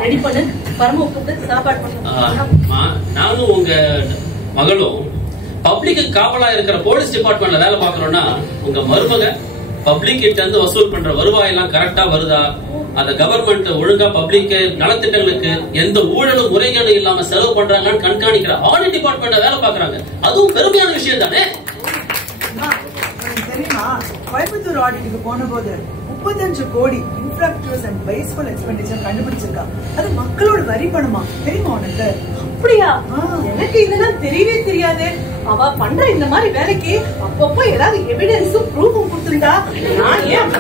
ரெடி பண்ணு, பரம கூப்பிட்டு சாப்பாடு பண்ணு. நானும் உங்க மகளும் பப்ளிக்கு காவலா இருக்கிற போலீஸ் டிபார்ட்மெண்ட்ல வேலை பாக்குறோம்னா, உங்க மருமக பப்ளிக் கிட்ட இருந்து வசூல் பண்ற வருவாய் எல்லாம் கரெக்டா வருதா, அந்த கவர்மெண்ட் ஒழுங்கா பப்ளிக் நலத்திட்டங்களுக்கு எந்த ஊழலும் முறைகேடும் இல்லாம செலவு பண்றாங்கன்னு கண்காணிக்கிற ஆடிட் டிபார்ட்மெண்ட்ல வேலை பாக்குறாங்க. அதுவும் பெருமையான விஷயம் தானே. தெரியுமா, கோயம்புத்தூர் ஆடிட்டுக்கு போன போது 35 கோடி இன்ஃப்ராஸ்ட்ரக்சர்ஸ் அண்ட் வேஸ்ட்ஃபுல் எக்ஸ்பெண்டிச்சர் கண்டுபிடிச்சிருக்கா. அது மக்களோட வரி பணமா தெரியுமா உனக்கு? அப்படியா? எனக்கு இதெல்லாம் தெரியவே தெரியாது. அவ பண்ற இந்த மாதிரி வேலைக்கு அப்பப்போ ஏதாவது எவிடன்ஸும் ப்ரூஃபும் கொடுத்திருந்தா நான் ஏன்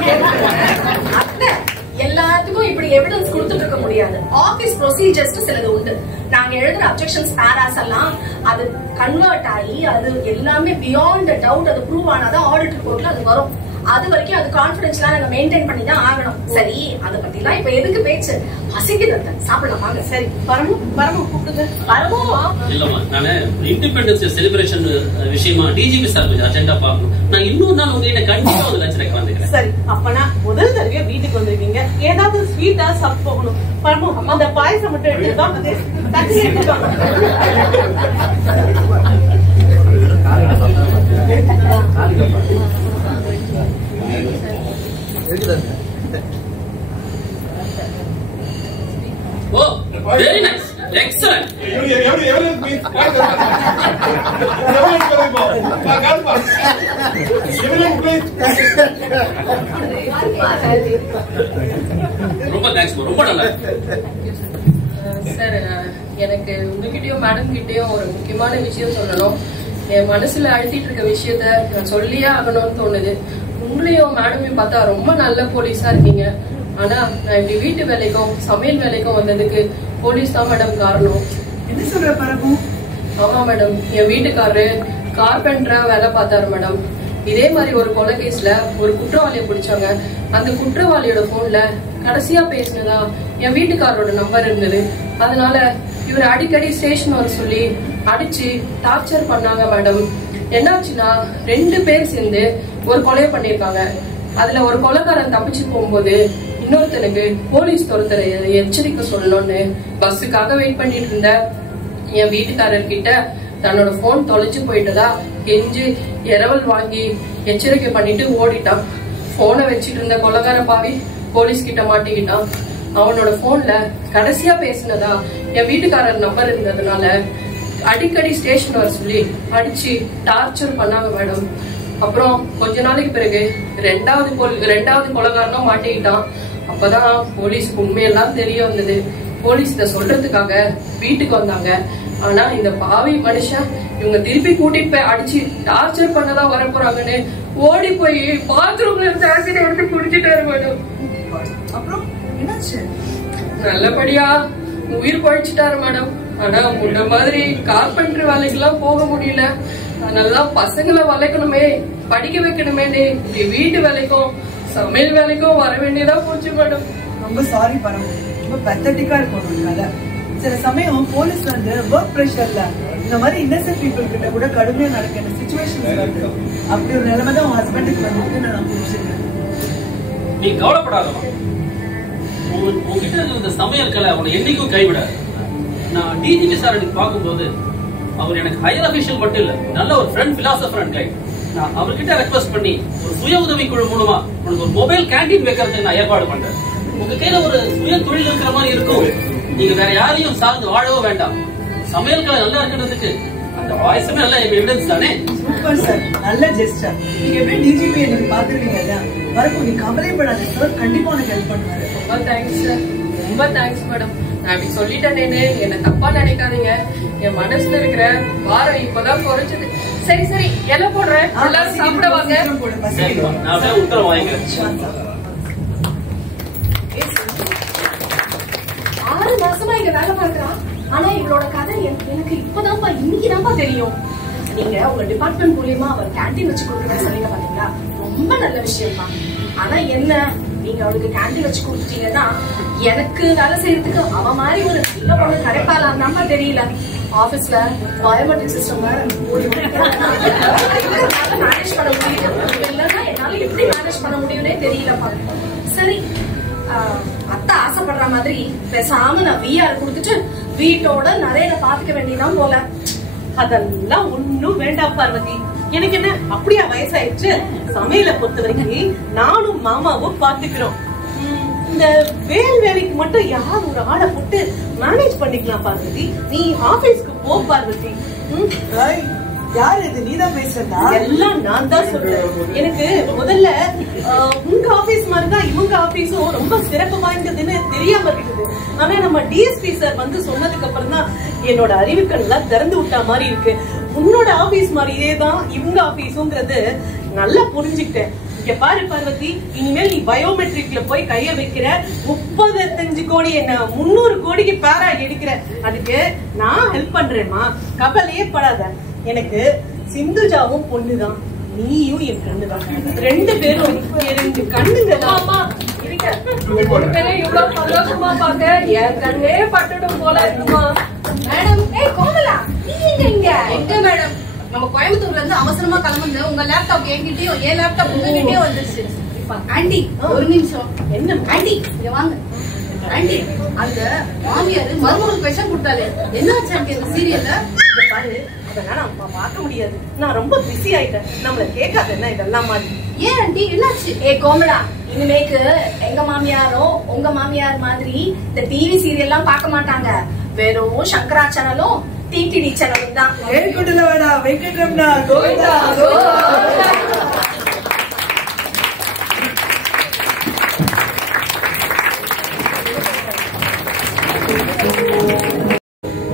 எல்லாத்துக்கும் இப்படி எவிடன்ஸ் கொடுத்துட்டு இருக்க முடியாது. ஆபீஸ் ப்ரொசீஜர்ஸ் சிலது உண்டு. நாங்க எழுதுற அப்ஜெக்ஷன்ஸ் பேராஸ் எல்லாம் அது கன்வெர்ட் ஆகி அது எல்லாமே பியாண்ட் டவுட் அது ப்ரூவ் ஆனாதான் ஆடிட் ரிப்போர்ட்ல அது வரும். அது வரைக்கும் அது கான்பிடன்ஸ்லாம் நாங்க மெயின்டைன் பண்ணி தான் ஆகணும். சரி, அத பத்தி எல்லாம் இப்ப எதுக்கு பேச்சு? பசிக்குது, சாப்பிடலாம் வாங்க. சரி, வரமும் கூப்பிடுங்க. வரமுமா இல்லம்மா, நானு இண்டிபெண்டன்ஸ் செலிப்ரேஷன் விஷயமா டிஜிபி சார் கொஞ்சம் அர்ஜென்ட்டா பார்க்கணும். நான் இன்னொரு நாள் உங்ககிட்ட கண்டிப்பா ஒரு லஞ்ச் ரெக்க வந்துக்கிறேன். சரி, அப்பனா முதல் தடவை வீட்டுக்கு வந்திருக்கீங்க, ஏதாவது ஸ்வீட்டா சாப்பிட்டு போகணும். வரமும் அந்த பாயசம் மட்டும் எடுத்துட்டு வாங்க. தண்ணி எடுத்துட்டு வாங்க. Oh, very nice, excellent. ரொம்ப தேங்க்ஸ், ரொம்ப நல்லா. சார், எனக்கு உங்ககிட்டயும் மேடம் கிட்டயும் ஒரு முக்கியமான விஷயம் சொல்லணும். என் மனசுல அழுத்திட்டு இருக்க விஷயத்த நான் சொல்லியே ஆகணும்னு தோணுது. உங்களையும் மேடமையும் பார்த்தா ரொம்ப நல்ல போலீஸா இருக்கீங்க. ஆனா நான் இப்படி வீட்டு வேலைக்கும் சமையல் வேலைக்கும் வந்ததுக்கு போலீஸ் தான் மேடம் காரணம். என்ன சொல்ற பரமு? ஆமா மேடம், என் வீட்டுக்காரரு கார்பெண்டரா வேலை பார்த்தாரு மேடம். இதே மாதிரி ஒரு கொலை கேஸ்ல ஒரு குற்றவாளியை பிடிச்சாங்க. அந்த குற்றவாளியோட போன்ல கடைசியா பேசினதா என் வீட்டுக்காரரோட நம்பர் இருந்தது. அதனால இவர் அடிக்கடி ஸ்டேஷன் வர சொல்லி அடிச்சு டார்ச்சர் பண்ணாங்க மேடம். என்னாச்சுன்னா 2 பேர் சேர்ந்து ஒரு கொலையை பண்ணிருக்காங்க. அதுல ஒரு கொலைக்காரன் தப்பிச்சு போகும்போது இன்னொருத்தனுக்கு போலீஸ் துரத்துற எச்சரிக்கை சொல்லணும்னு பஸ்ஸுக்காக வெயிட் பண்ணிட்டு இருந்த என் வீட்டுக்காரர் கிட்ட தன்னோட போன் தொலைச்சு போயிட்டதா கெஞ்சு இரவல் வாங்கி எச்சரிக்கை பண்ணிட்டு ஓடிட்டான். போனை வச்சிட்டு இருந்த கொலைகார பாவி போலீஸ் கிட்ட மாட்டிக்கிட்டான். அவனோட போன்ல கடைசியா பேசினதா என் வீட்டுக்காரர் நம்பர் இருந்ததுனால அடிக்கடி ஸ்டேஷன் வர சொல்லி அடிச்சு டார்ச்சர் பண்ணாங்க மேடம். அப்புறம் கொஞ்ச நாளைக்கு பிறகு ரெண்டாவது கொலைகாரனும் மாட்டிக்கிட்டான். அப்பதான் போலீஸுக்கு உண்மையெல்லாம் தெரிய வந்தது. போலீஸ் இத சொல்றதுக்காக வீட்டுக்கு வந்தாங்க. ஆனா இந்த பாவி மனுஷன் இவங்க திருப்பி கூட்டிட்டு போய் அடிச்சு டார்ச்சர் பண்ணதான் வர போறாங்கன்னு ஓடி போய் பாத்ரூம்ல இருந்து ஆசிட் எடுத்து குடிச்சிட்டாரு மேடம். அப்புறம் என்னாச்சு? நல்லபடியா உயிர் பழிச்சிட்டாரு மேடம். ஆனா முன்ன மாதிரி கார்பெண்டர் வேலைக்கு எல்லாம் போக முடியல. அதனால பசங்களை வளர்க்கணுமே, படிக்க வைக்கணுமே, வீட்டு வேலைக்கும் சமையல் வேலைக்கும் வர வேண்டியதா போச்சு மேடம். ரொம்ப சாரி பரமு, ரொம்ப பெத்தட்டிக்கா இருக்கும் கதை. சில சமயம் போலீஸ் வந்து ஒர்க் பிரஷர்ல இந்த மாதிரி இன்னசென்ட் பீப்புள் கிட்ட கூட கடுமையா நடக்கிற சிச்சுவேஷன்ஸ் வருது. அப்படி ஒரு நிலைமை தான் உன் ஹஸ்பண்டுக்கு வந்து நான் புரிஞ்சுக்கிறேன். நீ கவலைப்படாதமா, உங்ககிட்ட இருக்க இந்த சமையல் கலை அவனை என்னைக்கும் கைவிடாது. நான் டிஜிபி சார் எனக்கு பார்க்கும்போது அவர் எனக்கு ஹையர் அபிஷியல் மட்டும் இல்ல, நல்ல ஒரு ஃப்ரெண்ட் பிலாசபர் அண்ட் கைட். நான் அவர்கிட்ட ரெக்வஸ்ட் பண்ணி ஒரு சுய உதவி குழு மூலமா உனக்கு ஒரு மொபைல் கேண்டீன் வைக்கிறதுக்கு நான் ஏற்பாடு பண்றேன். உங்க கையில ஒரு சுய தொழில் இருக்கிற மாதிரி இருக்கும். நீங்க வேற யாரையும் சார்ந்து வாழவோ வேண்டாம். சமையல் கலை நல்லா இருக்கிறதுக்கு அந்த வாய்ஸுமே நல்ல எவிடன்ஸ் தானே. சூப்பர் சார், நல்ல ஜெஸ்டர். நீங்க எப்படி டிஜிபி எனக்கு பாத்துருவீங்க வரப்போ நீ கவலைப்படாத சார், கண்டிப்பா உனக்கு ஹெல்ப் பண்ணுவாரு. ரொம்ப தேங்க்ஸ் சார், ரொம்ப தேங்க்ஸ் மேடம். நான் இப்படி சொல்லிட்டேனே, என்ன தப்பா நினைக்காதீங்க. என் மனசுல இருக்கிற பாரம் இப்பதான் குறைச்சது. சரி சரி, எல்லாம் போடுறேன், எல்லாரும் சாப்பிட வாங்க. நான் உத்தரவு வாங்கிக்கிறேன். 6 மாசமா இங்க வேலை பார்க்கறான். ஆனா இவளோட கதை எனக்கு இப்பதான்ப்பா இன்னைக்குதான்ப்பா தெரியும். நீங்க உங்க டிபார்ட்மெண்ட் மூலியமா அவர் கேண்டீன் வச்சு கொடுக்குறேன்னு சொல்லிட்டு பாத்தீங்களா, ரொம்ப நல்ல விஷயம்ப்பா. ஆனா என்ன, நீங்க அவளுக்கு கேண்டீன் வச்சு கொடுத்துட்டீங்கன்னா எனக்கு வேலை செய்யறதுக்கு அவ மாதிரி ஒரு நல்ல பொண்ணு கிடைப்பாளாம் நம்ம தெரியல. ஆபீஸ்ல பயோமெட்ரிக் சிஸ்டம் மேனேஜ் பண்ண முடியும் இல்லைன்னா என்னால எப்படி மேனேஜ் பண்ண முடியும்னே தெரியலப்பா. சரி, அத்தை ஆசைப்படுற மாதிரி பேசாம நான் விஆர் கொடுத்துட்டு வீட்டோட நிறைய பாத்துக்க வேண்டியதான் போல. அதெல்லாம் ஒண்ணும் வேண்டாம் பார்வதி. எனக்கு என்ன அப்படியா வயசாயிடுச்சு? சமையலை பொறுத்த வரைக்கும் நானும் மாமாவும் பாத்துக்கிறோம். இந்த வேலைக்கு மட்டும் யார் ஒரு ஆளை போட்டு மேனேஜ் பண்ணிக்கலாம் பார்வதி. நீ ஆபீஸ்க்கு போ பார்வதி. யாரு இது? நீதான் பேசுறதா? எல்லாம் நான் தான் சொல்றேன். எனக்கு முதல்ல உங்க ஆபீஸ் மாதிரிதான் இவங்க ஆபீஸும் ரொம்ப சிறப்பு வாய்ந்ததுன்னு தெரியாம இருக்குது. ஆனா நம்ம டிஎஸ்பி சார் வந்து சொன்னதுக்கு அப்புறம் தான் என்னோட அறிவுக்கள் எல்லாம் திறந்து விட்டா மாதிரி இருக்கு. உன்னோட ஆபீஸ் மாதிரியே தான் இவங்க ஆபீஸுங்கிறது நல்லா புரிஞ்சுக்கிட்டேன். இங்க பாரு பார்வதி, இனிமேல் நீ பயோமெட்ரிக்ல போய் கைய வைக்கிற 35 கோடி என்ன 300 கோடிக்கு பேரா எடுக்கிற. அதுக்கு நான் ஹெல்ப் பண்றேம்மா, கவலையே படாத. எனக்கு சிந்துஜாவும் பொண்ணுதான், நீயும் என் கண்ணுதான். 2 பேரும் 2 கண்ணுங்க. இவ்வளவு சந்தோஷமா பாக்க என் கண்ணே பட்டுடும் போல இருக்குமா. மேடம், கோமலா நீங்க எங்க மேடம்? நம்ம கோயம்புத்தூர்ல இருந்து அவசரமா கிளம்புங்க. உங்க லேப்டாப் என்கிட்டயும் என் லேப்டாப் உங்ககிட்டயும் வந்துருச்சு. ஆண்டி ஒரு நிமிஷம். என்ன ஆண்டி இங்க வாங்க. ஆண்டி, அந்த மாமியாரு மருமகளுக்கு விஷம் கொடுத்தாலே என்னாச்சு ஆண்டி அந்த சீரியல்ல? பாரு, அதெல்லாம் நான் பார்க்க முடியாது, நான் ரொம்ப பிஸி ஆயிட்டேன். நம்மள கேட்காது என்ன இதெல்லாம் மாதிரி. ஏன் ஆண்டி என்னாச்சு? கோமலா, இனிமேக்கு எங்க மாமியாரும் உங்க மாமியார் மாதிரி இந்த டிவி சீரியல் எல்லாம் பார்க்க மாட்டாங்க. வெறும் சங்கரா சேனலும் டிடிடி சேனலும் தான். Venkatramana Govinda Govinda.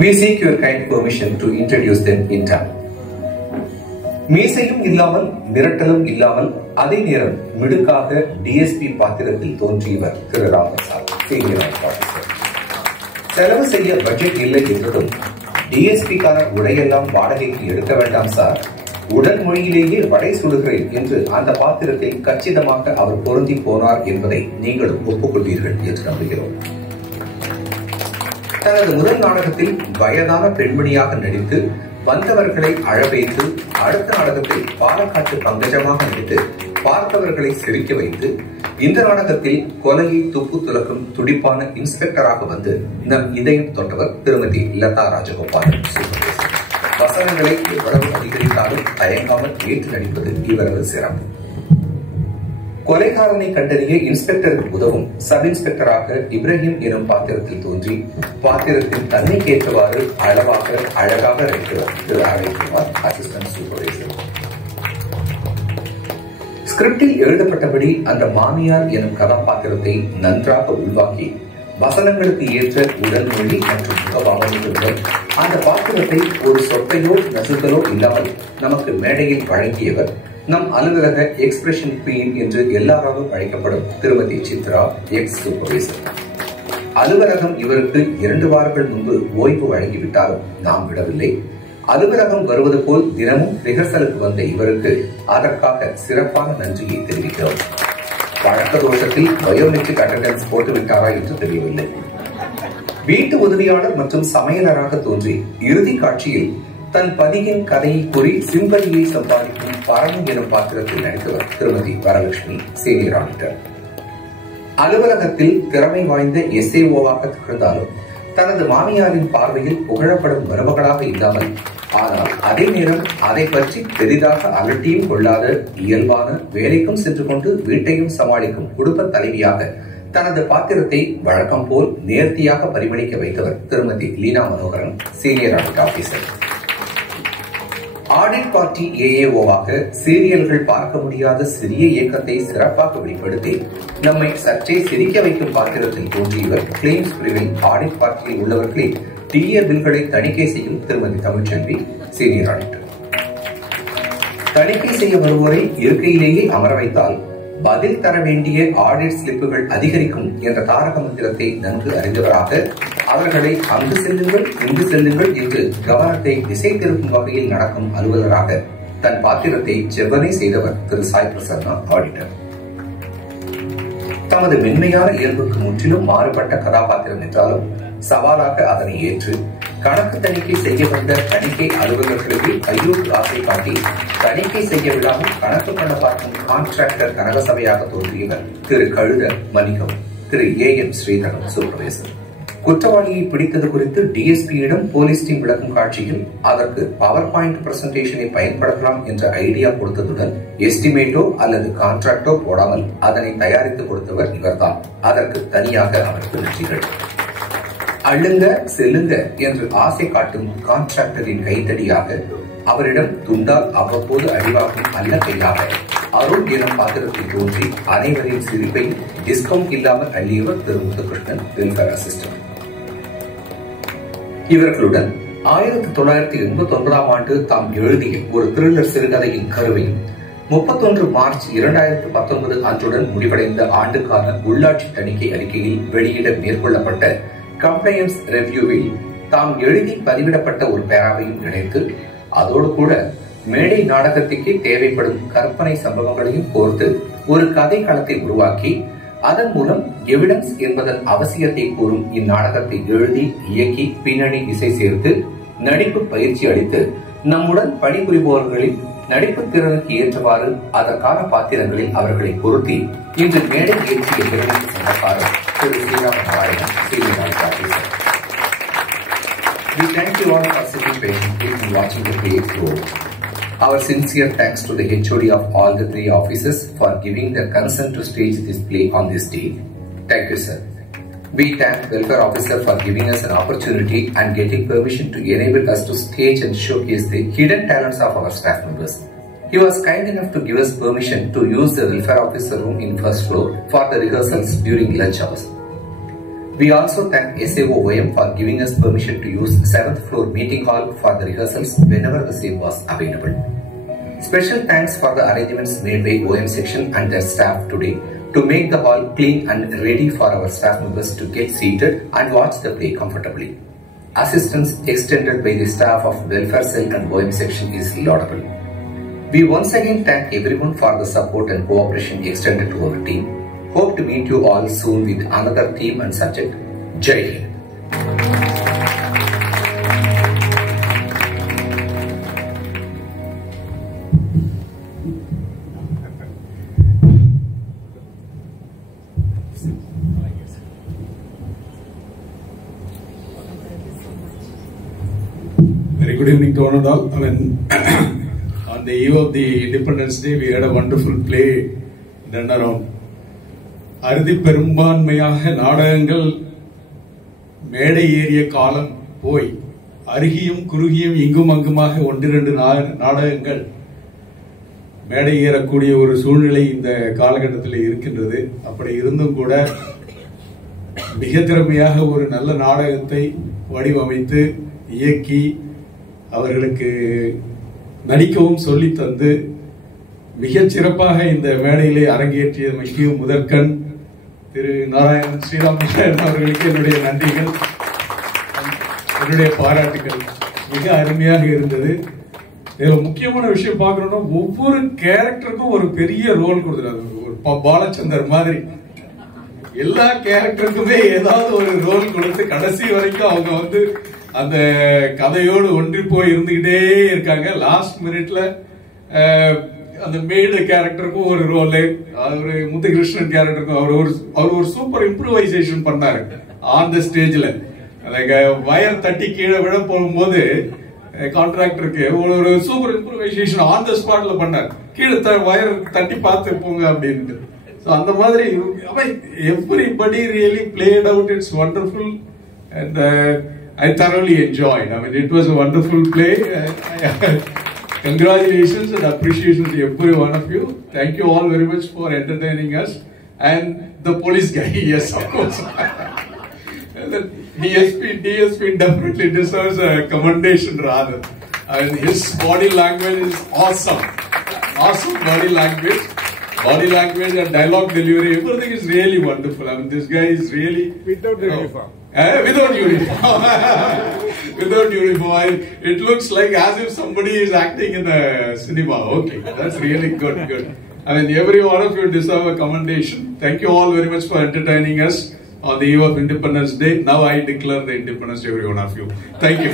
We seek your kind permission to introduce them in time. மீசையும் இல்லாமல் மிரட்டலும் இல்லாமல் அதே நேரம் மிடுக்காக டிஎஸ்பி பாத்திரத்தில் தோன்றியவர் திரு ராமசாமி, சீனியர் ஆபீசர். செலவு செய்ய பட்ஜெட் இல்லை என்றதும் டிஎஸ்பிக்கான உடையெல்லாம் வாடகைக்கு எடுக்க வேண்டாம் சார், உடல் மொழியிலேயே வடை சுடுகிறேன் என்று அந்த பாத்திரத்தில் கச்சிதமாக அவர் பொருந்தி போனார் என்பதை நீங்களும் ஒப்புக்கொள்வீர்கள் என்று நம்புகிறோம். தனது முதல் நாடகத்தில் வயதான பெண்மணியாக நடித்து வந்தவர்களை அழவைத்து, அடுத்த நாடகத்தில் பாலக்காட்டு பங்கஜமாக நடித்து பார்த்தவர்களை சிரிக்க வைத்து, இந்த நாடகத்தில் கொலையை துப்பு துலக்கும் துடிப்பான இன்ஸ்பெக்டராக வந்து நம் இதயம் தொட்டவர் திருமதி லதா ராஜகோபாலன். வசனங்களை எவ்வளவு அதிகரித்தாலும் தயங்காமல் ஏற்று நடிப்பது இவரது சிறப்பு. கொலைகாரனை கண்டறிய இன்ஸ்பெக்டருக்கு உதவும் சப் இன்ஸ்பெக்டராக இப்ராஹிம் எனும் பாத்திரத்தில் தோன்றி பாத்திரத்தின் தன்னைக்கு ஏற்றவாறு அளவாக அழகாக நடிக்கிறார் திரு அரவிந்த்குமார், அசிஸ்டன்ட் சூப்பர்வைசர். ஸ்கிரிப்டில் எழுதப்பட்டபடி அந்த மாமியார் எனும் கதாபாத்திரத்தை நன்றாக உள்வாங்கி வசனங்களுக்கு ஏற்ற உடல் மொழி மற்றும் முகபாவனைகளுடன் அந்த பாத்திரத்தை ஒரு சொத்தையோ நசுக்கலோ இல்லாமல் நமக்கு மேடையில் வழங்கியவர் நம் அலுவலக எக்ஸ்பிரஷன் குயின் என்று எல்லாராலும் அழைக்கப்படும் திருமதி சித்ரா, எக்ஸ் சூப்பர்வைசர். அலுவலகம் இவருக்கு 2 வாரங்கள் முன்பு ஓய்வு வழங்கிவிட்டாலும் நாம் விடவில்லை. அலுவலகம் வருவது போல் தினமும் ரிஹர்சலுக்கு வந்த இவருக்கு அதற்காக சிறப்பான நன்றியை தெரிவிக்கிறோம். வழக்க தோஷத்தில் பயோமெட்ரிக் அட்டெண்டன்ஸ் போட்டுவிட்டாரா என்று தெரியவில்லை. வீட்டு உதவியாளர் மற்றும் சமையலராக தோன்றி இறுதி காட்சியில் தன் பதியின் கதையை கூறி சிம்பதியை சம்பாதிக்கும் பரணி எனும் பாத்திரத்தில் நடித்தவர் திருமதி வரலட்சுமி, சீனியர் ஆடிட்டர். அலுவலகத்தில் திறமை வாய்ந்த SAOவாக திகழ்ந்தாலும் தனது மாமியாரின் பார்வையில் புகழப்படும் மருமகளாக இல்லாமல், ஆனால் அதே நேரம் அதை பற்றி பெரிதாக அலட்டியும் கொள்ளாத இயல்பான, வேலைக்கும் சென்று கொண்டு வீட்டையும் சமாளிக்கும் குடும்ப தலைவியாக தனது பாத்திரத்தை வழக்கம் போல் நேர்த்தியாக பரிமளிக்க வைத்தவர் திருமதி Leena Manoharan, senior audit officer. Audit party AAOவாக சீரியல்கள் பார்க்க முடியாத சிறிய இயக்கத்தை சிறப்பாக வெளிப்படுத்தி நம்மை சற்றே சிரிக்க வைக்கும் பாத்திரத்தில் தோன்றியவர் கிளைம்ஸ் பிரிவில் ஆடிட் பார்ட்டியில் உள்ளவர்களை டிஏ பில்களை தணிக்கை செய்யும் திருமதி தமிழ்ச்செல்வி, சீனியர் ஆடிட்டர். தணிக்கை செய்ய வருவோரை இருக்கையிலேயே அமர வைத்தால் பதில் தர வேண்டிய ஆடிட் ஸ்லிப்புகள் அதிகரிக்கும் என்ற தாரக மந்திரத்தை நன்கு அறிந்தவராக அவர்களை அங்கு செல்லுங்கள் இங்கு செல்லுங்கள் என்று கவனத்தை திசை திருப்பும் வகையில் நடக்கும் அலுவலராக தன் பாத்திரத்தை செவ்வனை செய்தவர் திரு சாய் பிரசன்னா, ஆடிட்டர். தமது மென்மையான இயல்புக்கு முற்றிலும் மாறுபட்ட கதாபாத்திரம் என்றாலும் சவாலாக அதனை ஏற்று கணக்கு தணிக்கை செய்ய வந்த தணிக்கை அலுவலர்களுக்கு கையூட்டு ஆசை காட்டி தணிக்கை செய்ய விடாமல் கணக்கு பண்ண பார்க்கும் கான்ட்ராக்டர் கனகசபையாக தோன்றியவர் திரு கழுத மணிகம், திரு AM ஸ்ரீதரன், சூப்பர்வைசர். குற்றவாளியை பிடித்தது குறித்து டிஎஸ்பியிடம் போலீஸ் டீம் விளக்கும் காட்சியில் அதற்கு பவர் பாயிண்ட் பிரசன்டேஷனை பயன்படுத்தலாம் என்ற ஐடியா கொடுத்ததுடன் எஸ்டிமேட்டோ அல்லது கான்ட்ராக்டோ போடாமல் அதனை தயாரித்து கொடுத்தவர் இவர்தான். அதற்கு தனியாக அவருக்கு நன்றிகள். அள்ளுங்க செல்லுங்க என்று ஆசை காட்டும் கான்ட்ராக்டரின் கைத்தடியாக அவரிடம் துண்டால் அவ்வப்போது அடிவாகும் அல்ல கையாக அருள் எனும் பாத்திரத்தில் தோன்றி அனைவரின் சிரிப்பை டிஸ்கவுண்ட் இல்லாமல் அள்ளியவர் திரு முத்துகிருஷ்ணன், வெல்ஃபேர் அசிஸ்டன்ட். இவர்களுடன் 1989ஆம் ஆண்டு தாம் எழுதிய ஒரு த்ரில்லர் சிறுகதையின் கருவையும் 31 மார்ச் 2019 அன்றுடன் முடிவடைந்த ஆண்டுக்கான உள்ளாட்சி தணிக்கை அறிக்கையில் வெளியிட மேற்கொள்ளப்பட்ட கம்ப்ளைன்ஸ் ரிவ்யூவில் தாம் எழுதி பதிவிடப்பட்ட ஒரு பேராவையும் இணைத்து அதோடு கூட மேடை நாடகத்துக்கு தேவைப்படும் கற்பனை சம்பவங்களையும் கோர்த்து ஒரு கதை களத்தை உருவாக்கி அதன் மூலம் எவிடன்ஸ் என்பதன் அவசியத்தை கூறும் இந்நாடகத்தை எழுதி இயக்கி பின்னணி இசை சேர்த்து நடிப்பு பயிற்சி அளித்து நம்முடன் பணிபுரிபவர்களின் நடிப்பு திறனுக்கு ஏற்றவாறு அதற்கான பாத்திரங்களில் அவர்களை பொருத்தி இன்று மேடை ஏற்றிய திறனுக்கு சொந்தக்காரர் திரு Sriram Narayanan Srinivas. We thank you all for sitting patiently and watching the play through. Our sincere thanks to the HOD of all the 3 offices for giving their consent to stage this play on this day. Thank you, sir. We thank Welfare Officer for giving us an opportunity and getting permission to enable us to stage and showcase the hidden talents of our staff members. He was kind enough to give us permission to use the Welfare Officer room in first floor for the rehearsals during lunch hours. We also thank SAO OM for giving us permission to use 7th floor meeting hall for the rehearsals whenever the same was available. Special thanks for the arrangements made by OM section and their staff today to make the hall clean and ready for our staff members to get seated and watch the play comfortably. Assistance extended by the staff of Welfare Cell and OM section is laudable. We once again thank everyone for the support and cooperation extended to our team. Hope to meet you all soon with another theme and subject. Jai Hind. Very good evening to one and all. On the eve of the Independence Day, we had a wonderful play done around. அறுதி பெரும்பான்மையாக நாடகங்கள் மேடை ஏறிய காலம் போய் அருகியும் குறுகியும் இங்கும் அங்குமாக 1-2 நாடகங்கள் மேடை ஏறக்கூடிய ஒரு சூழ்நிலை இந்த காலகட்டத்தில் இருக்கின்றது. அப்படி இருந்தும் கூட மிக திறமையாக ஒரு நல்ல நாடகத்தை வடிவமைத்து இயக்கி அவர்களுக்கு நடிக்கவும் சொல்லி தந்து மிகச் சிறப்பாக இந்த மேடையிலே அரங்கேற்றியமைக்கு முதற்கண் திரு நாராயணன் ஸ்ரீராம் அவர்களுக்கு என்னுடைய நன்றிகள், என்னுடைய பாராட்டுகள். மிக அருமையாக இருந்தது. இதுல முக்கியமான விஷயம் பார்க்கணும்னா ஒவ்வொரு கேரக்டருக்கும் ஒரு பெரிய ரோல் கொடுத்துருக்காங்க. ஒரு பாலச்சந்தர் மாதிரி எல்லா கேரக்டருக்குமே ஏதாவது ஒரு ரோல் கொடுத்து கடைசி வரைக்கும் அவங்க அந்த கதையோடு ஒன்றி போய் இருந்துகிட்டே இருக்காங்க. லாஸ்ட் மினிட்ல அந்த மேடு கேரக்டருக்கும் ஒரு ரோல், ஒரு முத்துகிருஷ்ணன் கேரக்டருக்கும் அவர் ஒரு சூப்பர் இம்ப்ரூவைசேஷன் பண்ணாரு ஆன் த ஸ்டேஜ்ல. வயர் தட்டி கீழே விழ போகும்போது கான்ட்ராக்டருக்கு ஒரு சூப்பர் இம்ப்ரூவைசேஷன் ஆன் த ஸ்பாட்ல பண்ணார். கீழே வயர் தட்டி பார்த்து போங்க அப்படின்ட்டு. அந்த மாதிரி everybody really played out. It's wonderful and I thoroughly enjoyed. It was a wonderful play. Congratulations and appreciation to every one of you. Thank you all very much for entertaining us. And the police guy, yes, of course. The DSP definitely deserves a commendation rather. His body language is awesome. Awesome body language. Body language and dialogue delivery, everything is really wonderful. This guy is really... Without uniform. Without uniform. Without uniform. It looks like as if somebody is acting in a cinema. Okay, that's really good. Every one of you deserve a commendation. Thank you all very much for entertaining us on the eve of Independence Day. Now I declare the independence to every one of you. Thank you.